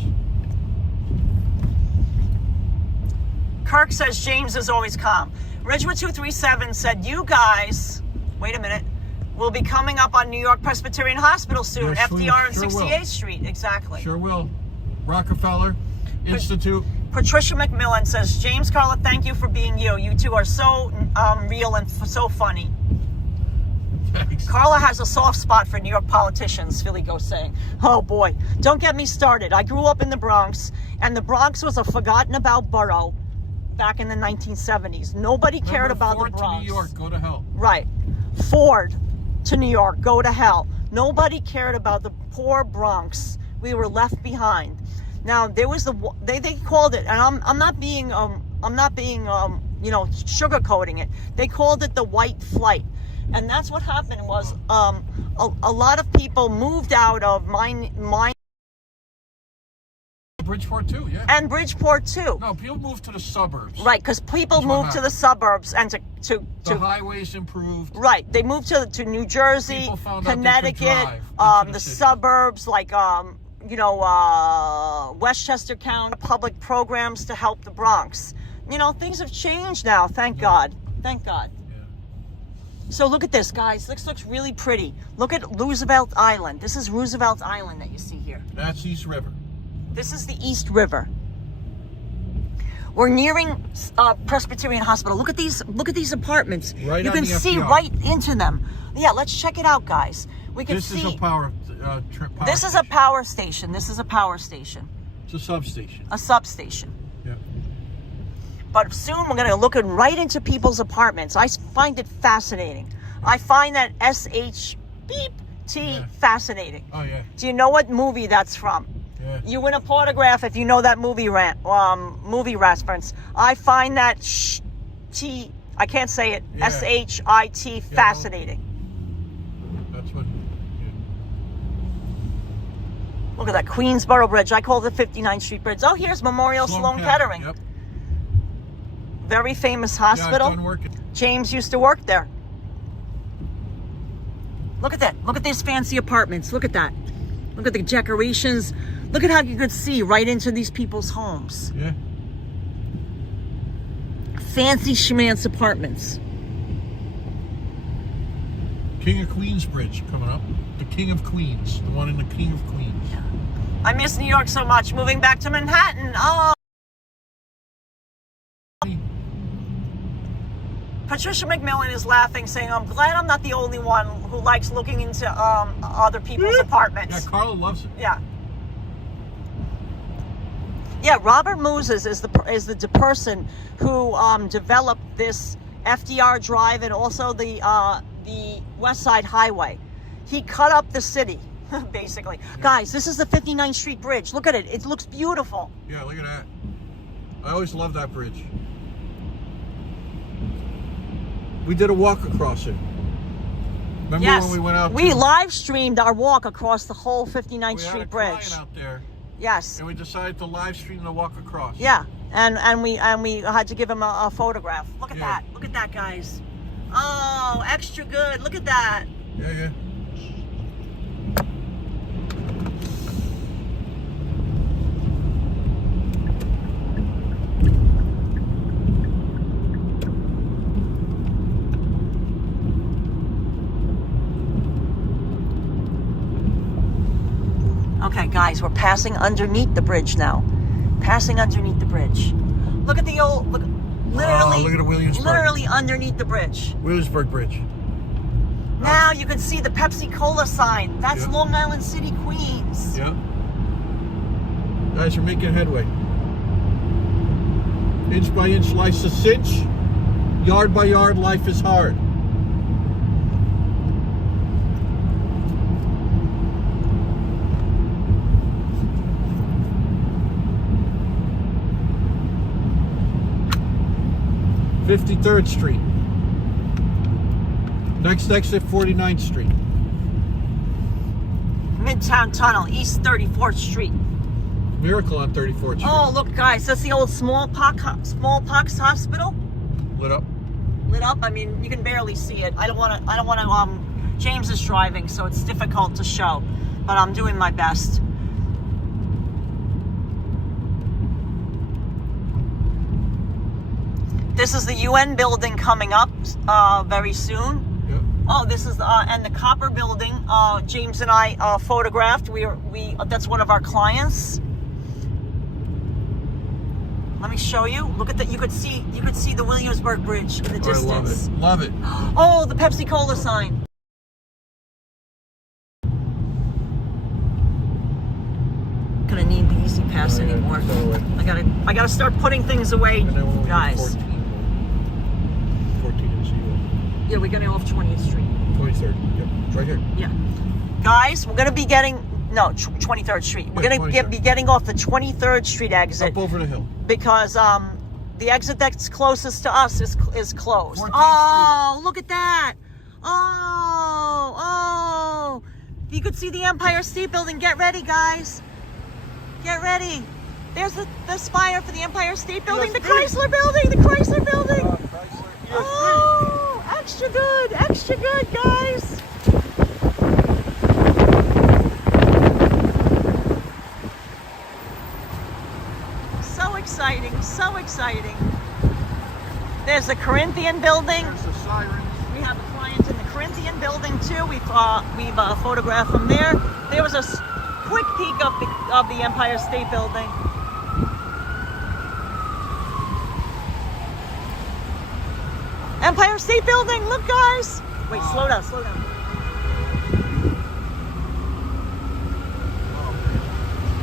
Kirk says James is always calm. Ridgewood 237 said, you guys, wait a minute. We'll be coming up on New York Presbyterian Hospital soon. Yeah, FDR and sure 68th will. Street. Exactly. Sure will. Rockefeller Institute. Patricia McMillan says, James, Karla, thank you for being you. You two are so real and so funny. Thanks. Karla has a soft spot for New York politicians, Philly goes saying. Oh boy, don't get me started. I grew up in the Bronx, and the Bronx was a forgotten about borough back in the 1970s. Nobody cared about the Bronx. Ford to New York, go to hell. Right. Ford to New York, go to hell. Nobody cared about the poor Bronx. We were left behind. Now there was they called it, and I'm not being sugarcoating it. They called it the white flight, and that's what happened was a lot of people moved out of mine. Bridgeport too, yeah. And Bridgeport too. No, people moved to the suburbs. Right, because people moved to the suburbs and to the highways improved. Right, they moved to New Jersey, Connecticut, the suburbs, like Westchester County, public programs to help the Bronx. Things have changed now. Thank God. Thank God. Yeah. So look at this, guys. This looks really pretty. Look at Roosevelt Island. This is Roosevelt Island that you see here. That's East River. This is the East River. We're nearing Presbyterian Hospital. Look at these apartments. Right. You can see right into them. Yeah, let's check it out, guys. We can see. This is a power. This is a power station. This is a power station. It's a substation. A substation. Yeah. But soon we're going to look right into people's apartments. I find it fascinating. I find that SHBT fascinating. Oh yeah. Do you know what movie that's from? Yeah. You win a photograph if you know that movie reference. I find that I can't say it. Yeah. SHIT fascinating. That's what. Yeah. Look at that Queensboro Bridge. I call it the 59th Street Bridge. Oh, here's Memorial Sloan Kettering. Yep. Very famous hospital. Yeah, done working. James used to work there. Look at that. Look at these fancy apartments. Look at that. Look at the decorations. Look at how you could see right into these people's homes. Yeah. Fancy schmancy apartments. King of Queens Bridge coming up. The King of Queens. The one in the King of Queens. Yeah. I miss New York so much. Moving back to Manhattan. Oh. Patricia McMillan is laughing, saying, I'm glad I'm not the only one who likes looking into other people's apartments. Yeah, Karla loves it. Yeah. Yeah, Robert Moses is the person who developed this FDR Drive and also the West Side Highway. He cut up the city, basically. Yeah. Guys, this is the 59th Street Bridge. Look at it. It looks beautiful. Yeah, look at that. I always loved that bridge. We did a walk across it. Remember when we went out? We live streamed our walk across the whole 59th Street Bridge. We had a client out there. Yes. And we decided to live stream the walk across. Yeah, and we had to give him a photograph. Look at that. Look at that, guys. Oh, extra good. Look at that. Yeah, yeah. Okay, guys, we're passing underneath the bridge now. Passing underneath the bridge. Look at the old, literally, look at the Williamsburg. Literally underneath the bridge. Williamsburg Bridge. Now you can see the Pepsi Cola sign. That's Long Island City, Queens. Yep. Guys, you're making headway. Inch by inch, life's a cinch. Yard by yard, life is hard. (53rd Street). Next exit, 49th Street. Midtown Tunnel, East 34th Street. Miracle on 34th Street. Oh, look, guys, that's the old smallpox hospital. Lit up. Lit up. I mean, you can barely see it. I don't want to. James is driving, so it's difficult to show, but I'm doing my best. This is the UN building coming up very soon. Yep. Oh, this is and the Copper building. James and I photographed. That's one of our clients. Let me show you. Look at that. You could see the Williamsburg Bridge in the distance. I love it. Love it. Oh, the Pepsi Cola sign. Gonna need the Easy Pass anymore. I gotta start putting things away, guys. 14 is you. Yeah, we're gonna go off 20th Street. 23rd. Yep. It's right here. Yeah. Guys, we're gonna be getting 23rd Street. We're gonna be getting off the 23rd Street exit. Up over the hill. Because the exit that's closest to us is closed. 14th Oh, look at that. Oh. You could see the Empire State Building. Get ready, guys. Get ready. There's the spire for the Empire State Building. ESP. The Chrysler Building. The Chrysler Building. Chrysler. ESP. Oh, extra good. Extra good, guys. So exciting. So exciting. There's the Corinthian Building. There's the sirens. We have a client in the Corinthian Building too. We've photographed from there. There was a quick peek of the Empire State Building. Empire State Building, look, guys. Wait, slow down.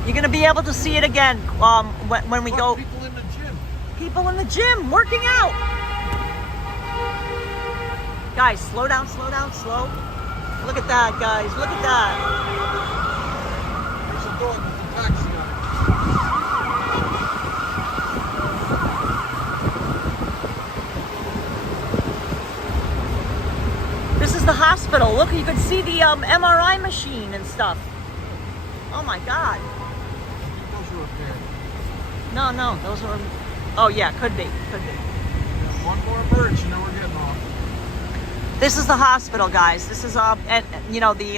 You're gonna be able to see it again when we go. People in the gym. People in the gym working out. Guys, slow down, slow. Look at that, guys. Look at that. There's a dog with a taxi on This is the hospital. Look, you can see the MRI machine and stuff. Oh my God. I think those were repaired. No, those were. Oh yeah, could be. Yeah, one more merge and then we're getting off. This is the hospital, guys. This is you know, the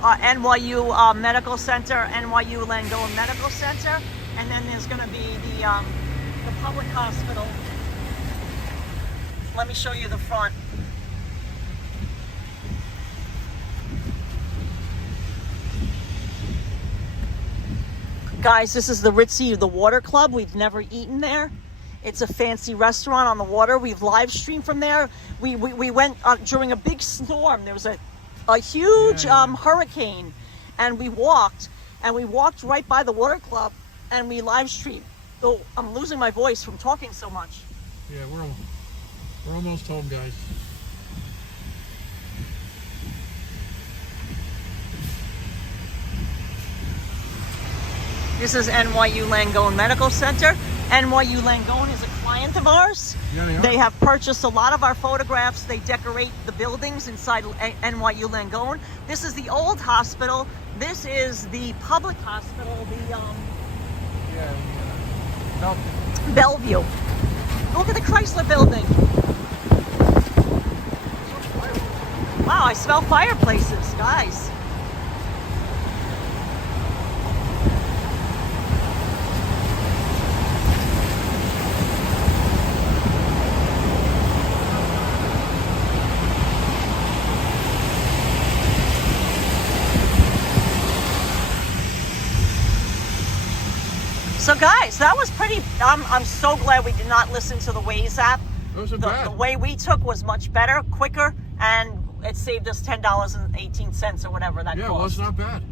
NYU Medical Center, NYU Langone Medical Center, and then there's going to be the public hospital. Let me show you the front. Guys, this is the Ritzy, the Water Club. We've never eaten there. It's a fancy restaurant on the water. We've live streamed from there. We went during a big storm. There was a huge hurricane, and we walked right by the Water Club, and we live streamed. So I'm losing my voice from talking so much. Yeah, we're almost home, guys. This is NYU Langone Medical Center. NYU Langone is a client of ours. Yeah, they have purchased a lot of our photographs. They decorate the buildings inside NYU Langone. This is the old hospital. This is the public hospital, Bellevue. Look at the Chrysler building. Wow, I smell fireplaces, guys. So guys, that was pretty, I'm so glad we did not listen to the Waze app. It wasn't bad. The way we took was much better, quicker, and it saved us $10.18 or whatever that cost. Yeah, it was not bad.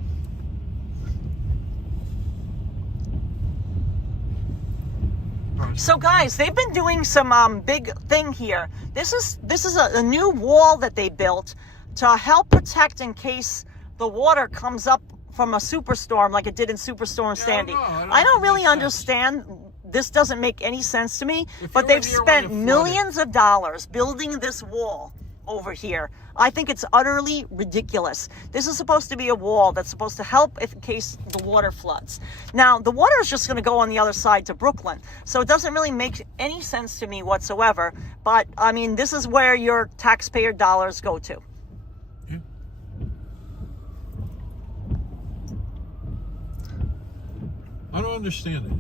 So guys, they've been doing some big thing here. This is a new wall that they built to help protect in case the water comes up from a superstorm like it did in Superstorm Sandy. I don't really understand. This doesn't make any sense to me, but they've spent millions of dollars building this wall over here. I think it's utterly ridiculous. This is supposed to be a wall that's supposed to help in case the water floods. Now, the water is just going to go on the other side to Brooklyn, so it doesn't really make any sense to me whatsoever, but I mean, this is where your taxpayer dollars go to. I don't understand it.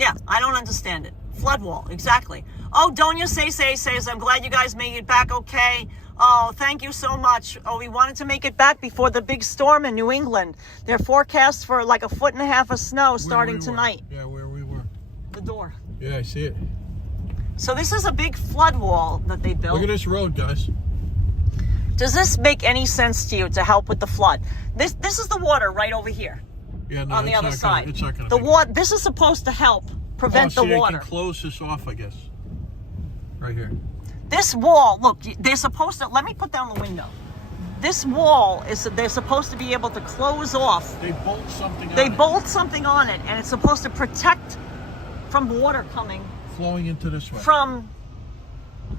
Yeah, I don't understand it. Flood wall, exactly. Oh, Donya says, I'm glad you guys made it back okay. Oh, thank you so much. Oh, we wanted to make it back before the big storm in New England. They're forecast for like 1.5 feet of snow starting tonight. Yeah, where we were. The door. Yeah, I see it. So this is a big flood wall that they built. Look at this road, guys. Does this make any sense to you to help with the flood? This is the water right over here. Yeah, no, on the other side. It's not gonna the water. This is supposed to help prevent the water. They can close this off, I guess. Right here. This wall, look, they're supposed to. Let me put down the window. This wall is. They're supposed to be able to close off. They bolt something. They bolt something on it, and it's supposed to protect from water coming. Flowing into this way. From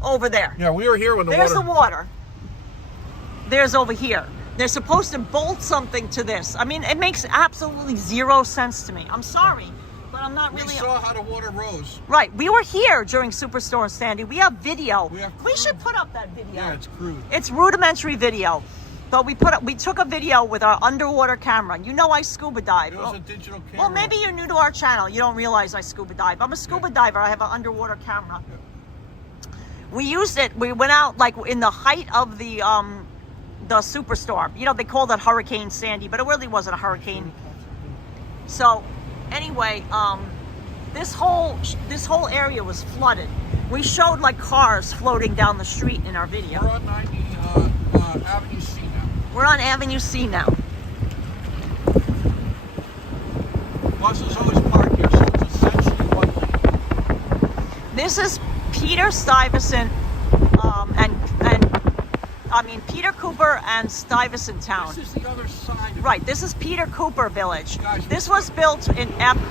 over there. Yeah, we were here when the There's water. the water. There's over here. They're supposed to bolt something to this. I mean, it makes absolutely zero sense to me. I'm sorry, but I'm not really... We saw how the water rose. Right. We were here during Superstorm Sandy. We have video. We should put up that video. Yeah, it's crude. It's rudimentary video. But we took a video with our underwater camera. You know I scuba dive. It was a digital camera. Well, maybe you're new to our channel. You don't realize I scuba dive. I'm a scuba diver. I have an underwater camera. Yeah. We used it. We went out like in the height of the superstorm. You know, they called it Hurricane Sandy, but it really wasn't a hurricane. So anyway, this whole area was flooded. We showed like cars floating down the street in our video. We're on Avenue C now. We're on Avenue C now. Buses always park here, so it's essentially one lane. This is Peter Stuyvesant Peter Cooper and Stuyvesant Town. This is the other side. Right, this is Peter Cooper Village. Guys, this was built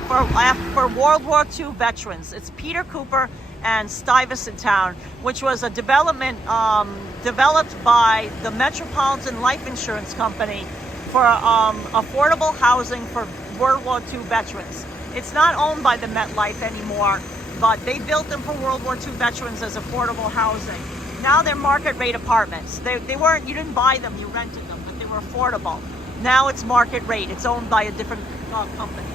for World War II veterans. It's Peter Cooper and Stuyvesant Town, which was a development developed by the Metropolitan Life Insurance Company for affordable housing for World War II veterans. It's not owned by the MetLife anymore, but they built them for World War II veterans as affordable housing. Now they're market rate apartments. They weren't, you didn't buy them, you rented them, but they were affordable. Now it's market rate. It's owned by a different company.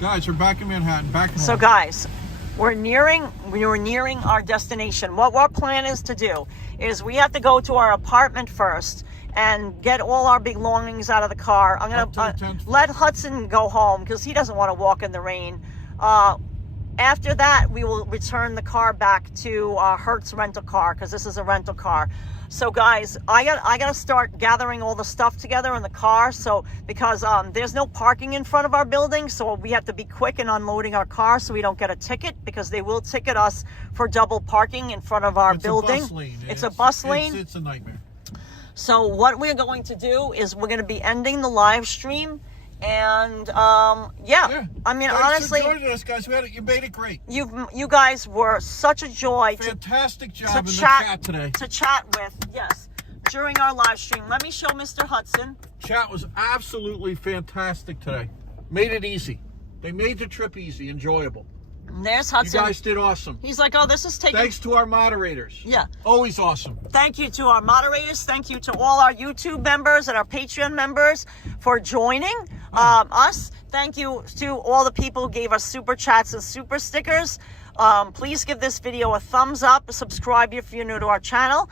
Guys, we're back in Manhattan, back home. So guys, we're nearing our destination. What our plan is to do is we have to go to our apartment first and get all our belongings out of the car. I'm gonna let Hudson go home because he doesn't want to walk in the rain. After that, we will return the car back to Hertz rental car because this is a rental car. So guys, I gotta start gathering all the stuff together in the car. So because there's no parking in front of our building, so we have to be quick in unloading our car so we don't get a ticket, because they will ticket us for double parking in front of our building. It's a bus lane. It's a bus lane. It's a nightmare. So what we're going to do is we're going to be ending the live stream. And yeah, I mean, thanks honestly, for joining us, guys. You made it great. You guys were such a joy. Fantastic job in the chat today. To chat with, yes, during our live stream. Let me show Mr. Hudson. Chat was absolutely fantastic today. Made it easy. They made the trip easy, enjoyable. And there's Hudson. You guys did awesome. He's like, oh, this is taking... Thanks to our moderators. Yeah. Always awesome. Thank you to our moderators. Thank you to all our YouTube members and our Patreon members for joining us. Thank you to all the people who gave us super chats and super stickers. Please give this video a thumbs up. Subscribe if you're new to our channel.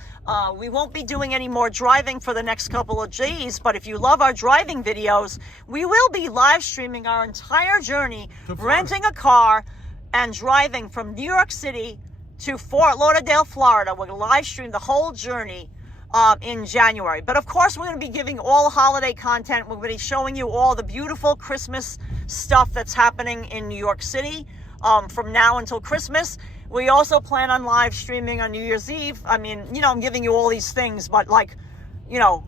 We won't be doing any more driving for the next couple of days, but if you love our driving videos, we will be live streaming our entire journey, renting a car and driving from New York City to Fort Lauderdale, Florida. We're going to live stream the whole journey in January. But of course, we're going to be giving all holiday content. We're going to be showing you all the beautiful Christmas stuff that's happening in New York City from now until Christmas. We also plan on live streaming on New Year's Eve. I mean, you know, I'm giving you all these things, but like, you know,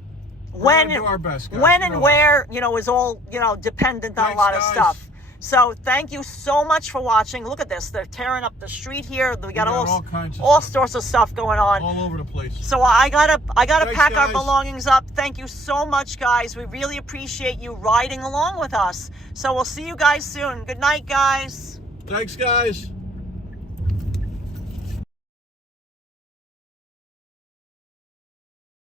when and where, you know, is all, you know, dependent on a lot of stuff. So thank you so much for watching. Look at this. They're tearing up the street here. We got all sorts of stuff going on. All over the place. So I gotta pack our belongings up. Thank you so much, guys. We really appreciate you riding along with us. So we'll see you guys soon. Good night, guys. Thanks, guys.